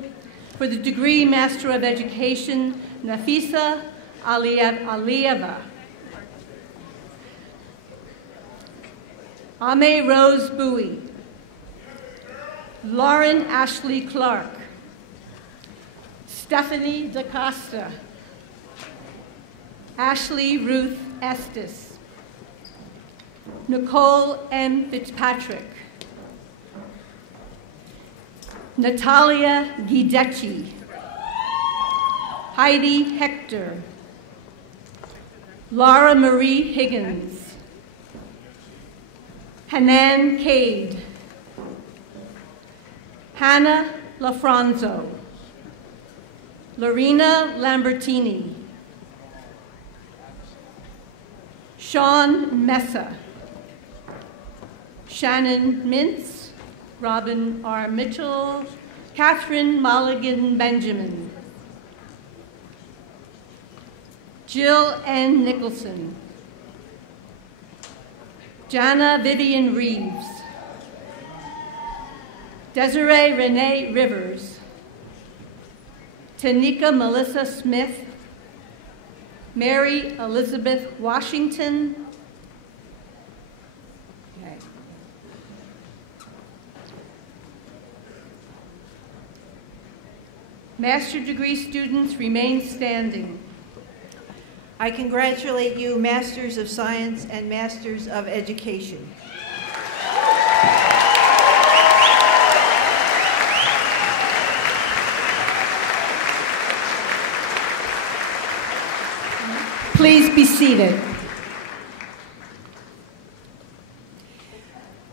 For the degree Master of Education, Nafisa Alieva. Ame Rose Bowie. Lauren Ashley Clark. Stephanie DaCosta. Ashley Ruth Estes. Nicole M. Fitzpatrick. Natalia Guidecci. Heidi Hector. Laura Marie Higgins. Hanan Cade. Hannah LaFranzo. Lorena Lambertini. Sean Messa. Shannon Mintz. Robin R. Mitchell. Catherine Mulligan Benjamin. Jill N. Nicholson. Jana Vivian Reeves. Desiree Renee Rivers. Tanika Melissa Smith. Mary Elizabeth Washington. Okay. Master degree students remain standing. I congratulate you, Masters of Science and Masters of Education. Please be seated.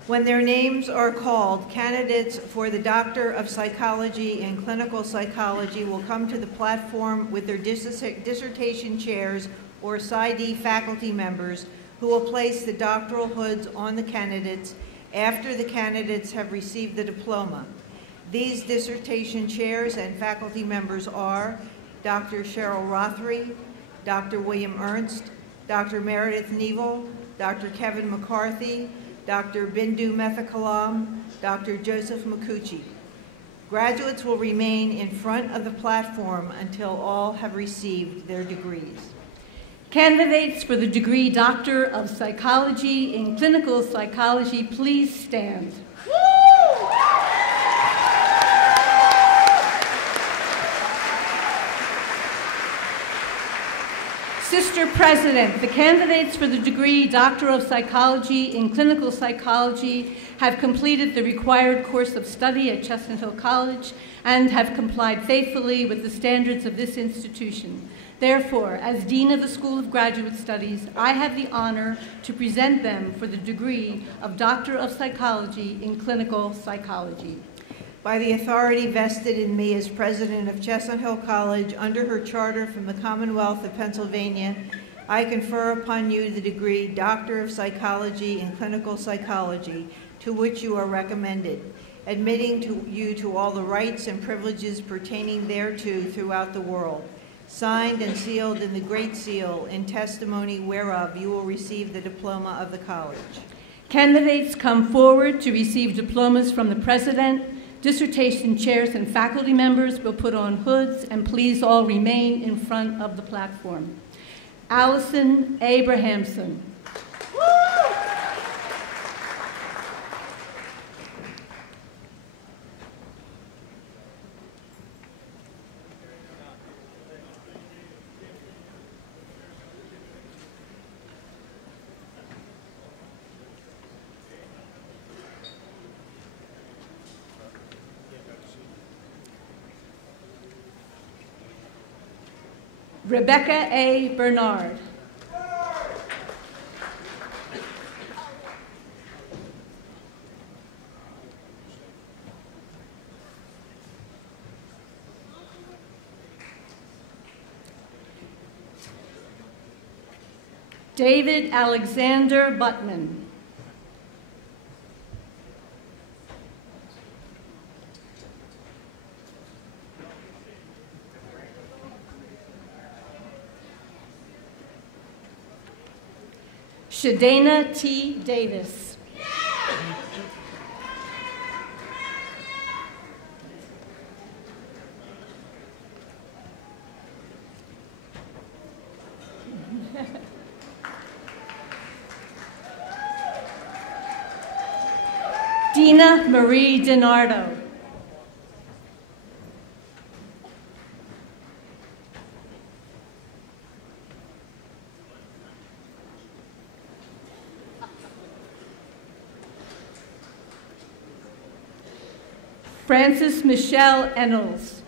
When their names are called, candidates for the Doctor of Psychology and Clinical Psychology will come to the platform with their dissertation chairs or PsyD faculty members who will place the doctoral hoods on the candidates after the candidates have received the diploma. These dissertation chairs and faculty members are Dr. Cheryl Rothery, Dr. William Ernst, Dr. Meredith Neville, Dr. Kevin McCarthy, Dr. Bindu Methakalam, Dr. Joseph Makuchi. Graduates will remain in front of the platform until all have received their degrees. Candidates for the degree Doctor of Psychology in Clinical Psychology, please stand. Sister President, the candidates for the degree Doctor of Psychology in Clinical Psychology have completed the required course of study at Chestnut Hill College and have complied faithfully with the standards of this institution. Therefore, as Dean of the School of Graduate Studies, I have the honor to present them for the degree of Doctor of Psychology in Clinical Psychology. By the authority vested in me as president of Chestnut Hill College under her charter from the Commonwealth of Pennsylvania, I confer upon you the degree Doctor of Psychology in Clinical Psychology, to which you are recommended, admitting you to all the rights and privileges pertaining thereto throughout the world. Signed and sealed in the Great Seal, in testimony whereof you will receive the diploma of the college. Candidates come forward to receive diplomas from the president. Dissertation chairs and faculty members will put on hoods, and please all remain in front of the platform. Allison Abrahamson. Rebecca A. Bernard. David Alexander Buttman. Shadana T. Davis. Dina Marie DiNardo. Frances Michelle Ennels.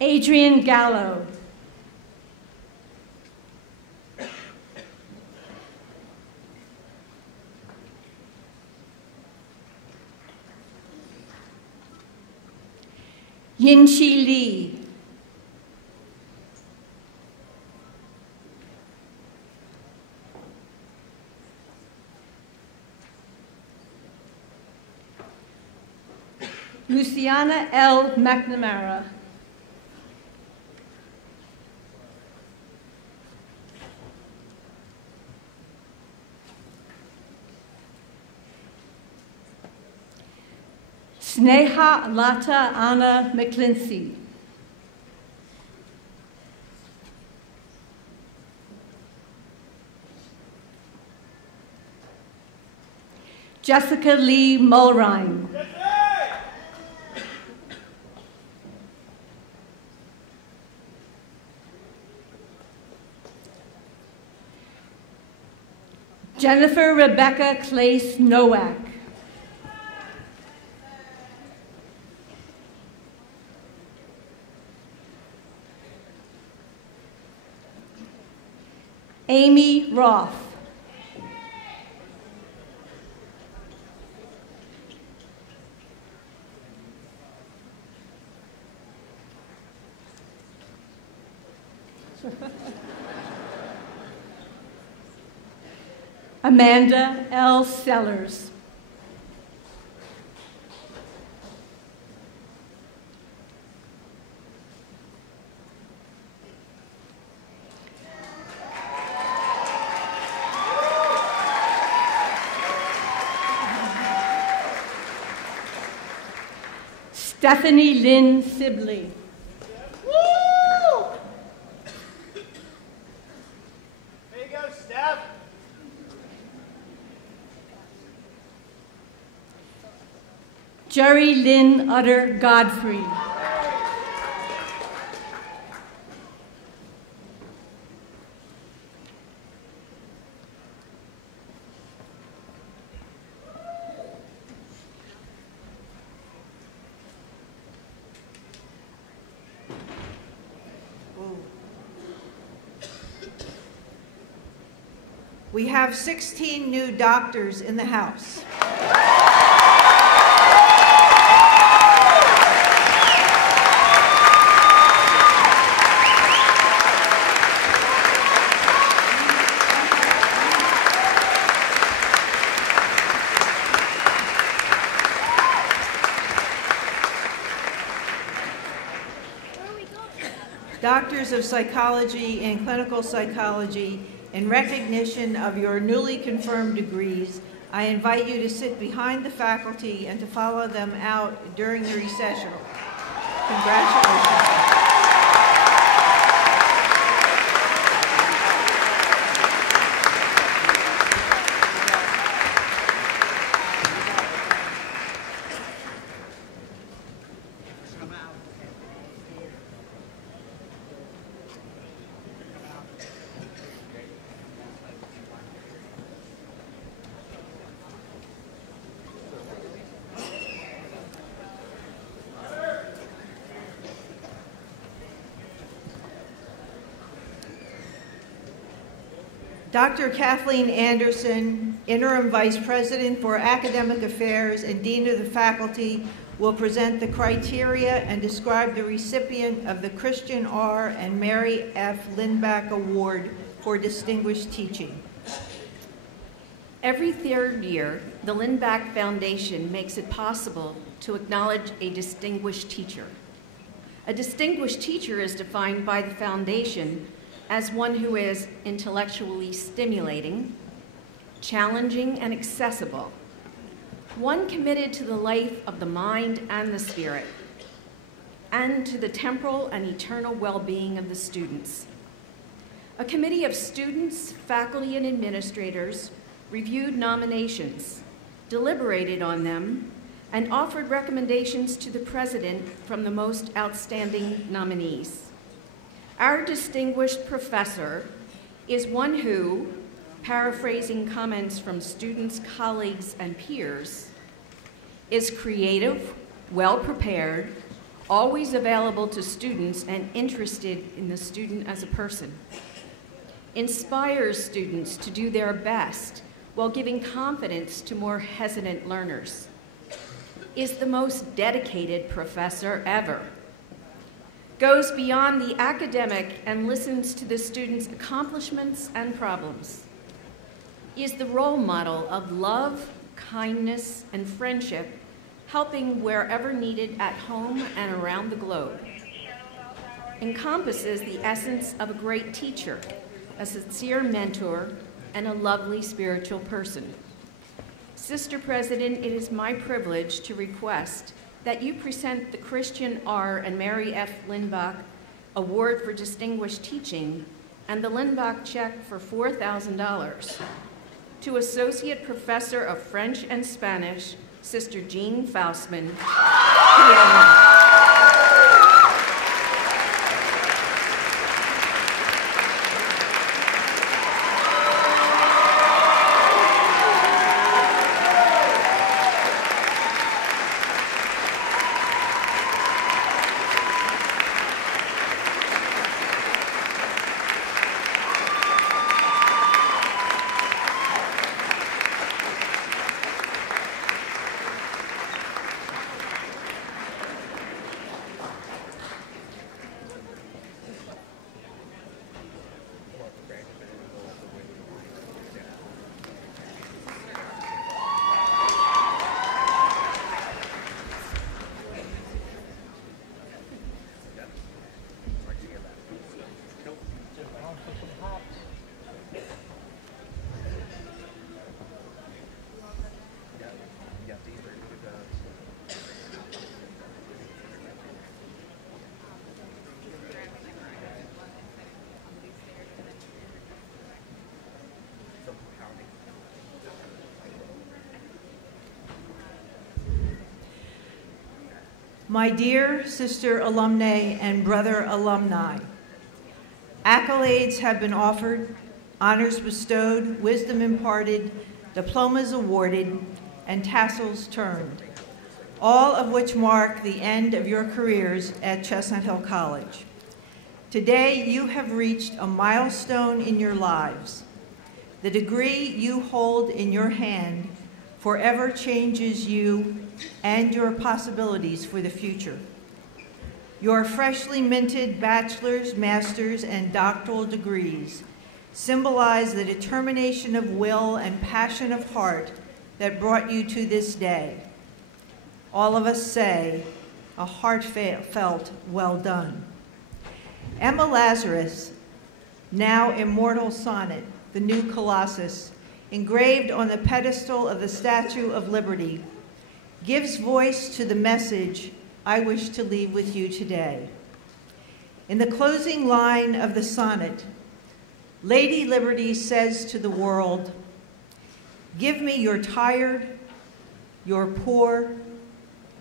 Adrian Gallo. Yinchi Lee. Luciana L. McNamara. Sneha Lata Anna McClincy. Jessica Lee Mulrine. Jennifer Rebecca Clace Nowak. Amy Roth. Amanda L. Sellers. Stephanie Lynn Sibley. Woo! There you go, Steph. Jerry Lynn Utter Godfrey. We have 16 new doctors in the house. Doctors of Psychology and Clinical Psychology, in recognition of your newly confirmed degrees, I invite you to sit behind the faculty and to follow them out during the recessional. Congratulations. Dr. Kathleen Anderson, Interim Vice President for Academic Affairs and Dean of the Faculty, will present the criteria and describe the recipient of the Christian R. and Mary F. Lindback Award for Distinguished Teaching. Every third year, the Lindback Foundation makes it possible to acknowledge a distinguished teacher. A distinguished teacher is defined by the foundation as one who is intellectually stimulating, challenging, and accessible, one committed to the life of the mind and the spirit, and to the temporal and eternal well-being of the students. A committee of students, faculty, and administrators reviewed nominations, deliberated on them, and offered recommendations to the president from the most outstanding nominees. Our distinguished professor is one who, paraphrasing comments from students, colleagues, and peers, is creative, well-prepared, always available to students and interested in the student as a person, inspires students to do their best while giving confidence to more hesitant learners, is the most dedicated professor ever, goes beyond the academic and listens to the students' accomplishments and problems, is the role model of love, kindness, and friendship, helping wherever needed at home and around the globe, encompasses the essence of a great teacher, a sincere mentor, and a lovely spiritual person. Sister President, it is my privilege to request that you present the Christian R. and Mary F. Lindback Award for Distinguished Teaching and the Lindback check for $4,000 to Associate Professor of French and Spanish, Sister Jean Faustman, piano. My dear sister alumnae and brother alumni, accolades have been offered, honors bestowed, wisdom imparted, diplomas awarded, and tassels turned, all of which mark the end of your careers at Chestnut Hill College. Today, you have reached a milestone in your lives. The degree you hold in your hand forever changes you and your possibilities for the future. Your freshly minted bachelor's, master's, and doctoral degrees symbolize the determination of will and passion of heart that brought you to this day. All of us say, a heartfelt well done. Emma Lazarus, now immortal sonnet, the new Colossus, engraved on the pedestal of the Statue of Liberty, gives voice to the message I wish to leave with you today. In the closing line of the sonnet, Lady Liberty says to the world, "Give me your tired, your poor,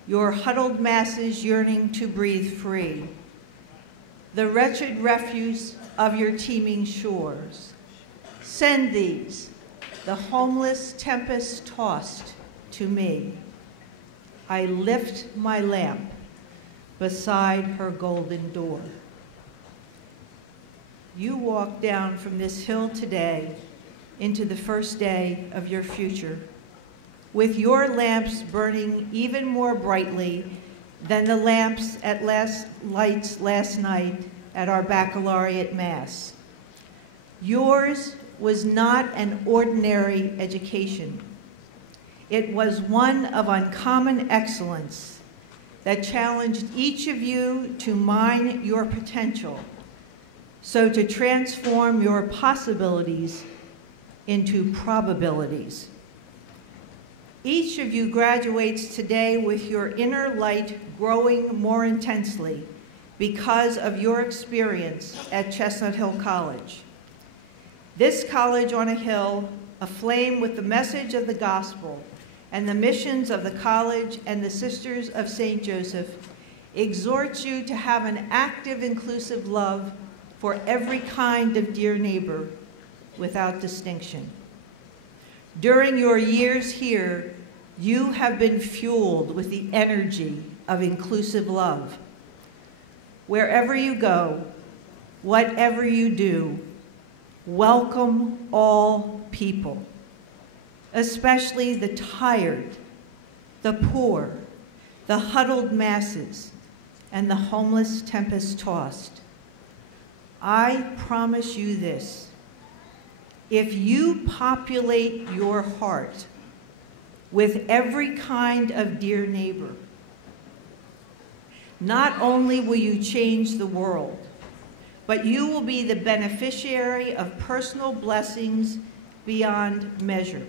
your huddled masses yearning to breathe free, the wretched refuse of your teeming shores. Send these, the homeless tempest-tossed, to me. I lift my lamp beside her golden door." You walk down from this hill today into the first day of your future, with your lamps burning even more brightly than the lamps at lights last night at our baccalaureate mass. Yours was not an ordinary education. It was one of uncommon excellence that challenged each of you to mine your potential, so to transform your possibilities into probabilities. Each of you graduates today with your inner light growing more intensely because of your experience at Chestnut Hill College. This college on a hill, aflame with the message of the gospel and the missions of the college and the Sisters of St. Joseph, exhorts you to have an active, inclusive love for every kind of dear neighbor without distinction. During your years here, you have been fueled with the energy of inclusive love. Wherever you go, whatever you do, welcome all people, especially the tired, the poor, the huddled masses, and the homeless tempest-tossed. I promise you this: if you populate your heart with every kind of dear neighbor, not only will you change the world, but you will be the beneficiary of personal blessings beyond measure.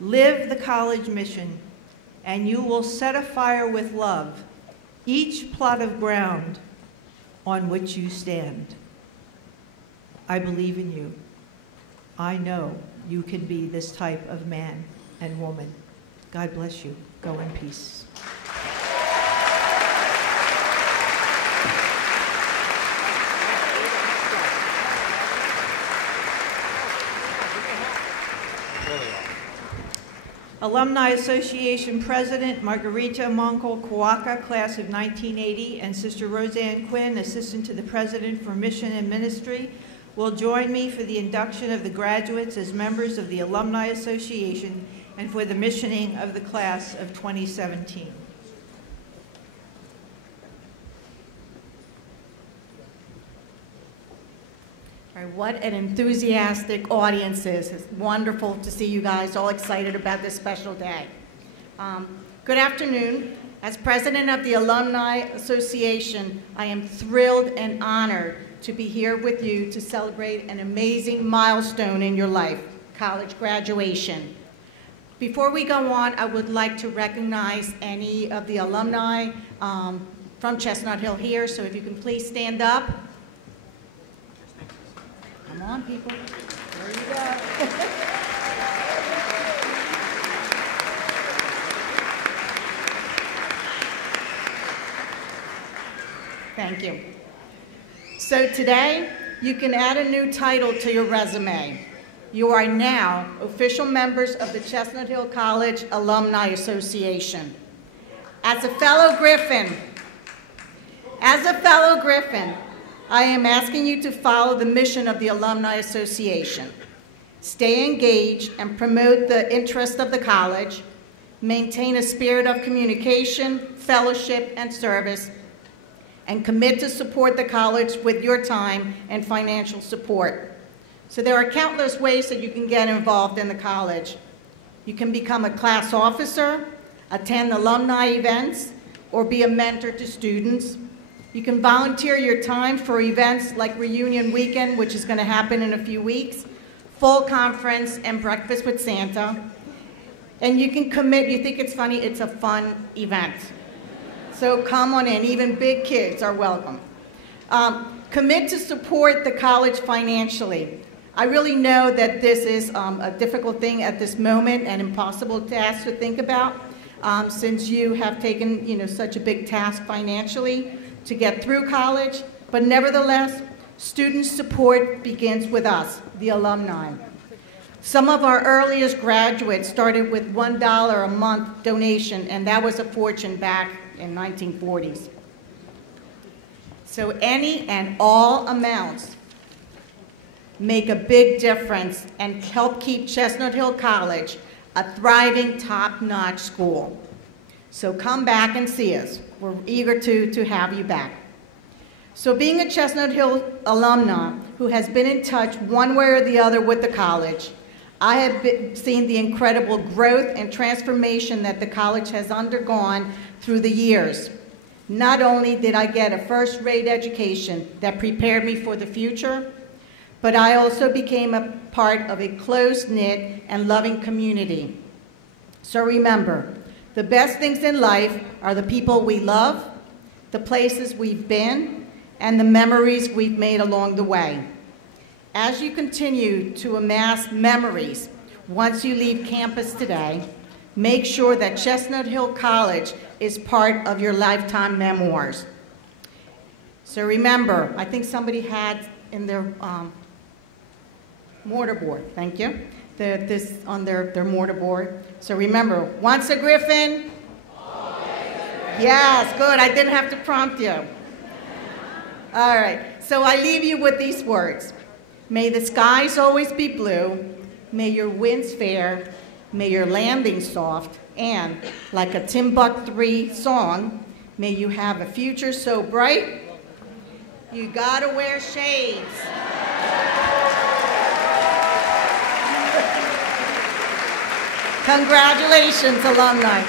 Live the college mission, and you will set afire with love each plot of ground on which you stand. I believe in you. I know you can be this type of man and woman. God bless you. Go in peace. Alumni Association President Margarita Moncol-Coaca, class of 1980, and Sister Roseanne Quinn, Assistant to the President for Mission and Ministry, will join me for the induction of the graduates as members of the Alumni Association and for the missioning of the class of 2017. What an enthusiastic audience is. It's wonderful to see you guys all excited about this special day. Good afternoon. As president of the Alumni Association, I am thrilled and honored to be here with you to celebrate an amazing milestone in your life, college graduation. Before we go on, I would like to recognize any of the alumni from Chestnut Hill here, so if you can please stand up. Come on, people. There you go. Thank you. So today, you can add a new title to your resume. You are now official members of the Chestnut Hill College Alumni Association. As a fellow Griffin, I am asking you to follow the mission of the Alumni Association. stay engaged and promote the interest of the college, maintain a spirit of communication, fellowship, and service, and commit to support the college with your time and financial support. So there are countless ways that you can get involved in the college. You can become a class officer, attend alumni events, or be a mentor to students. You can volunteer your time for events like Reunion Weekend, which is going to happen in a few weeks, Fall Conference, and Breakfast with Santa. And you can commit, you think it's funny, it's a fun event. So come on in, even big kids are welcome. Commit to support the college financially. I really know that this is a difficult thing at this moment, an impossible task to think about, since you have taken such a big task financially to get through college. But nevertheless, student support begins with us, the alumni. Some of our earliest graduates started with $1 a month donation, and that was a fortune back in 1940s. So any and all amounts make a big difference and help keep Chestnut Hill College a thriving, top-notch school. So come back and see us. We're eager to have you back. So being a Chestnut Hill alumna who has been in touch one way or the other with the college, I have seen the incredible growth and transformation that the college has undergone through the years. Not only did I get a first-rate education that prepared me for the future, but I also became a part of a close-knit and loving community. So remember, the best things in life are the people we love, the places we've been, and the memories we've made along the way. As you continue to amass memories once you leave campus today, make sure that Chestnut Hill College is part of your lifetime memoirs. So remember, I think somebody had in their mortarboard, thank you, this on their mortarboard. So remember, once a Griffin, yes, good, I didn't have to prompt you. All right, so I leave you with these words. May the skies always be blue, may your winds fair, may your landing soft, and like a Timbuk3 song, may you have a future so bright, you gotta wear shades. Congratulations, alumni.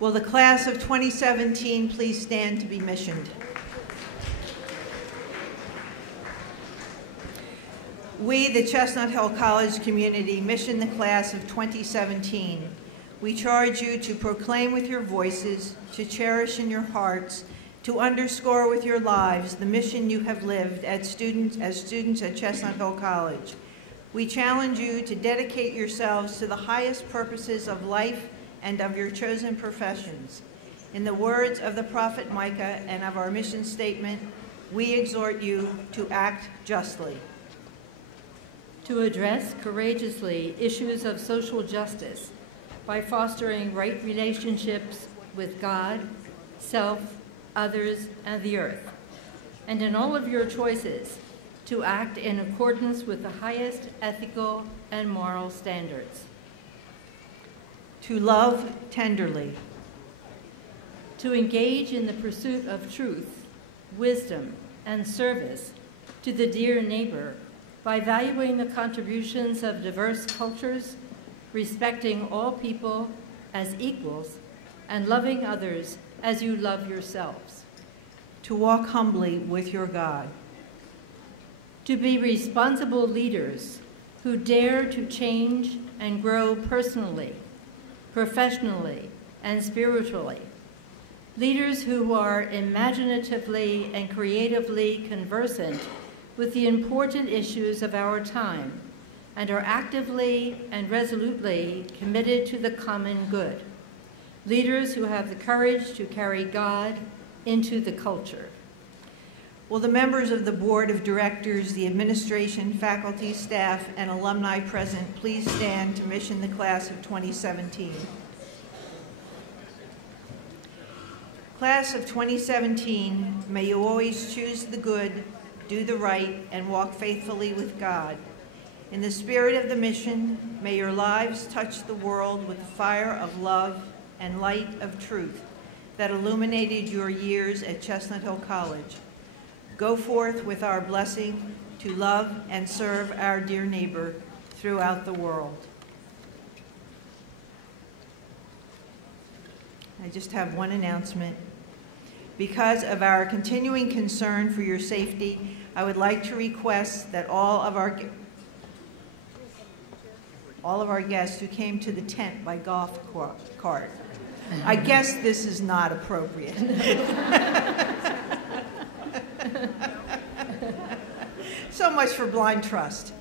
Will the class of 2017 please stand to be missioned? We, the Chestnut Hill College community, mission the class of 2017. We charge you to proclaim with your voices, to cherish in your hearts, to underscore with your lives the mission you have lived as students at Chestnut Hill College. We challenge you to dedicate yourselves to the highest purposes of life and of your chosen professions. In the words of the prophet Micah and of our mission statement, we exhort you to act justly. To address courageously issues of social justice by fostering right relationships with God, self, others, and the earth. And in all of your choices, to act in accordance with the highest ethical and moral standards. To love tenderly. To engage in the pursuit of truth, wisdom, and service to the dear neighbor by valuing the contributions of diverse cultures, respecting all people as equals, and loving others as you love yourselves. To walk humbly with your God. To be responsible leaders who dare to change and grow personally, professionally, and spiritually. Leaders who are imaginatively and creatively conversant with the important issues of our time and are actively and resolutely committed to the common good. Leaders who have the courage to carry God into the culture. Will the members of the Board of Directors, the administration, faculty, staff, and alumni present please stand to mission the class of 2017. Class of 2017, may you always choose the good, do the right, and walk faithfully with God. In the spirit of the mission, may your lives touch the world with the fire of love and light of truth that illuminated your years at Chestnut Hill College. Go forth with our blessing to love and serve our dear neighbor throughout the world. I just have one announcement. Because of our continuing concern for your safety, I would like to request that all of our guests who came to the tent by golf cart. I guess this is not appropriate. So much for blind trust.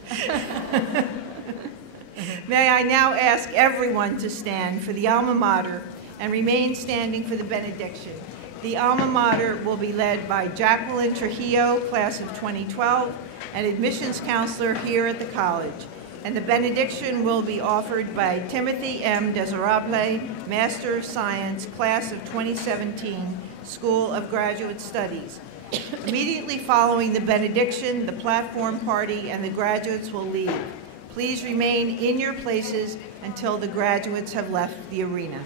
May I now ask everyone to stand for the alma mater and remain standing for the benediction. The alma mater will be led by Jacqueline Trujillo, class of 2012, an admissions counselor here at the college. And the benediction will be offered by Timothy M. Desirable, Master of Science, class of 2017, School of Graduate Studies. Immediately following the benediction, the platform party and the graduates will leave. Please remain in your places until the graduates have left the arena.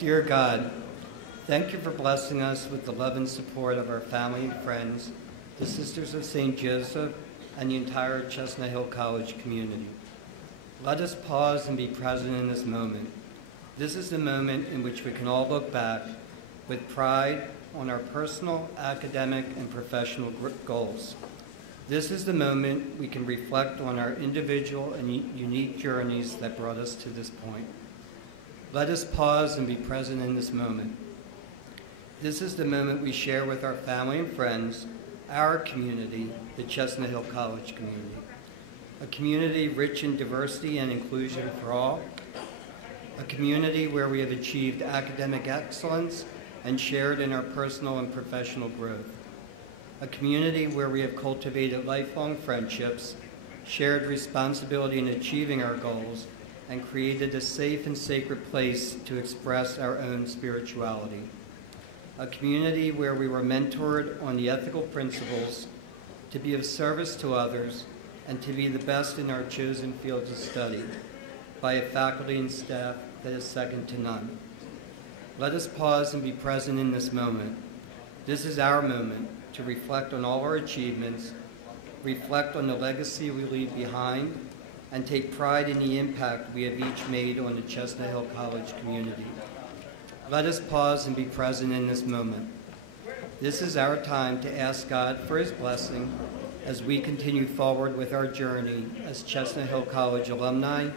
Dear God, thank you for blessing us with the love and support of our family and friends, the Sisters of St. Joseph, and the entire Chestnut Hill College community. Let us pause and be present in this moment. This is the moment in which we can all look back with pride on our personal, academic, and professional goals. This is the moment we can reflect on our individual and unique journeys that brought us to this point. Let us pause and be present in this moment. This is the moment we share with our family and friends, our community, the Chestnut Hill College community. A community rich in diversity and inclusion for all. A community where we have achieved academic excellence and shared in our personal and professional growth. A community where we have cultivated lifelong friendships, shared responsibility in achieving our goals, and created a safe and sacred place to express our own spirituality. A community where we were mentored on the ethical principles to be of service to others, and to be the best in our chosen fields of study by a faculty and staff that is second to none. Let us pause and be present in this moment. This is our moment to reflect on all our achievements, reflect on the legacy we leave behind, and take pride in the impact we have each made on the Chestnut Hill College community. Let us pause and be present in this moment. This is our time to ask God for his blessing as we continue forward with our journey as Chestnut Hill College alumni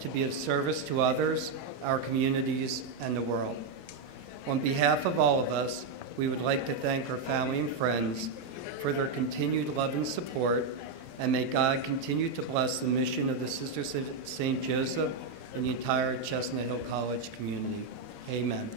to be of service to others, our communities, and the world. On behalf of all of us, we would like to thank our family and friends for their continued love and support, and may God continue to bless the mission of the Sisters of St. Joseph and the entire Chestnut Hill College community. Amen.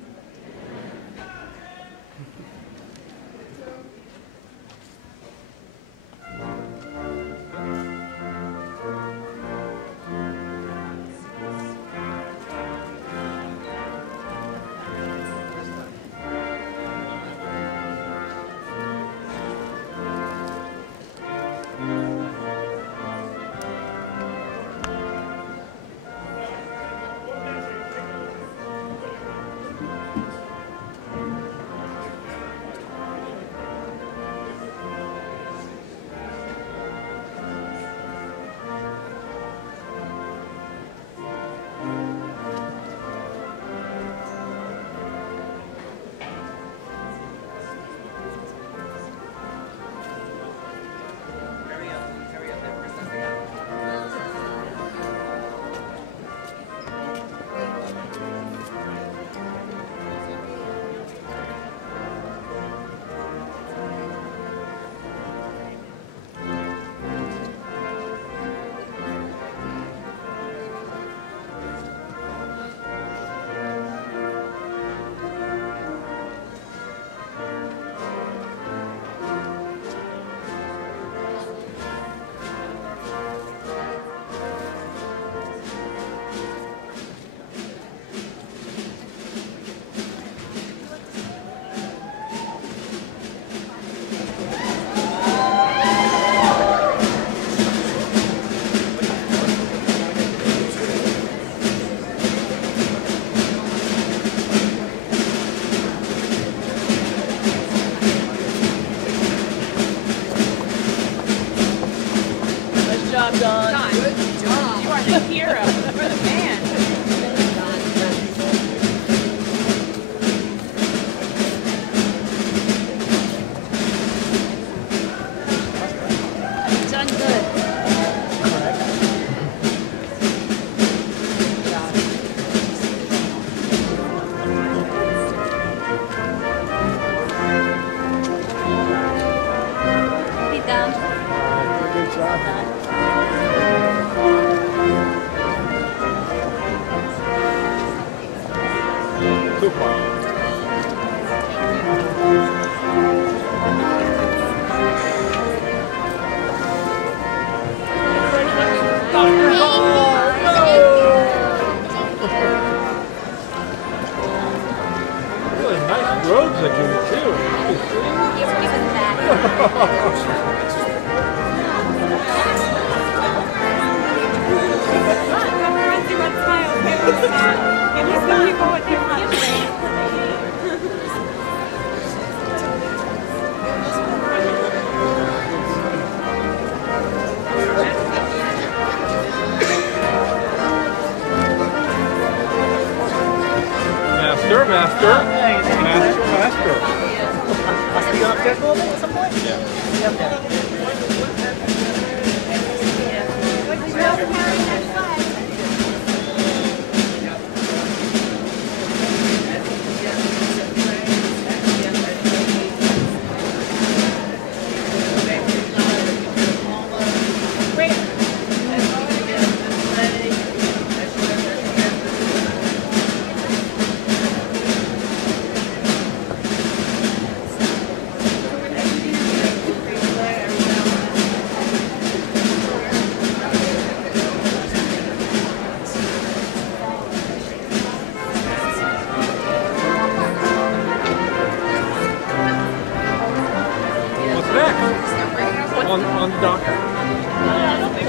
On the docket.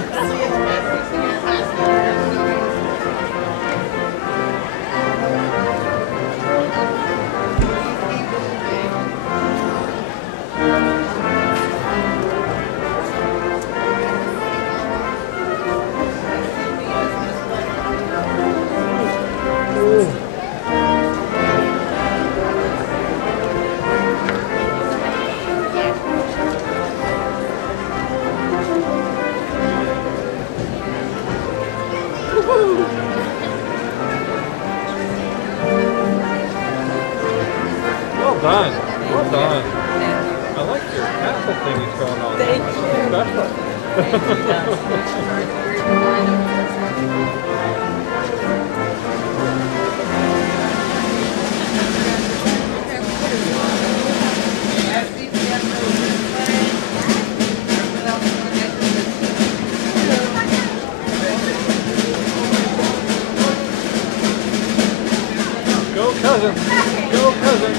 Go cousin. Go cousin.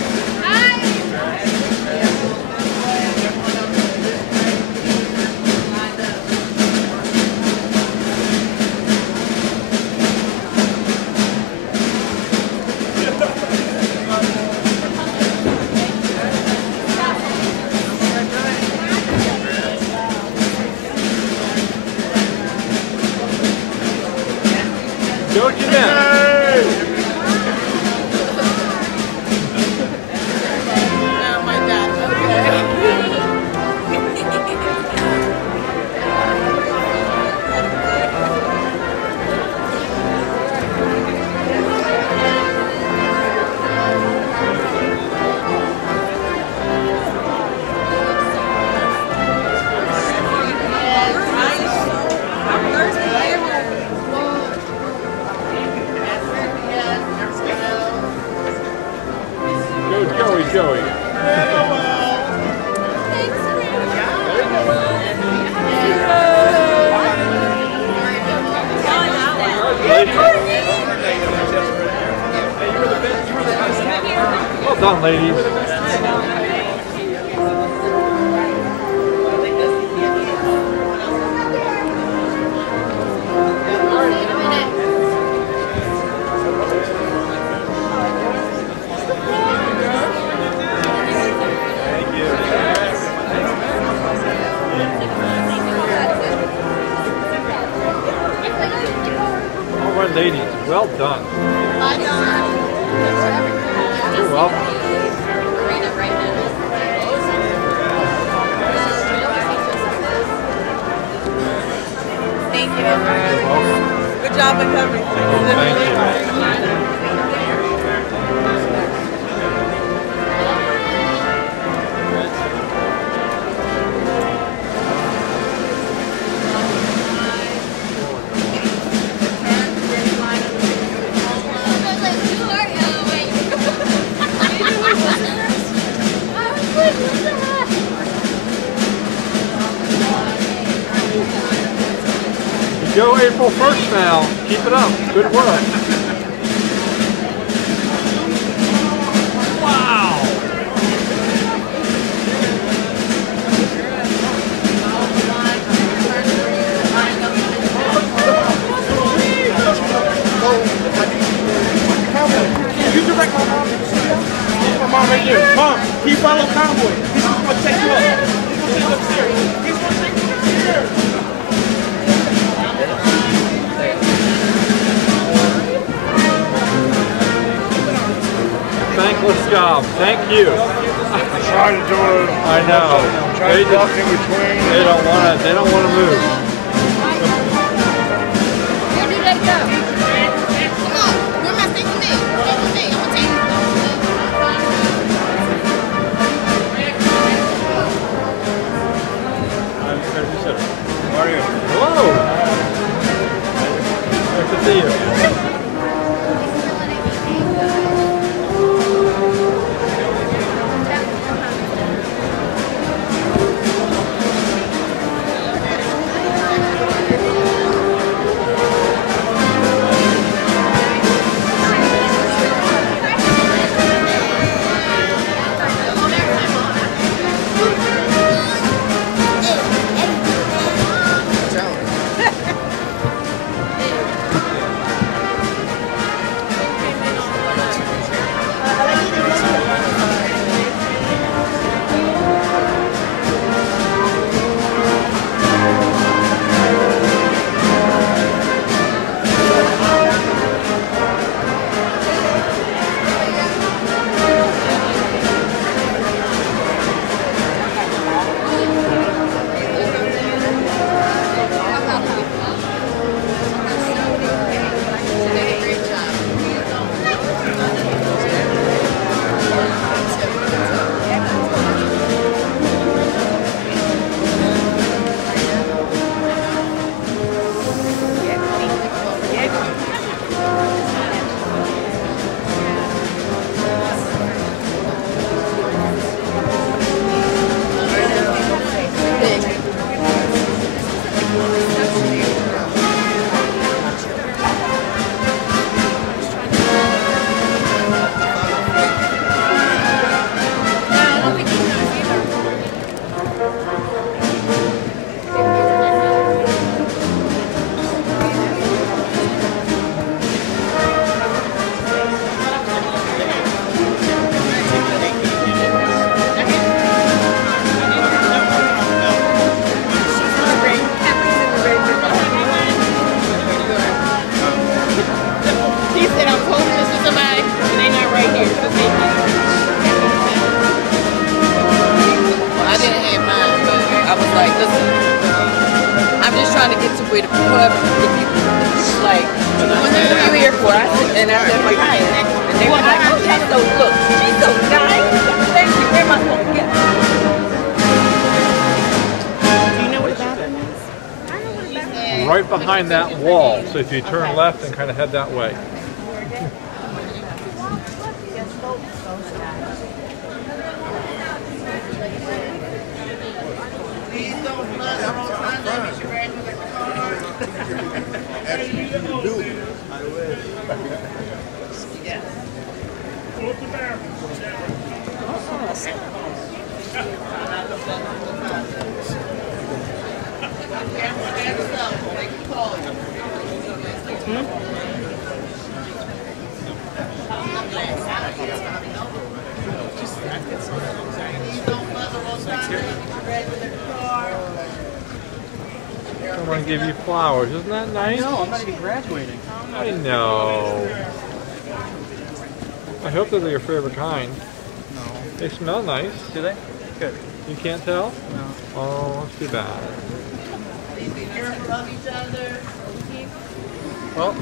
Go Jeanette. Go Joey. Well done, ladies. All right, ladies, well done. You're welcome. Thank you. Good job on covering. Thank you. Go April 1st now. Keep it up. Good work. Wow. You direct my mom. My mom right here. Mom, he follow Convoy. He's going to take you up. He's going to take you upstairs. He's going to take you upstairs. Thankless job. Thank you. I'm trying to do it. I know. I'm trying to walk in between. They don't want to. They don't want to move. Where do they go? Come on. Where am I staying with me? Stay with me. I'm going to take you. How are you? Hello. Nice to see you. trying to get to where the pub, like, what are you here for? I said, and I said, like, and they were like, oh, she's so, look, she's so nice. Thank you. Where am I supposed to get? Do you know what the bathroom is? Right behind that wall. So if you turn left and kind of head that way. Someone give you flowers, isn't that nice? No, I'm not even graduating. I know. I hope that they're your favorite kind. No. They smell nice. Do they? Good. You can't tell? No. Oh, that's too bad. Well,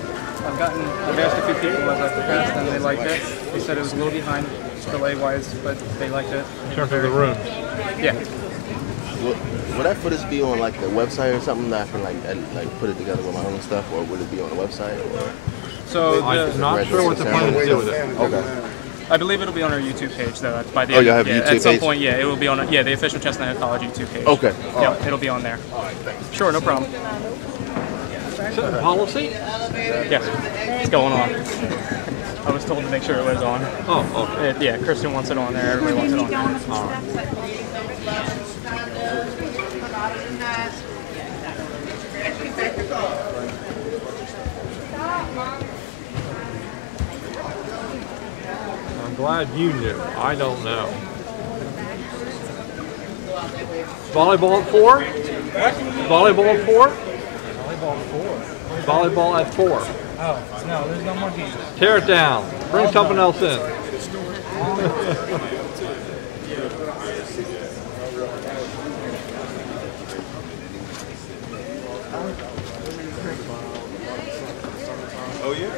I've asked a few people as I've passed and they liked it. They said it was a little behind delay-wise, but they liked it. In terms of the rooms? Yeah. Would that footage be on like the website or something that I can like put it together with my own stuff, or would it be on the website? Or So I'm not sure what the plan is to do with it. Okay. I believe it'll be on our YouTube page though. By the Oh, you'll have a YouTube at some page? point, yeah, it will be on the official Chestnut Hill College YouTube page. Okay. Yeah, Alright. it'll be on there. Sure, no problem. Is it policy? Yes, it's going on. I was told to make sure it was on. Oh, okay. Yeah, Kristen wants it on there. Everybody wants it on there. All right. I'm glad you knew. I don't know. Volleyball at 4? Volleyball at 4? Volleyball at 4. Volleyball at 4. Oh, no, there's no more games. Tear it down. Bring something else in. Oh, yeah?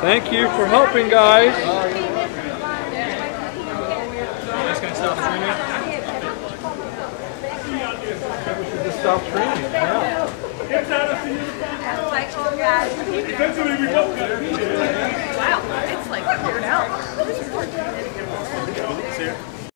Thank you for helping, guys. Just stop streaming. Yeah. Wow, it's like cleared out.